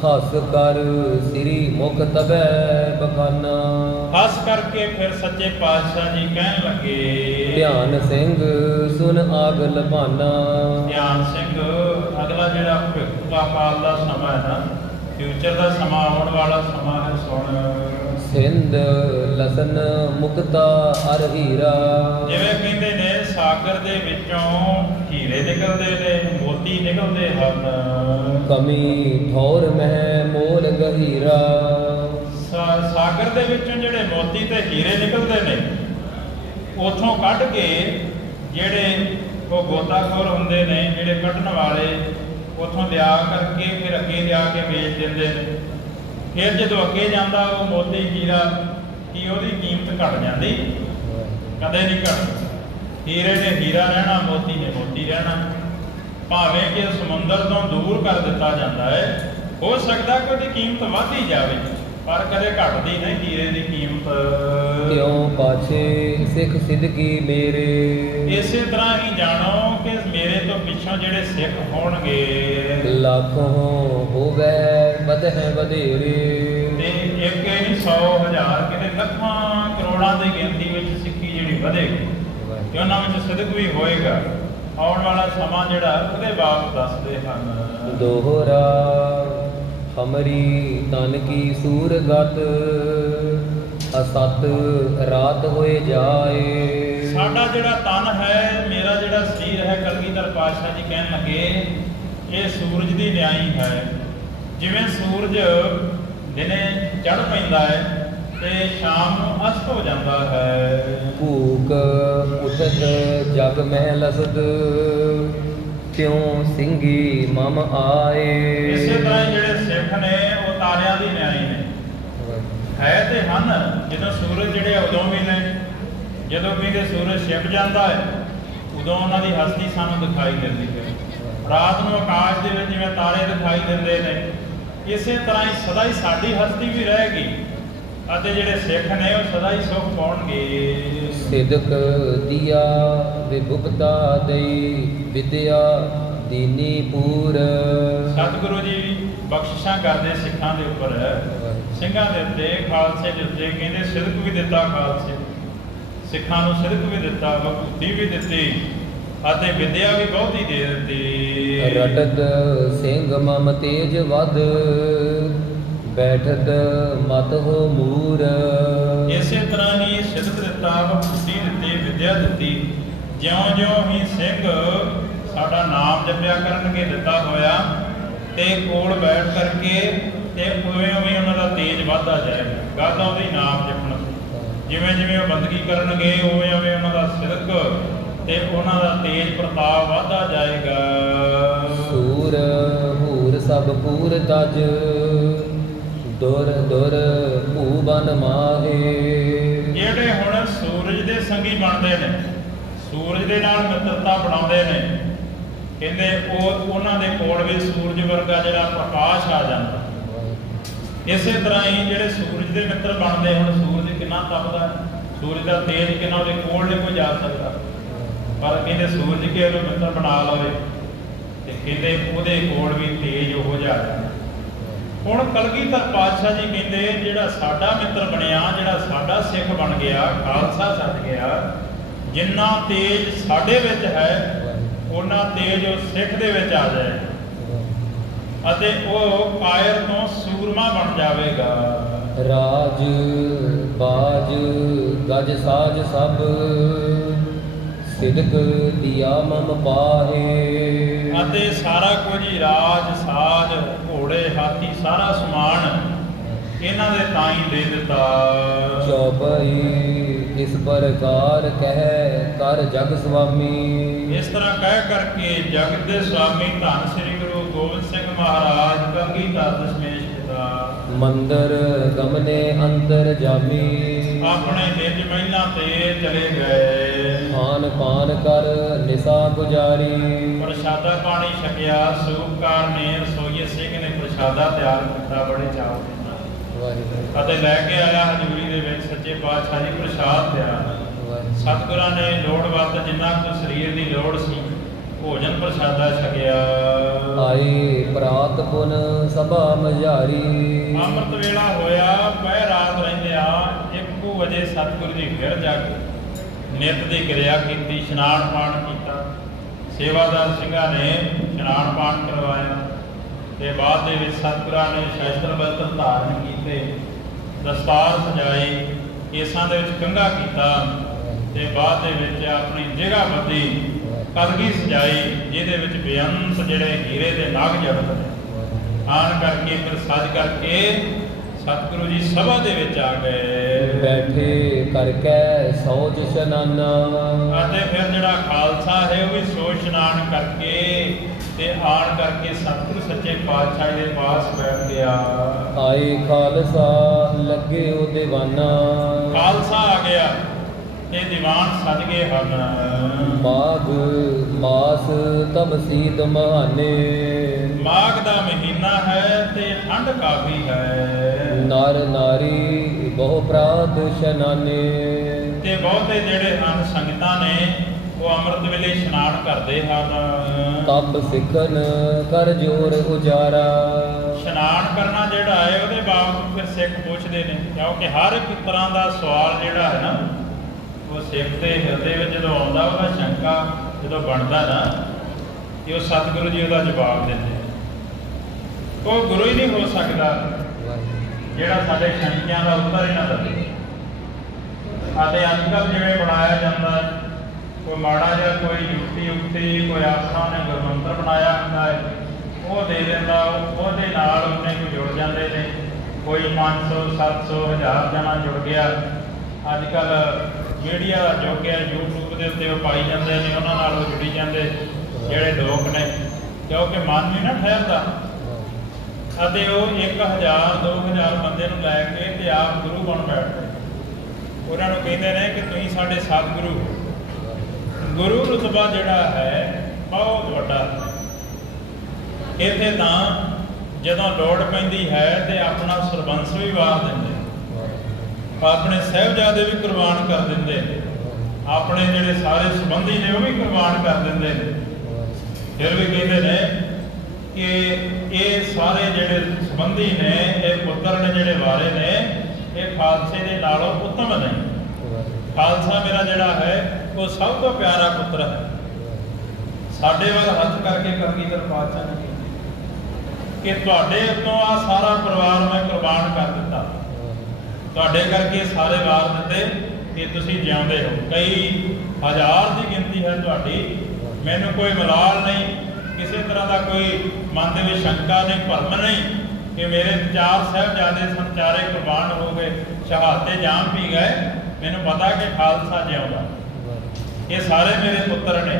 ਹੱਸ ਕਰ ਸ੍ਰੀ ਮੁਖ ਤਬੈ ਬਖਾਨਾ। ਹੱਸ ਕਰਕੇ ਫਿਰ ਸੱਚੇ ਪਾਤਸ਼ਾਹ ਜੀ ਕਹਿਣ ਲੱਗੇ, ਧਿਆਨ ਸਿੰਘ ਸੁਨ ਆਗ ਲਭਾਨਾ। ਧਿਆਨ ਸਿੰਘ, ਅਗਲਾ ਜਿਹੜਾ ਭਵਿੱਖ ਦਾ ਕਾਲ ਦਾ ਸਮਾਂ ਹੈ ਨਾ, ਫਿਊਚਰ ਦਾ ਸਮਾਂ, ਆਉਣ ਵਾਲਾ ਸਮਾਂ ਹੈ, ਸੁਣ। ਸਿੰਧ ਲਸਨ ਮੁਕਤਾ ਅਰ ਹੀਰਾ। ਜਿਵੇਂ ਕਹਿੰਦੇ ਨੇ ਸਾਗਰ ਦੇ ਵਿੱਚੋਂ ਹੀਰੇ ਨਿਕਲਦੇ ਨੇ, ਮੋਤੀ ਨਿਕਲਦੇ ਹਨ। ਕਮੀ ਠੌਰ ਮਹਿ ਮੋਲ ਗਹੀਰਾ। ਸਾਗਰ ਦੇ ਵਿੱਚੋਂ ਜਿਹੜੇ ਮੋਤੀ ਤੇ ਹੀਰੇ ਨਿਕਲਦੇ ਨੇ, ਉਥੋਂ ਕੱਢ ਕੇ ਜਿਹੜੇ ਉਹ ਗੋਤਾਖੋਰ ਹੁੰਦੇ ਨੇ, ਜਿਹੜੇ ਕੱਢਣ ਵਾਲੇ, ਉਥੋਂ ਲਿਆ ਕਰਕੇ ਫਿਰ ਅੱਗੇ ਲਿਆ ਕੇ ਵੇਚ ਦਿੰਦੇ ਨੇ। ਫਿਰ ਜਦੋਂ ਅੱਗੇ ਜਾਂਦਾ ਉਹ ਮੋਤੀ ਹੀਰਾ, ਕੀ ਉਹਦੀ ਕੀਮਤ ਘਟ ਜਾਂਦੀ? ਕਦੇ ਨਹੀਂ ਘਟਦੀ। ਹੀਰੇ ਨੇ ਹੀਰਾ ਰਹਿਣਾ, ਮੋਤੀ ਨੇ ਮੋਤੀ ਰਹਿਣਾ। ਭਾਵੇਂ ਕਿ ਸਮੁੰਦਰ ਤੋਂ ਦੂਰ ਕਰ ਦਿੱਤਾ ਜਾਂਦਾ ਹੈ, ਹੋ ਸਕਦਾ ਕਿ ਉਹਦੀ ਕੀਮਤ ਵੱਧ ਹੀ ਜਾਵੇ, ਪਰ ਕਦੇ ਘਟਦੀ ਨਹੀਂ ਹੀਰੇ ਦੀ ਕੀਮਤ। ਕਿਉਂ ਪਾਛੇ ਸਿੱਖ ਸਿਦਕੀ ਮੇਰੇ। ਇਸੇ ਤਰ੍ਹਾਂ ਹੀ ਜਾਣੋ ਕਿ ਮੇਰੇ ਤੋਂ ਪਿੱਛੋਂ ਜਿਹੜੇ ਸਿੱਖ ਹੋਣਗੇ, ਲੱਖੋਂ ਹੋਵੇ ਵਧੇ ਵਧੇਰੇ। ਤੇ ਇੱਕ ਹੀ ਨਹੀਂ 100,000, ਕਿਤੇ ਲੱਖਾਂ ਕਰੋੜਾਂ ਦੀ ਗਿਣਤੀ ਵਿੱਚ ਸਿੱਖੀ ਜਿਹੜੀ ਵਧੇਗੀ, ਕਿ ਉਹਨਾਂ ਵਿੱਚ ਸਿਦਕ ਵੀ ਹੋਏਗਾ। ਆਉਣ ਵਾਲਾ ਸਮਾਂ ਜਿਹੜਾ ਉਹਦੇ ਬਾਪ ਦੱਸਦੇ ਹਨ। ਦੋਹਰਾ ਹਮਰੀ ਤਨ ਕੀ ਸੂਰਗਤ ਅਸਤ ਰਾਤ ਹੋਏ ਜਾਏ। ਸਾਡਾ ਜਿਹੜਾ ਤਨ ਹੈ, ਮੇਰਾ ਜਿਹੜਾ ਸਰੀਰ ਹੈ, ਕਲਗੀਧਰ ਪਾਤਸ਼ਾਹ ਜੀ ਕਹਿਣ ਲੱਗੇ, ਇਹ ਸੂਰਜ ਦੀ ਨਿਆਈ ਹੈ। ਜਿਵੇਂ ਸੂਰਜ ਦਿਨੇ ਚੜ੍ਹ ਪੈਂਦਾ ਹੈ ਤੇ ਸ਼ਾਮ ਨੂੰ ਅਸਤ ਹੋ ਜਾਂਦਾ ਹੈ। ਭੂਕ ਉਠਤ ਜਗ ਮਹਿ ਲਸਦ ਕਿਉਂ ਸਿੰਘੀ ਮਮ ਆਏ। ਇਸੇ ਤਰ੍ਹਾਂ ਜਿਹੜੇ ਸਿੱਖ ਨੇ ਉਹ ਤਾਰਿਆਂ ਦੀ ਨਿਆਈ ਨੇ, ਹੈ ਤੇ ਹਨ। ਜਦੋਂ ਸੂਰਜ ਜਿਹੜੇ ਉਦੋਂ ਵੀ ਨੇ, ਜਦੋਂ ਕਹਿੰਦੇ ਸੂਰਜ ਛਿਪ ਜਾਂਦਾ ਹੈ, ਉਦੋਂ ਉਹਨਾਂ ਦੀ ਹਸਤੀ ਸਾਨੂੰ ਦਿਖਾਈ ਦਿੰਦੀ ਹੈ। ਰਾਤ ਨੂੰ ਆਕਾਸ਼ ਦੇ ਵਿੱਚ ਜਿਵੇਂ ਤਾਰੇ ਦਿਖਾਈ ਦਿੰਦੇ ਨੇ, ਇਸੇ ਤਰ੍ਹਾਂ ਹੀ ਸਦਾ ਹੀ ਸਾਡੀ ਹਸਤੀ ਵੀ ਰਹੇਗੀ, ਅਤੇ ਜਿਹੜੇ ਸਿੱਖ ਨੇ ਉਹ ਸਦਾ ਹੀ ਸੁਖ ਪਾਉਣਗੇ। ਸਿਦਕ ਦੀਆ ਵਿਭੁਗਤਾ ਦਈ ਵਿਦਿਆ ਦੀਨੀ ਪੂਰ। ਸਤਿਗੁਰੂ ਜੀ ਬਖਸ਼ਿਸ਼ਾਂ ਕਰਦੇ ਸਿੱਖਾਂ ਦੇ ਉੱਪਰ, ਸਿੰਘਾਂ ਦੇ ਉੱਤੇ, ਖਾਲਸੇ ਦੇ ਉੱਤੇ। ਕਹਿੰਦੇ ਸਿਦਕ ਵੀ ਦਿੱਤਾ ਖਾਲਸੇ, ਸਿੱਖਾਂ ਨੂੰ ਸਿਦਕ ਵੀ ਦਿੱਤਾ, ਬੁੱਧੀ ਵੀ ਦਿੱਤੀ, ਅਤੇ ਵਿਦਿਆ ਵੀ ਬਹੁਤੀ ਦੇ ਦਿੱਤੀ। ਰਟਤ ਸਿੰਘ ਮਮ ਤੇਜ ਵਧ ਬੈਠਤ ਮਤ ਹੋ ਮੂਰ। ਇਸੇ ਤਰ੍ਹਾਂ ਹੀ ਸਿਦਕ ਦਿੱਤਾ, ਬੁੱਧੀ ਦਿੱਤੀ, ਵਿਦਿਆ ਦਿੱਤੀ। ਜਿਉਂ-ਜਿਉਂ ਹੀ ਸਿੰਘ ਤੁਹਾਡਾ ਨਾਮ ਜਪਿਆ ਕਰਨਗੇ ਦਿੱਤਾ ਹੋਇਆ, ਤੇ ਕੋਲ ਬੈਠ ਕਰਕੇ ਤੇ ਉਵੇਂ ਉਵੇਂ ਉਹਨਾਂ ਦਾ ਤੇਜ ਵੱਧਦਾ ਜਾਏਗਾ। ਗੱਲ ਆਉਂਦੀ ਨਾਮ ਜਪਣ ਤੋਂ, ਜਿਵੇਂ ਜਿਵੇਂ ਉਹ ਬੰਦਗੀ ਕਰਨਗੇ ਉਵੇਂ ਉਵੇਂ ਉਹਨਾਂ ਦਾ ਸਿਦਕ ਤੇ ਉਹਨਾਂ ਦਾ ਤੇਜ ਪ੍ਰਤਾਪ ਵੱਧਦਾ ਜਾਏਗਾ। ਸੂਰ ਹੂਰ ਸਭ ਪੂਰ ਤਜ, ਦੁਰ ਦੁਰ ਭੂਬਨ ਮਾਹੇ। ਜਿਹੜੇ ਹੁਣ ਸੂਰਜ ਦੇ ਸੰਗੀ ਬਣਦੇ ਨੇ, ਸੂਰਜ ਦੇ ਨਾਲ ਮਿੱਤਰਤਾ ਬਣਾਉਂਦੇ ਨੇ, ਕਹਿੰਦੇ ਉਹ ਉਹਨਾਂ ਦੇ ਕੋਲ ਵੀ ਸੂਰਜ ਵਰਗਾ ਜਿਹੜਾ ਪ੍ਰਕਾਸ਼ ਆ ਜਾਂਦਾ। ਇਸੇ ਤਰ੍ਹਾਂ ਹੀ ਜਿਹੜੇ ਸੂਰਜ ਦੇ ਮਿੱਤਰ ਬਣਦੇ, ਹੁਣ ਸੂਰਜ ਕਿੰਨਾ ਤਪਦਾ, ਸੂਰਜ ਦਾ ਤੇਜ ਕਿੰਨਾ, ਉਹਦੇ ਕੋਲ ਨਹੀਂ ਕੋਈ ਜਾ ਸਕਦਾ, ਪਰ ਕਹਿੰਦੇ ਸੂਰਜ ਕੇ ਉਹਨੂੰ ਮਿੱਤਰ ਬਣਾ ਲਵੇ ਤੇ ਕਹਿੰਦੇ ਉਹਦੇ ਕੋਲ ਵੀ ਤੇਜ ਉਹ ਜਾ ਜਾਂਦਾ। ਹੁਣ ਕਲਗੀਧਰ ਪਾਤਸ਼ਾਹ ਜੀ ਕਹਿੰਦੇ ਜਿਹੜਾ ਸਾਡਾ ਮਿੱਤਰ ਬਣਿਆ, ਜਿਹੜਾ ਸਾਡਾ ਸਿੱਖ ਬਣ ਗਿਆ, ਖਾਲਸਾ ਛੱਡ ਗਿਆ, ਜਿੰਨਾ ਤੇਜ ਸਾਡੇ ਵਿੱਚ ਹੈ ਉਹਨਾਂ ਤੇਜ ਉਹ ਸਿੱਖ ਦੇ ਵਿੱਚ ਆ ਜਾਏ ਅਤੇ ਉਹ ਕਾਇਰ ਤੋਂ ਸੂਰਮਾ ਬਣ ਜਾਵੇਗਾ। ਰਾਜ ਬਾਜ ਗਜ ਸਾਜ ਸਭ, ਸਿਦਕ ਦਿਆ ਮਮ ਪਾਹੇ। ਅਤੇ ਸਾਰਾ ਕੁਝ ਹੀ ਰਾਜ ਸਾਜ ਘੋੜੇ ਹਾਥੀ ਸਾਰਾ ਸਮਾਨ ਇਹਨਾਂ ਦੇ ਤਾਂ ਹੀ ਦੇ ਦਿੱਤਾ। ਚੌਪਈ ਇਸ ਪ੍ਰਕਾਰ ਕਹਿ ਕਰ ਜਗ ਸੁਆਮੀ। ਇਸ ਤਰ੍ਹਾਂ ਕਹਿ ਕਰਕੇ ਜਗਤ ਦੇ ਸੁਆਮੀ ਧੰਨ ਸ੍ਰੀ ਗੁਰੂ ਗੋਬਿੰਦ ਸਿੰਘ ਮਹਾਰਾਜ ਕਲਗੀਧਰ ਦਸ਼ਮੇਸ਼ ਪਿਤਾ ਮੰਦਰ ਗਮਨੇ ਅੰਤਰ ਜਾਮੀ। ਆਪਣੇ ਨਿਜ ਮਹਿਲਾਂ ਤੇ ਚਲੇ ਗਏ। ਖਾਨ ਪਾਨ ਕਰ ਨਿਸਾ ਗੁਜਾਰੀ। ਪ੍ਰਸ਼ਾਦਾ ਪਾਣੀ ਛਕਿਆ, ਸੂਪਕਾਰ ਨੇ ਰਸੋਈਏ ਸਿੰਘ ਨੇ ਪ੍ਰਸ਼ਾਦਾ ਤਿਆਰ ਕੀਤਾ ਬੜੇ ਚਾਅ ਦੇ ਨਾਲ ਅਤੇ ਲੈ ਕੇ ਆਇਆ ਹਜ਼ੂਰੀ ਦੇ ਵਿੱਚ ਸੱਚੇ ਪਾਤਸ਼ਾਹ ਜੀ ਪ੍ਰਸ਼ਾਦ ਤਿਆਰ। ਸਤਿਗੁਰਾਂ ਨੇ ਲੋੜਵੰਦ ਜਿੰਨਾ ਕੁ ਸਰੀਰ ਦੀ ਲੋੜ ਸੀ ਭੋਜਨ ਪ੍ਰਸ਼ਾਦਾ ਛਕਿਆ। ਆਏ ਪ੍ਰਾਤ ਪੁਨ ਸਭਾ ਮਝਾਰੀ। ਅੰਮ੍ਰਿਤ ਵੇਲਾ ਹੋਇਆ, ਪੈ ਰਾਤ ਰਹਿੰਦਿਆਂ 1 ਵਜੇ ਸਤਿਗੁਰੂ ਜੀ ਫਿਰ ਜਾਗ ਨਿਤ ਦੀ ਕਿਰਿਆ ਕੀਤੀ, ਇਸ਼ਨਾਨ ਪਾਣ ਕੀਤਾ। ਸੇਵਾਦਾਰ ਸਿੰਘਾਂ ਨੇ ਇਸ਼ਨਾਨ ਪਾਣ ਕਰਵਾਇਆ ਤੇ ਬਾਅਦ ਦੇ ਵਿੱਚ ਸਤਿਗੁਰਾਂ ਨੇ ਸ਼ਸਤਰ ਬਸਤਰ ਧਾਰਨ ਕੀਤੇ, ਦਸਤਾਰ ਸਜਾਈ, ਕੇਸਾਂ ਦੇ ਵਿੱਚ ਕੰਘਾ ਕੀਤਾ ਤੇ ਬਾਅਦ ਦੇ ਵਿੱਚ ਆਪਣੀ ਜਗ੍ਹਾ ਬੱਧੀ ਕਲਗੀ ਸਜਾਈ, ਜਿਹਦੇ ਵਿੱਚ ਬੇਅੰਤ ਜਿਹੜੇ ਹੀਰੇ ਦੇ ਨਗ ਜੜਤ ਨੇ। ਆਣ ਕਰਕੇ ਫਿਰ ਸਜ ਕਰਕੇ ਸਤਿਗੁਰੂ ਜੀ ਸਭਾ ਦੇ ਵਿੱਚ ਆ ਗਏ। ਬੈਠੇ ਕਰਕੇ ਸੌਜ ਇਸ਼ਨਾਨਾ। ਅਤੇ ਫਿਰ ਜਿਹੜਾ ਖਾਲਸਾ ਹੈ ਉਹ ਵੀ ਸੋਚ ਇਸ਼ਨਾਨ ਕਰਕੇ ਤੇ ਆਣ ਕਰਕੇ ਸਤਿਗੁਰੂ ਸੱਚੇ ਪਾਤਸ਼ਾਹ ਦੇ ਪਾਸ ਬੈਠ ਗਿਆ। ਆਏ ਖਾਲਸਾ ਲੱਗੇ ਉਹ ਦੀਵਾਨਾ। ਖਾਲਸਾ ਆ ਗਿਆ ਤੇ ਦੀਵਾਨ ਸਜ ਗਏ ਹਨ। ਮਾਘ ਮਾਸ ਤਬ ਸੀਤ ਮਹਾਨੇ। ਮਾਘ ਦਾ ਮਹੀਨਾ ਹੈ ਤੇ ਠੰਡ ਕਾਫੀ ਹੈ। ਨਰ ਨਾਰੀ ਬਹੁ ਪ੍ਰਾਤ ਇਸ਼ਨਾਨੇ। ਤੇ ਬਹੁਤੇ ਜਿਹੜੇ ਹਨ ਸੰਗਤਾਂ ਨੇ ਉਹ ਅੰਮ੍ਰਿਤ ਵੇਲੇ ਇਸ਼ਨਾਨ ਕਰਦੇ ਹਨ। ਤਪ ਸਿੱਖਨ ਕਰ ਜੋਰ ਉਜਾਰਾ। ਇਸ਼ਨਾਨ ਕਰਨਾ ਜਿਹੜਾ ਹੈ ਉਹਦੇ ਬਾਵਜੂਦ ਫਿਰ ਸਿੱਖ ਪੁੱਛਦੇ ਨੇ, ਕਿਉਂਕਿ ਹਰ ਇੱਕ ਤਰ੍ਹਾਂ ਦਾ ਸਵਾਲ ਜਿਹੜਾ ਹੈ ਨਾ ਉਹ ਸਿੱਖ ਦੇ ਹਿਰਦੇ ਵਿੱਚ ਜਦੋਂ ਆਉਂਦਾ, ਉਹਦਾ ਸ਼ੰਕਾ ਜਦੋਂ ਬਣਦਾ ਨਾ ਕਿ ਉਹ ਸਤਿਗੁਰੂ ਜੀ ਉਹਦਾ ਜਵਾਬ ਦਿੰਦੇ। ਉਹ ਗੁਰੂ ਹੀ ਨਹੀਂ ਹੋ ਸਕਦਾ ਜਿਹੜਾ ਸਾਡੇ ਸ਼ੰਕਿਆਂ ਦਾ ਉੱਤਰ ਹੀ ਨਾ ਦੇਵੇ। ਅਤੇ ਅੱਜ ਕੱਲ੍ਹ ਜਿਵੇਂ ਬਣਾਇਆ ਜਾਂਦਾ, ਕੋਈ ਮਾੜਾ ਜਿਹਾ ਕੋਈ ਯੁਕਤੀ ਕੋਈ ਆਪਣਾ ਨੇ ਗੁਰਮੰਤਰ ਬਣਾਇਆ ਹੁੰਦਾ ਹੈ, ਉਹ ਦੇ ਦਿੰਦਾ, ਉਹਦੇ ਨਾਲ ਉਹਨੇ ਕੋਈ ਜੁੜ ਜਾਂਦੇ ਨੇ। ਕੋਈ 500 700 1000 ਜਣਾ ਜੁੜ ਗਿਆ। ਅੱਜ ਕੱਲ੍ਹ ਮੀਡੀਆ ਦਾ ਯੁੱਗ ਹੈ, YouTube ਦੇ ਉੱਤੇ ਉਹ ਪਾਈ ਜਾਂਦੇ ਨੇ, ਉਹਨਾਂ ਨਾਲ ਉਹ ਜੁੜੀ ਜਾਂਦੇ ਜਿਹੜੇ ਲੋਕ ਨੇ, ਕਿਉਂਕਿ ਮਨ ਨਹੀਂ ਨਾ ਠਹਿਰਦਾ। ਅਤੇ ਉਹ 1000 2000 ਬੰਦੇ ਨੂੰ ਲੈ ਕੇ ਤੇ ਆਪ ਗੁਰੂ ਬਣ ਬੈਠਦੇ। ਉਹਨਾਂ ਨੂੰ ਕਹਿੰਦੇ ਨੇ ਕਿ ਤੁਸੀਂ ਸਾਡੇ ਸਤਿਗੁਰੂ ਹੋ। ਗੁਰੂ ਰੁਤਬਾ ਜਿਹੜਾ ਹੈ ਬਹੁਤ ਵੱਡਾ। ਇੱਥੇ ਤਾਂ ਜਦੋਂ ਲੋੜ ਪੈਂਦੀ ਹੈ ਤੇ ਆਪਣਾ ਸਰਬੰਸ ਵੀ ਵਾਰ ਦਿੰਦੇ, ਆਪਣੇ ਸਾਹਿਬਜ਼ਾਦੇ ਵੀ ਕੁਰਬਾਨ ਕਰ ਦਿੰਦੇ, ਆਪਣੇ ਜਿਹੜੇ ਸਾਰੇ ਸੰਬੰਧੀ ਨੇ ਉਹ ਵੀ ਕੁਰਬਾਨ ਕਰ ਦਿੰਦੇ ਨੇ। ਫਿਰ ਵੀ ਕਹਿੰਦੇ ਨੇ ਕਿ ਇਹ ਸਾਰੇ ਜਿਹੜੇ ਸੰਬੰਧੀ ਨੇ, ਇਹ ਪੁੱਤਰ ਨੇ ਜਿਹੜੇ ਵਾਰੇ ਨੇ, ਇਹ ਖਾਲਸੇ ਦੇ ਨਾਲੋਂ ਉੱਤਮ ਨੇ। ਖਾਲਸਾ ਮੇਰਾ ਜਿਹੜਾ ਹੈ ਉਹ ਸਭ ਤੋਂ ਪਿਆਰਾ ਪੁੱਤਰ ਹੈ। ਸਾਡੇ ਵੱਲ ਹੱਥ ਕਰਕੇ ਕਲਗੀਧਰ ਪਾਤਸ਼ਾਹ ਨੇ ਕਿ ਤੁਹਾਡੇ ਉੱਤੋਂ ਆ ਸਾਰਾ ਪਰਿਵਾਰ ਮੈਂ ਕੁਰਬਾਨ ਕਰ ਦਿੱਤਾ, ਤੁਹਾਡੇ ਕਰਕੇ ਸਾਰੇ ਵਾਰ ਦਿੱਤੇ ਕਿ ਤੁਸੀਂ ਜਿਉਂਦੇ ਹੋ। ਕਈ ਹਜ਼ਾਰ ਦੀ ਗਿਣਤੀ ਹੈ ਤੁਹਾਡੀ, ਮੈਨੂੰ ਕੋਈ ਮਲਾਲ ਨਹੀਂ, ਕਿਸੇ ਤਰ੍ਹਾਂ ਦਾ ਕੋਈ ਮਨ ਦੇ ਵਿੱਚ ਸ਼ੰਕਾ ਨਹੀਂ, ਭਰਮ ਨਹੀਂ ਕਿ ਮੇਰੇ 4 ਸਾਹਿਬਜ਼ਾਦੇ ਸੰਚਾਰੇ ਕੁਰਬਾਨ ਹੋ ਗਏ, ਸ਼ਹਾਦਤੇ ਜਾਮ ਪੀ ਗਏ। ਮੈਨੂੰ ਪਤਾ ਕਿ ਖਾਲਸਾ ਜਿਉਂਦਾ, ਇਹ ਸਾਰੇ ਮੇਰੇ ਪੁੱਤਰ ਨੇ।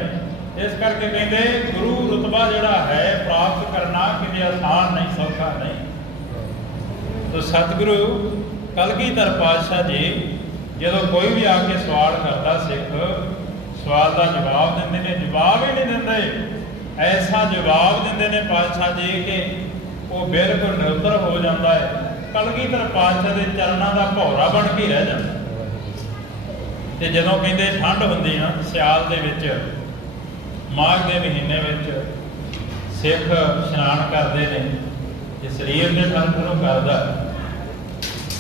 ਇਸ ਕਰਕੇ ਕਹਿੰਦੇ ਗੁਰੂ ਰੁਤਬਾ ਜਿਹੜਾ ਹੈ ਪ੍ਰਾਪਤ ਕਰਨਾ ਕਿਤੇ ਆਸਾਨ ਨਹੀਂ, ਸੌਖਾ ਨਹੀਂ। ਤੋ ਸਤਿਗੁਰੂ ਕਲਗੀਧਰ ਪਾਤਸ਼ਾਹ ਜੀ ਜਦੋਂ ਕੋਈ ਵੀ ਆ ਕੇ ਸਵਾਲ ਕਰਦਾ, ਸਿੱਖ ਸਵਾਲ ਦਾ ਜਵਾਬ ਦਿੰਦੇ ਨੇ, ਜਵਾਬ ਹੀ ਨਹੀਂ ਦਿੰਦੇ, ਐਸਾ ਜਵਾਬ ਦਿੰਦੇ ਨੇ ਪਾਤਸ਼ਾਹ ਜੀ ਕਿ ਉਹ ਬਿਲਕੁਲ ਨਿਰੁੱਤਰ ਹੋ ਜਾਂਦਾ ਹੈ। ਕਲਗੀਧਰ ਪਾਤਸ਼ਾਹ ਦੇ ਚਰਨਾਂ ਦਾ ਭੌਰਾ ਬਣ ਕੇ ਰਹਿ ਜਾਂਦਾ। ਤੇ ਜਦੋਂ ਕਹਿੰਦੇ ਠੰਡ ਹੁੰਦੀ ਨਾ ਸਿਆਲ ਦੇ ਵਿੱਚ, ਮਾਘ ਦੇ ਮਹੀਨੇ ਵਿੱਚ ਸਿੱਖ ਇਸ਼ਨਾਨ ਕਰਦੇ ਨੇ, ਜੇ ਸਰੀਰ ਦੇ ਠੰਡ ਨੂੰ ਕਰਦਾ,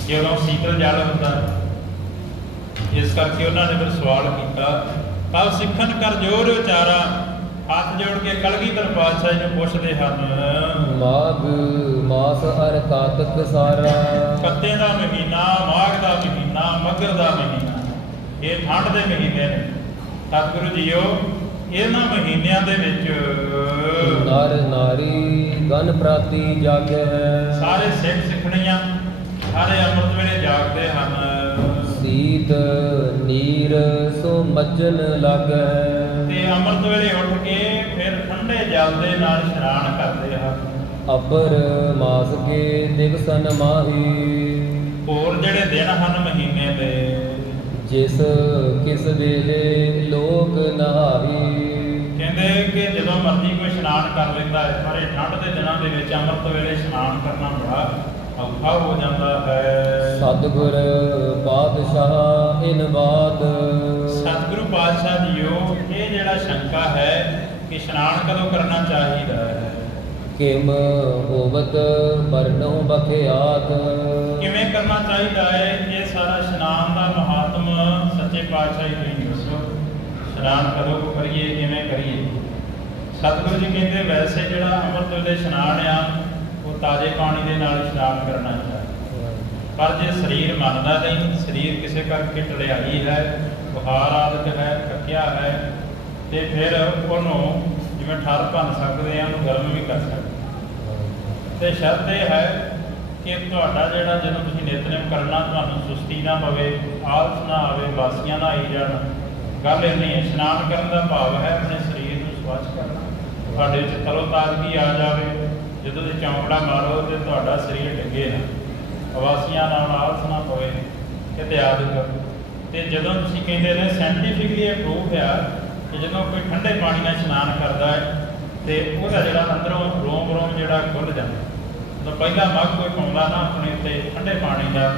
ਜਦੋਂ ਸੀਤਲ ਜਲ ਹੁੰਦਾ। ਇਸ ਕਰਕੇ ਉਹਨਾਂ ਨੇ ਫਿਰ ਸਵਾਲ ਕੀਤਾ, ਤਬ ਸਿੱਖਣ ਕਰ ਜੋਰ ਉਚਾਰਾ, ਹੱਥ ਜੋੜ ਕੇ ਕਲਗੀਧਰ ਪਾਤਸ਼ਾਹ ਜੀ ਨੂੰ ਪੁੱਛਦੇ ਹਨ। ਮਾਘ ਮਾਸ ਅਰ ਕਾਤਕ ਸਾਰਾ, ਕੱਤੇ ਦਾ ਮਹੀਨਾ, ਮਾਘ ਦਾ ਮਹੀਨਾ, ਮੱਘਰ ਦਾ ਮਹੀਨਾ, ਇਹ ਠੰਡ ਦੇ ਮਹੀਨੇ ਨੇ। ਸਤਿਗੁਰੂ ਜੀਓ ਇਹਨਾਂ ਮਹੀਨਿਆਂ ਦੇ ਵਿੱਚ ਨਰ ਨਾਰੀ ਗਨ ਪ੍ਰਾਤੀ ਜਾਗੈ, ਸਾਰੇ ਸਿੱਖ ਸਿੱਖਣੀਆਂ ਸਾਰੇ ਅੰਮ੍ਰਿਤ ਵੇਲੇ ਜਾਗਦੇ ਹਨ। ਸੀਤ ਨੀਰ ਸੋ ਮੱਜਨ ਲਾਗੈ, ਤੇ ਅੰਮ੍ਰਿਤ ਵੇਲੇ ਉੱਠ ਕੇ ਫਿਰ ਠੰਡੇ ਜਲ ਦੇ ਨਾਲ ਇਸ਼ਨਾਨ ਕਰਦੇ ਹਨ। ਅਪਰ ਮਾਸ ਕੇ ਦਿਵਸਨ ਮਾਹੀ, ਹੋਰ ਜਿਹੜੇ ਦਿਨ ਹਨ ਮਹੀਨੇ ਦੇ, ਜਿਸ ਕਿਸ ਵੇਲੇ ਲੋਕ ਨਹਾਈ। ਕਹਿੰਦੇ ਕਿ ਜਦੋਂ ਮਰਜ਼ੀ ਕੋਈ ਇਸ਼ਨਾਨ ਕਰ ਲੈਂਦਾ ਹੈ, ਪਰ ਇਹ ਠੰਡ ਦੇ ਦਿਨਾਂ ਦੇ ਵਿੱਚ ਅੰਮ੍ਰਿਤ ਵੇਲੇ ਇਸ਼ਨਾਨ ਕਰਨਾ ਬੜਾ ਔਖਾ ਹੋ ਜਾਂਦਾ ਹੈ। ਸਤਿਗੁਰ ਪਾਤਸ਼ਾਹ ਇਨ ਬਾਤ, ਸਤਿਗੁਰੂ ਪਾਤਸ਼ਾਹ ਜੀਓ ਇਹ ਜਿਹੜਾ ਸ਼ੰਕਾ ਹੈ ਕਿ ਇਸ਼ਨਾਨ ਕਦੋਂ ਕਰਨਾ ਚਾਹੀਦਾ ਹੈ, ਕਿਮ ਹੋਵਤ ਵਰਨੋ ਬਖਿਆਤ, ਕਿਵੇਂ ਕਰਨਾ ਚਾਹੀਦਾ ਹੈ, ਇਹ ਸਾਰਾ ਇਸ਼ਨਾਨ ਦਾ ਮਹਾਤਮ ਸੱਚੇ ਪਾਤਸ਼ਾਹ ਜੀ ਨੂੰ ਦੱਸੋ। ਇਸ਼ਨਾਨ ਕਦੋਂ ਕਰੀਏ, ਕਿਵੇਂ ਕਰੀਏ। ਸਤਿਗੁਰੂ ਜੀ ਕਹਿੰਦੇ ਵੈਸੇ ਜਿਹੜਾ ਅੰਮ੍ਰਿਤ ਵੇਲੇ ਇਸ਼ਨਾਨ ਆ ਉਹ ਤਾਜ਼ੇ ਪਾਣੀ ਦੇ ਨਾਲ ਇਸ਼ਨਾਨ ਕਰਨਾ ਚਾਹੀਦਾ, ਪਰ ਜੇ ਸਰੀਰ ਮੰਨਦਾ ਨਹੀਂ, ਸਰੀਰ ਕਿਸੇ ਕਰਕੇ ਢਲਿਆਈ ਹੈ, ਬੁਖਾਰ ਆਦਿਕ ਹੈ, ਥੱਕਿਆ ਹੈ, ਤੇ ਫਿਰ ਉਹਨੂੰ ਜਿਵੇਂ ਠਰ ਭੰਨ ਸਕਦੇ ਆ, ਉਹਨੂੰ ਗਰਮ ਵੀ ਕਰ ਸਕਦੇ। ਤੇ ਸ਼ਰਤ ਇਹ ਹੈ ਕਿ ਤੁਹਾਡਾ ਜਿਹੜਾ ਜਦੋਂ ਤੁਸੀਂ ਨਿਤਨੇਮ ਕਰਨਾ, ਤੁਹਾਨੂੰ ਸੁਸਤੀ ਨਾ ਪਵੇ, ਆਲਸ ਨਾ ਆਵੇ, ਵਾਸੀਆਂ ਨਾ ਆਈ ਜਾਣ। ਗੱਲ ਇਹ ਨਹੀਂ, ਇਸ਼ਨਾਨ ਕਰਨ ਦਾ ਭਾਵ ਹੈ ਆਪਣੇ ਸਰੀਰ ਨੂੰ ਸਵੱਛ ਕਰਨਾ, ਤੁਹਾਡੇ ਵਿੱਚ ਤਰੋ ਤਾਜ਼ਗੀ ਆ ਜਾਵੇ। ਜਦੋਂ ਤੁਸੀਂ ਚੌਂਕੜਾ ਮਾਰੋ ਤੇ ਤੁਹਾਡਾ ਸਰੀਰ ਡਿੱਗੇ ਨਾ, ਵਾਸੀਆਂ ਨਾਲ ਆਲਸ ਨਾ ਪਵੇ ਕਿਤੇ ਆਦਿਕ। ਤੇ ਜਦੋਂ ਤੁਸੀਂ ਕਹਿੰਦੇ ਨੇ ਸਾਇੰਟੀਫਿਕਲੀ ਇਹ ਪ੍ਰੂਫ ਆ ਕਿ ਜਦੋਂ ਕੋਈ ਠੰਡੇ ਪਾਣੀ ਨਾਲ ਇਸ਼ਨਾਨ ਕਰਦਾ ਹੈ ਤੇ ਉਹਦਾ ਜਿਹੜਾ ਅੰਦਰੋਂ ਰੋਮ ਰੋਮ ਜਿਹੜਾ ਖੁੱਲ੍ਹ ਜਾਂਦਾ। ਜਦੋਂ ਪਹਿਲਾ ਮੱਘ ਕੋਈ ਪਾਉਂਦਾ ਨਾ ਆਪਣੇ ਉੱਤੇ ਠੰਡੇ ਪਾਣੀ ਦਾ,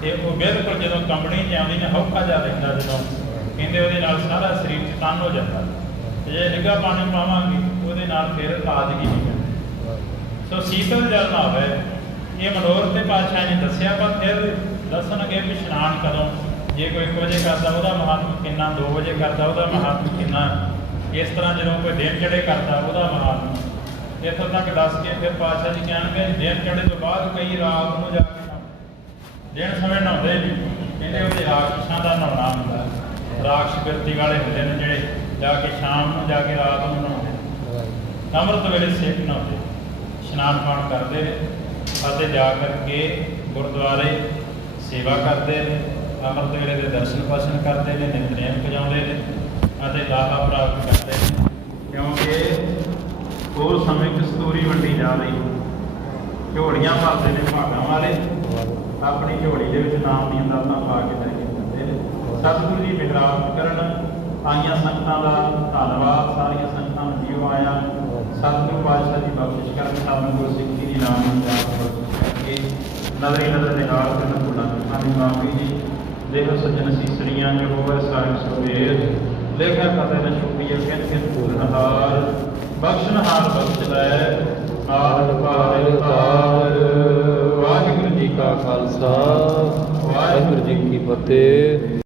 ਤੇ ਉਹ ਬਿਲਕੁਲ ਜਦੋਂ ਕੰਬਣੀ 'ਚ ਆਉਂਦੀ ਨਾ ਹੌਕਾ ਜਿਹਾ ਲੈਂਦਾ, ਜਦੋਂ ਕਹਿੰਦੇ ਉਹਦੇ ਨਾਲ ਸਾਰਾ ਸਰੀਰ 'ਚ ਤਨ ਹੋ ਜਾਂਦਾ। ਤੇ ਜੇ ਨਿੱਘਾ ਪਾਣੀ ਪਾਵਾਂਗੇ ਉਹਦੇ ਨਾਲ ਫਿਰ ਤਾਜ਼ਗੀ ਨਹੀਂ ਪੈਂਦੀ। ਸੋ ਸੀਤਲ ਜਲ ਨਾ ਹੋਵੇ, ਇਹ ਮਨੋਰਥ ਤੇ ਪਾਤਸ਼ਾਹ ਨੇ ਦੱਸਿਆ, ਪਰ ਫਿਰ ਦੱਸਣਗੇ ਵੀ ਇਸ਼ਨਾਨ ਕਦੋਂ। ਜੇ ਕੋਈ 1 ਵਜੇ ਕਰਦਾ ਉਹਦਾ ਮਹਾਤਮ ਕਿੰਨਾ, 2 ਵਜੇ ਕਰਦਾ ਉਹਦਾ ਮਹਾਤਮ ਕਿੰਨਾ, ਇਸ ਤਰ੍ਹਾਂ ਜਦੋਂ ਕੋਈ ਦਿਨ ਚੜ੍ਹੇ ਕਰਦਾ ਉਹਦਾ ਮਹਾਤਮ। ਇੱਥੋਂ ਤੱਕ ਦੱਸ ਕੇ ਫਿਰ ਪਾਤਸ਼ਾਹ ਜੀ ਕਹਿਣਗੇ ਦਿਨ ਚੜ੍ਹੇ ਤੋਂ ਬਾਅਦ ਕਈ ਰਾਤ ਨੂੰ ਜਾ ਕੇ ਦਿਨ ਸਮੇਂ ਨਹਾਉਂਦੇ ਨਹੀਂ, ਕਹਿੰਦੇ ਉਹਦੇ ਰਾਖਸ਼ਾਂ ਦਾ ਨਹਾਉਣਾ ਹੁੰਦਾ। ਰਾਖਸ਼ ਬਿਰਤੀ ਵਾਲੇ ਹੁੰਦੇ ਨੇ ਜਿਹੜੇ ਜਾ ਕੇ ਸ਼ਾਮ ਨੂੰ ਜਾ ਕੇ ਰਾਤ ਨੂੰ ਨਹਾਉਂਦੇ। ਅੰਮ੍ਰਿਤ ਵੇਲੇ ਸਿੱਖ ਨਹਾਉਂਦੇ, ਇਸ਼ਨਾਨ ਪਾਣ ਕਰਦੇ ਨੇ ਅਤੇ ਜਾ ਕਰਕੇ ਗੁਰਦੁਆਰੇ ਸੇਵਾ ਕਰਦੇ ਨੇ, ਅੰਮ੍ਰਿਤ ਵੇਲੇ ਦੇ ਦਰਸ਼ਨ ਪਾਸ਼ਨ ਕਰਦੇ ਨੇ, ਨਿਤਨੇਮ ਸਜਾਉਂਦੇ ਨੇ ਅਤੇ ਲਾਹਾ ਪ੍ਰਾਪਤ ਕਰਦੇ ਨੇ। ਕਿਉਂਕਿ ਹੋਰ ਸਮੇਂ ਕਸਤੂਰੀ ਵੰਡੀ ਜਾ ਰਹੀ, ਝੋਲੀਆਂ ਭਰਦੇ ਨੇ ਭਾਗਾਂ ਵਾਲੇ, ਆਪਣੀ ਝੋਲੀ ਦੇ ਵਿੱਚ ਨਾਮ ਦੀਆਂ ਦਾਤਾਂ ਪਾ ਕੇ ਲੈ ਕੇ ਜਾਂਦੇ ਨੇ। ਸਤਿਗੁਰੂ ਜੀ ਬਿਰਾਦਤ ਕਰਨ ਆਈਆਂ ਸੰਗਤਾਂ ਦਾ ਧੰਨਵਾਦ, ਸਾਰੀਆਂ ਸੰਗਤਾਂ ਨੂੰ ਜੀਓ ਆਇਆ। ਸਤਿਗੁਰੂ ਪਾਤਸ਼ਾਹ ਦੀ ਬਖਸ਼ਿਸ਼ ਕਰਨ, ਸਾਨੂੰ ਗੁਰਸਿੱਖੀ ਦੀ ਨਾਮ ਨੂੰ ਬਖਸ਼ਿਸ਼ ਕਰਕੇ ਨਜ਼ਰੀ ਨਜ਼ਰ ਨਿਗਾਹ ਕਰਨ ਭੁੱਲਾਂ ਦੀ ਮਾਫੀ ਜੀ। ਦੇਖੋ ਸੱਜਣ ਸੀਸਰੀਆਂ ਜੋ ਹੋਵੇ ਸਾਹਿਬ ਸਵੇਰ ਲੇਖਾ ਕਦੇ ਨ ਛੁੱਟੀਏ ਕਿਨ ਕਿਨ ਪੂਰਨਹਾਰ ਬਖਸ਼ਨਹਾਰ ਬਖਸ਼ ਲੈ ਆਦ ਪਾਰ ਤਾਰ। ਵਾਹਿਗੁਰੂ ਜੀ ਕਾ ਖਾਲਸਾ, ਵਾਹਿਗੁਰੂ ਜੀ ਕੀ ਫਤਿਹ।